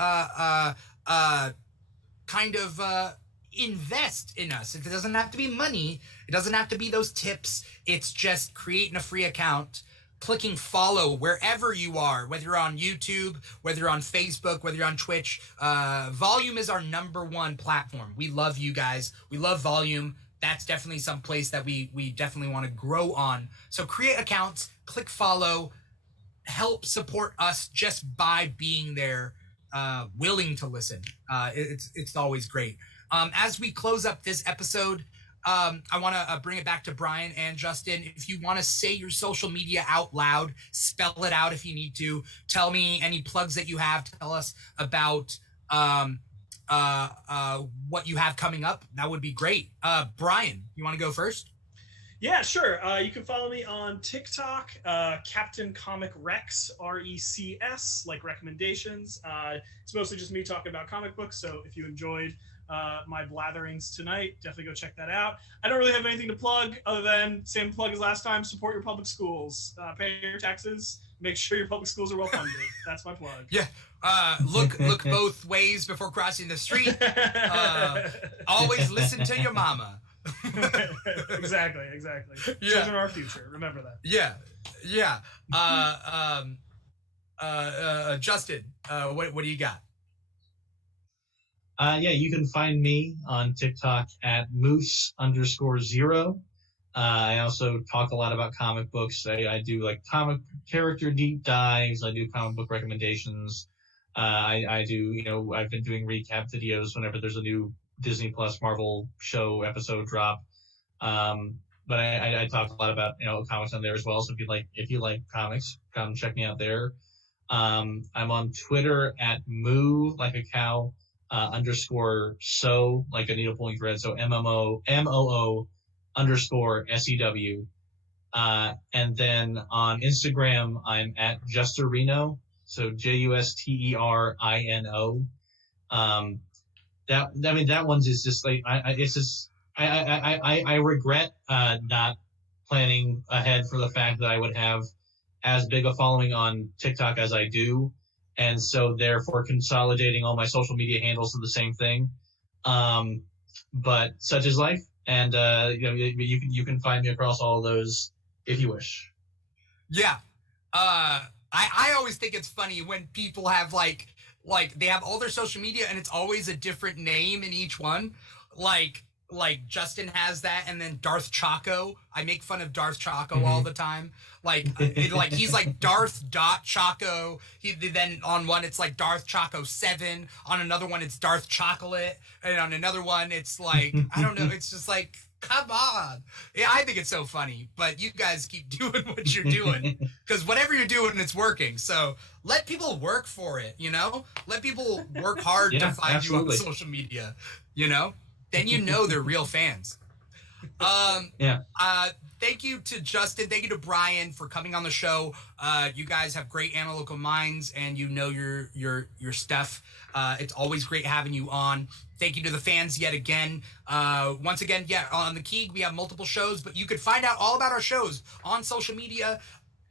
invest in us. It doesn't have to be money. It doesn't have to be those tips. It's just creating a free account, clicking follow wherever you are, whether you're on YouTube, whether you're on Facebook, whether you're on Twitch. Volume is our #1 platform. We love you guys. We love Volume. That's definitely some place that we definitely want to grow on. So create accounts, click follow, help support us just by being there, willing to listen. It's always great. As we close up this episode, I want to bring it back to Brian and Justin. If you want to say your social media out loud, spell it out if you need to. Tell me any plugs that you have. Tell us about what you have coming up. That would be great. Brian, you want to go first? Yeah, sure. You can follow me on TikTok, Captain Comic Rex, RECS, like recommendations. It's mostly just me talking about comic books, so if you enjoyed my blatherings tonight, definitely go check that out. I don't really have anything to plug other than same plug as last time: support your public schools, pay your taxes, make sure your public schools are well funded. That's my plug. Yeah. Look both ways before crossing the street. Always listen to your mama. Exactly. Yeah. Children are our future. Remember that. Yeah. Justin, what do you got? You can find me on TikTok at moose_0. I also talk a lot about comic books. I do like comic character deep dives. I do comic book recommendations. I do, I've been doing recap videos whenever there's a new Disney Plus Marvel show episode drop. but I talk a lot about comics on there as well. So if you like comics, come check me out there. I'm on Twitter at moo like a cow underscore so like a needle pulling thread. So MOO underscore SEW. And then on Instagram, I'm at Justerino. So JUSTERINO. That one's is just like I regret not planning ahead for the fact that I would have as big a following on TikTok as I do, and so therefore consolidating all my social media handles to the same thing. But such is life, and you can find me across all of those if you wish. Yeah, I always think it's funny when people have like they have all their social media and it's always a different name in each one. Like Justin has that, and then Darth Chaco. I make fun of Darth Chaco all the time. Like he's like Darth Chaco. Then on one it's like Darth Chaco 7. On another one it's Darth Chocolate, and on another one it's like I don't know. It's just like, come on. Yeah, I think it's so funny, but you guys keep doing what you're doing because whatever you're doing, it's working. So let people work for it. Let people work hard to find absolutely. you on social media. Then they're real fans. Thank you to Justin. Thank you to Brian for coming on the show. You guys have great analytical minds, and your stuff. It's always great having you on. Thank you to the fans yet again. Once again, on the Keeg we have multiple shows, but you could find out all about our shows on social media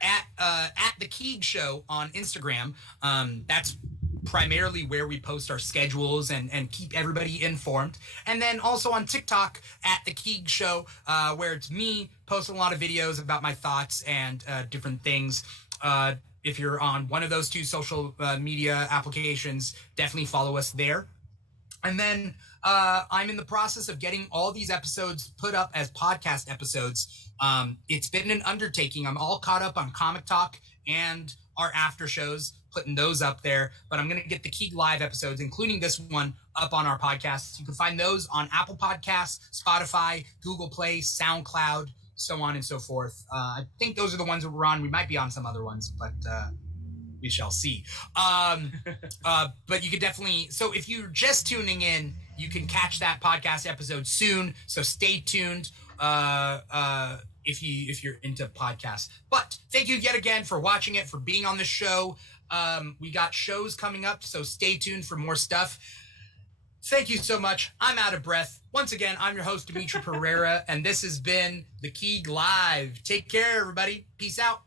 at the Keeg Show on Instagram. That's primarily where we post our schedules and keep everybody informed. And then also on TikTok at the Keeg Show, where it's me posting a lot of videos about my thoughts and different things. If you're on one of those two social media applications, definitely follow us there. And then I'm in the process of getting all these episodes put up as podcast episodes. It's been an undertaking. I'm all caught up on Comic Talk and our after shows, putting those up there. But I'm going to get the Keeg Live episodes, including this one, up on our podcast. You can find those on Apple Podcasts, Spotify, Google Play, SoundCloud, so on and so forth. I think those are the ones that we're on. We might be on some other ones, but we shall see. But you could definitely, so if you're just tuning in, you can catch that podcast episode soon. So stay tuned if you're into podcasts. But thank you yet again for watching it, for being on the show. We got shows coming up, so stay tuned for more stuff. Thank you so much. I'm out of breath. Once again, I'm your host, Dimitri Pereira, and this has been the Keeg Live. Take care, everybody. Peace out.